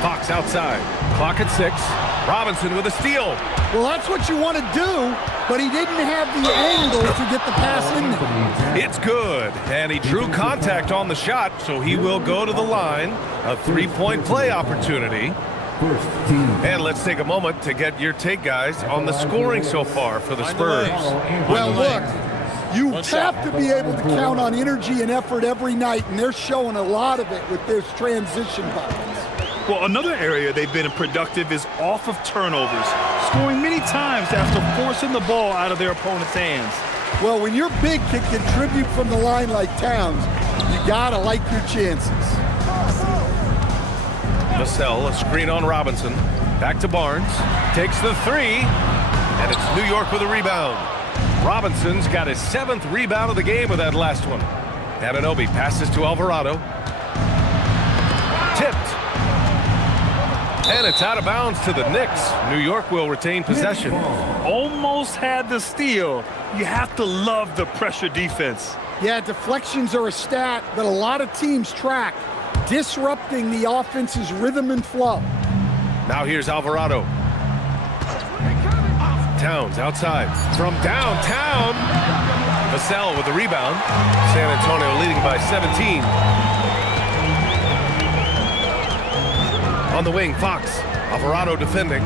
Fox outside. Clock at 6. Robinson with a steal. Well, that's what you want to do, but he didn't have the angle to get the pass in there. It's good, and he drew contact on the shot, so he will go to the line. A three-point play opportunity. And let's take a moment to get your take, guys, on the scoring so far for the Spurs. Well, look, you have to be able to count on energy and effort every night, and they're showing a lot of it with this transition buckets. Well, another area they've been productive is off of turnovers, scoring many times after forcing the ball out of their opponent's hands. Well, when your big can contribute from the line like Towns, you gotta like your chances. Vassell, a screen on Robinson. Back to Barnes. Takes the three. And it's New York with a rebound. Robinson's got his 7th rebound of the game with that last one. Anunoby passes to Alvarado. Tipped. And it's out of bounds to the Knicks. New York will retain possession. Almost had the steal. You have to love the pressure defense. Yeah, deflections are a stat that a lot of teams track, disrupting the offense's rhythm and flow. Now here's Alvarado. Towns outside. From downtown. Vassell with the rebound. San Antonio leading by 17. On the wing, Fox. Alvarado defending.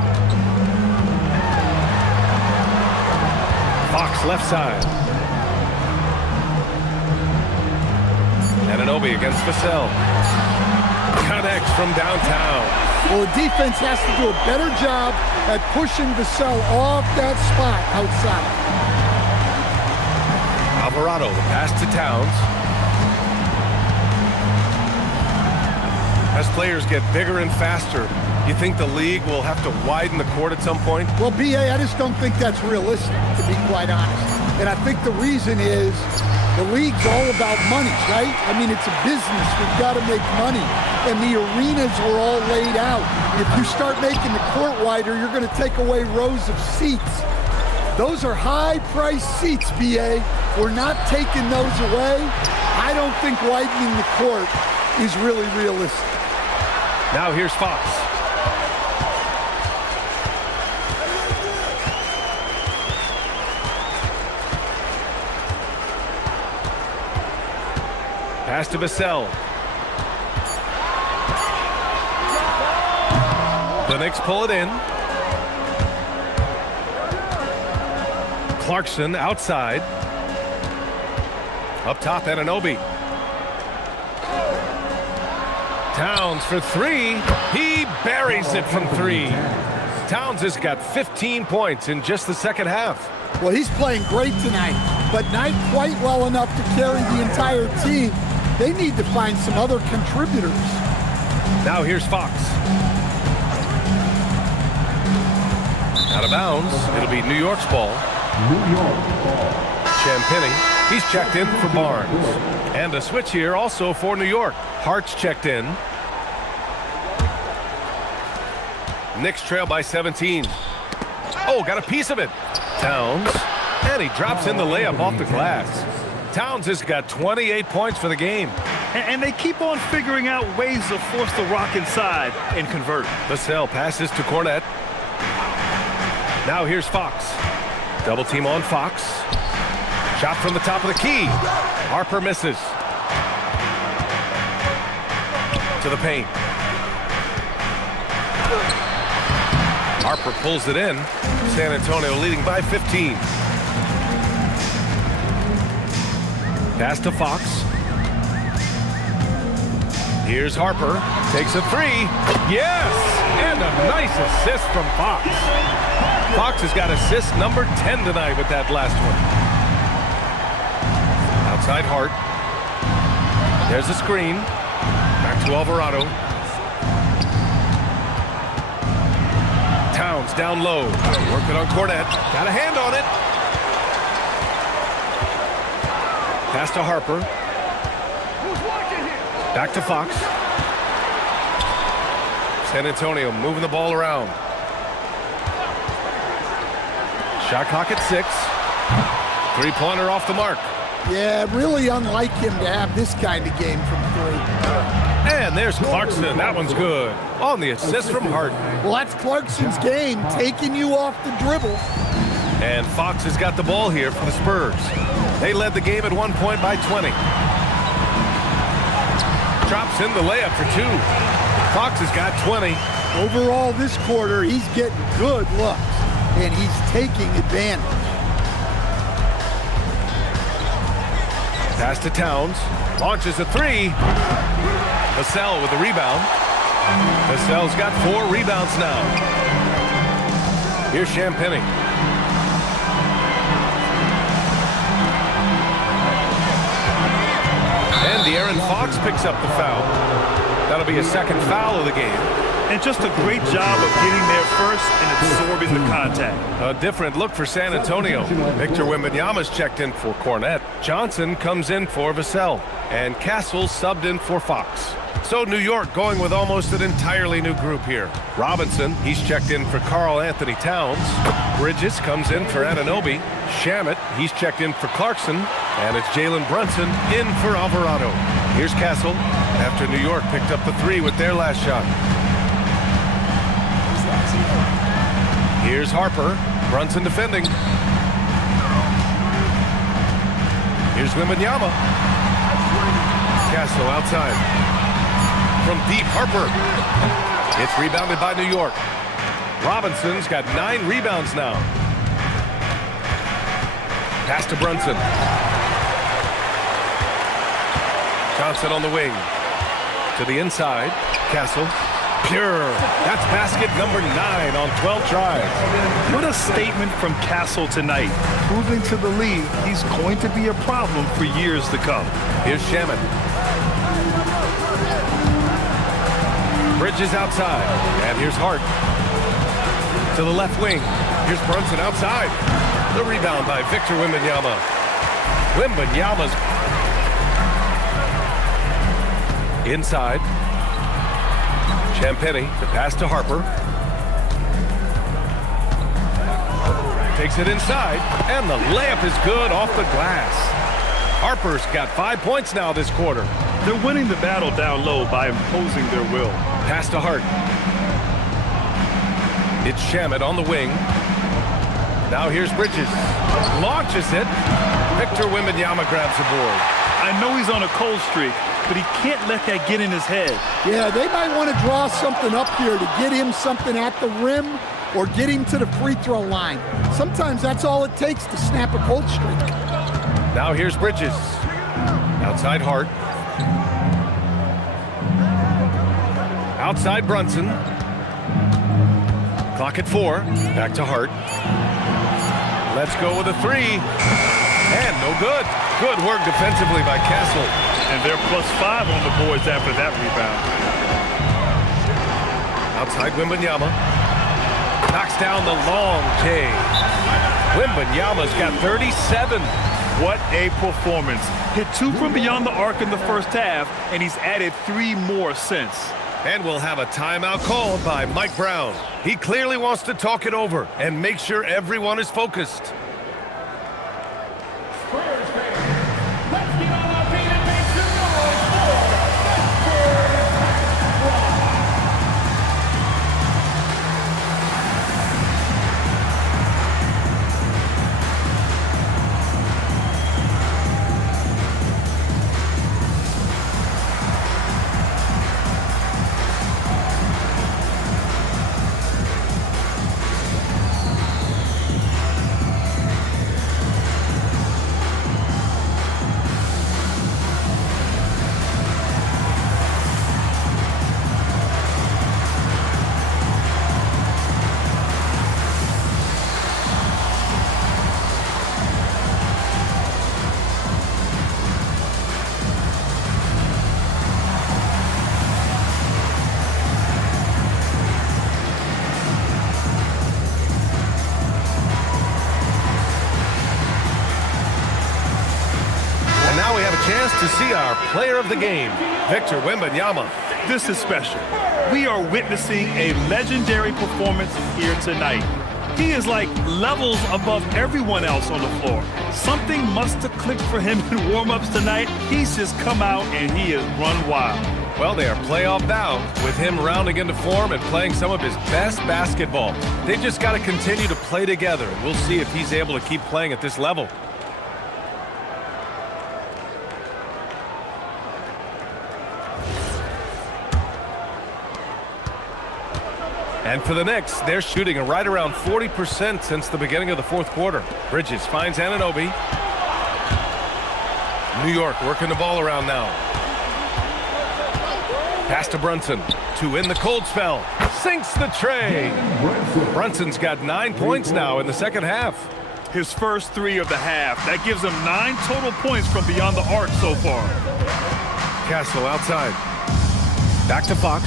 Fox left side. Anunoby against Vassell. Connects from downtown. Well, the defense has to do a better job at pushing Vassell off that spot outside. Alvarado, the pass to Towns. As players get bigger and faster, you think the league will have to widen the court at some point? Well, B.A., I just don't think that's realistic, to be quite honest. And I think the reason is the league's all about money, right? I mean, it's a business. We've got to make money. And the arenas are all laid out. If you start making the court wider, you're going to take away rows of seats. Those are high-priced seats, B.A. We're not taking those away. I don't think widening the court is really realistic. Now here's Fox. Pass to Vassell. The Knicks pull it in. Clarkson outside. Up top, Anunoby. Towns for three. He buries it from three. Towns has got 15 points in just the second half. Well, he's playing great tonight, but not quite well enough to carry the entire team. They need to find some other contributors. Now here's Fox. Out of bounds. It'll be New York's ball. New York ball. Champagny. He's checked in for Barnes. And a switch here also for New York. Hart's checked in. Knicks trail by 17. Oh, got a piece of it. Towns. And he drops in the layup off the glass. Towns has got 28 points for the game. And they keep on figuring out ways to force the rock inside and convert. Vassell passes to Cornette. Now here's Fox. Double team on Fox. Shot from the top of the key. Harper misses. To the paint. Harper pulls it in. San Antonio leading by 15. Pass to Fox. Here's Harper. Takes a three. Yes! And a nice assist from Fox. Fox has got assist number 10 tonight with that last one. Outside Hart. There's a screen. Back to Alvarado. Towns down low. Working on Cornette. Got a hand on it. Pass to Harper. Back to Fox. San Antonio moving the ball around. Shot clock at 6. Three-pointer off the mark. Yeah, really unlike him to have this kind of game from three. And there's Clarkson. That one's good. On the assist from Hart. Well, that's Clarkson's game, taking you off the dribble. And Fox has got the ball here for the Spurs. They led the game at 1 point by 20. Drops in the layup for 2. Fox has got 20. Overall this quarter, he's getting good looks, and he's taking advantage. Pass to Towns. Launches a three. Vassell with the rebound. Vassell's got 4 rebounds now. Here's Champagny. And De'Aaron Fox picks up the foul. That'll be a second foul of the game. And just a great job of getting there first and absorbing the contact. A different look for San Antonio. Victor Wembanyama's checked in for Cornette. Johnson comes in for Vassell. And Castle subbed in for Fox. So New York going with almost an entirely new group here. Robinson, he's checked in for Karl Anthony Towns. Bridges comes in for Anunoby. Shamet, he's checked in for Clarkson. And it's Jalen Brunson in for Alvarado. Here's Castle after New York picked up the 3 with their last shot. Here's Harper. Brunson defending. Here's Wembanyama. Castle outside. From deep, Harper. It's rebounded by New York. Robinson's got 9 rebounds now. Pass to Brunson. Johnson on the wing. To the inside. Castle. Pure. That's basket number 9 on 12 tries. What a statement from Castle tonight. Proving to the league he's going to be a problem for years to come. Here's Shamet. Bridges outside. And here's Hart. To the left wing. Here's Brunson outside. The rebound by Victor Wembanyama. Wembanyama's inside. Champagny, the pass to Harper. Takes it inside, and the layup is good off the glass. Harper's got 5 points now this quarter. They're winning the battle down low by imposing their will. Pass to Hart. It's Shamet on the wing. Now here's Bridges. Launches it. Victor Wembanyama grabs the board. I know he's on a cold streak, but he can't let that get in his head. Yeah, they might want to draw something up here to get him something at the rim or get him to the free throw line. Sometimes that's all it takes to snap a cold streak. Now here's Bridges. Outside Hart. Outside Brunson. Clock at 4. Back to Hart. Let's go with a 3. And no good. Good work defensively by Castle. And they're +5 on the boards after that rebound. Outside Wembanyama. Knocks down the long J. Wembanyama's got 37. What a performance. Hit 2 from beyond the arc in the first half, and he's added 3 more since. And we'll have a timeout called by Mike Brown. He clearly wants to talk it over and make sure everyone is focused. Spurs fans, let's get on our feet and make some noise Now we have a chance to see our player of the game, Victor Wembanyama. This is special. We are witnessing a legendary performance here tonight. He is like levels above everyone else on the floor. Something must have clicked for him in warm-ups tonight. He's just come out and he has run wild. Well, they are playoff bound with him rounding into form and playing some of his best basketball. They've just got to continue to play together. We'll see if he's able to keep playing at this level. And for the Knicks, they're shooting right around 40% since the beginning of the fourth quarter. Bridges finds Anunoby. New York working the ball around now. Pass to Brunson to end the cold spell. Sinks the tray. Brunson's got 9 points now in the second half. His first 3 of the half. That gives him 9 total points from beyond the arc so far. Castle outside. Back to Fox.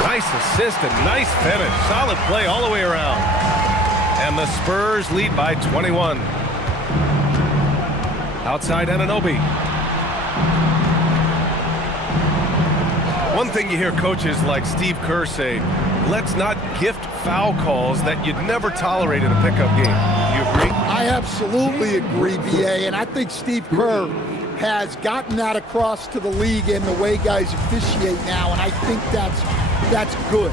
Nice assist and nice finish. Solid play all the way around. And the Spurs lead by 21. Outside Anunoby. One thing you hear coaches like Steve Kerr say, let's not gift foul calls that you'd never tolerate in a pickup game. You agree? I absolutely agree, B.A., and I think Steve Kerr has gotten that across to the league and the way guys officiate now, and I think that's good.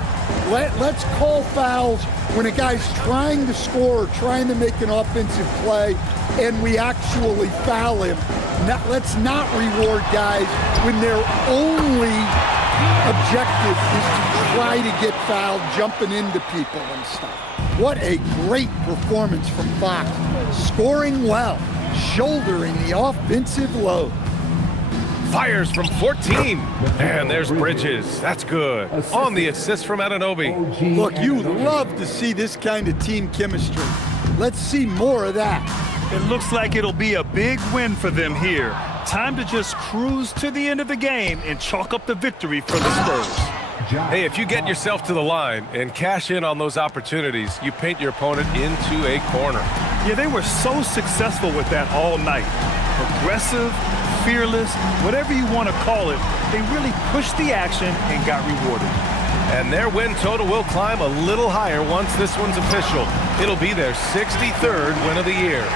Let's call fouls when a guy's trying to score or trying to make an offensive play and we actually foul him. Let's not reward guys when their only objective is to try to get fouled, jumping into people and stuff. What a great performance from Fox. Scoring well, shouldering the offensive load. Fires from 14. And there's Bridges. That's good. On the assist from Anunoby. Look, you love to see this kind of team chemistry. Let's see more of that. It looks like it'll be a big win for them here. Time to just cruise to the end of the game and chalk up the victory for the Spurs. Hey, if you get yourself to the line and cash in on those opportunities, you paint your opponent into a corner. Yeah, they were so successful with that all night. Aggressive, fearless, whatever you want to call it, they really pushed the action and got rewarded. And their win total will climb a little higher once this one's official. It'll be their 63rd win of the year.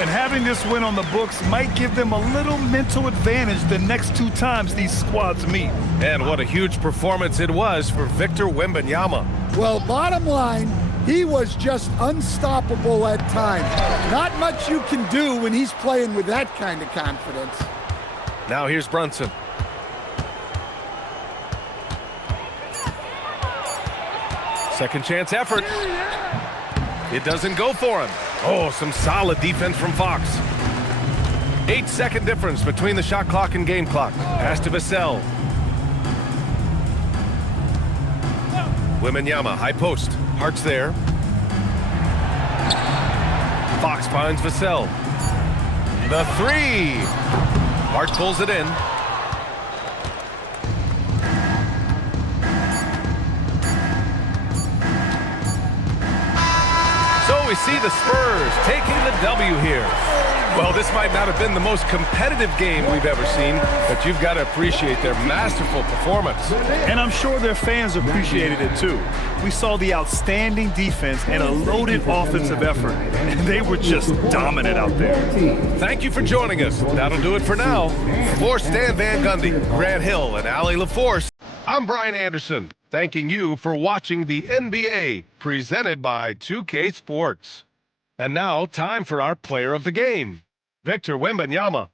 And having this win on the books might give them a little mental advantage the next 2 times these squads meet. And what a huge performance it was for Victor Wembanyama. Well, bottom line, He was just unstoppable at times. Not much you can do when he's playing with that kind of confidence. Now here's Brunson. Second chance effort. It doesn't go for him. Oh, some solid defense from Fox. 8-second difference between the shot clock and game clock. Pass to Vassell. Wembanyama, high post. Hart's there. Fox finds Vassell. The three. Hart pulls it in. So we see the Spurs taking the W here. Well, this might not have been the most competitive game we've ever seen, but you've got to appreciate their masterful performance. And I'm sure their fans appreciated it too. We saw the outstanding defense and a loaded offensive effort, and they were just dominant out there. Thank you for joining us. That'll do it for now. For Stan Van Gundy, Grant Hill, and Allie LaForce, I'm Brian Anderson, thanking you for watching the NBA, presented by 2K Sports. And now, time for our player of the game, Victor Wembanyama.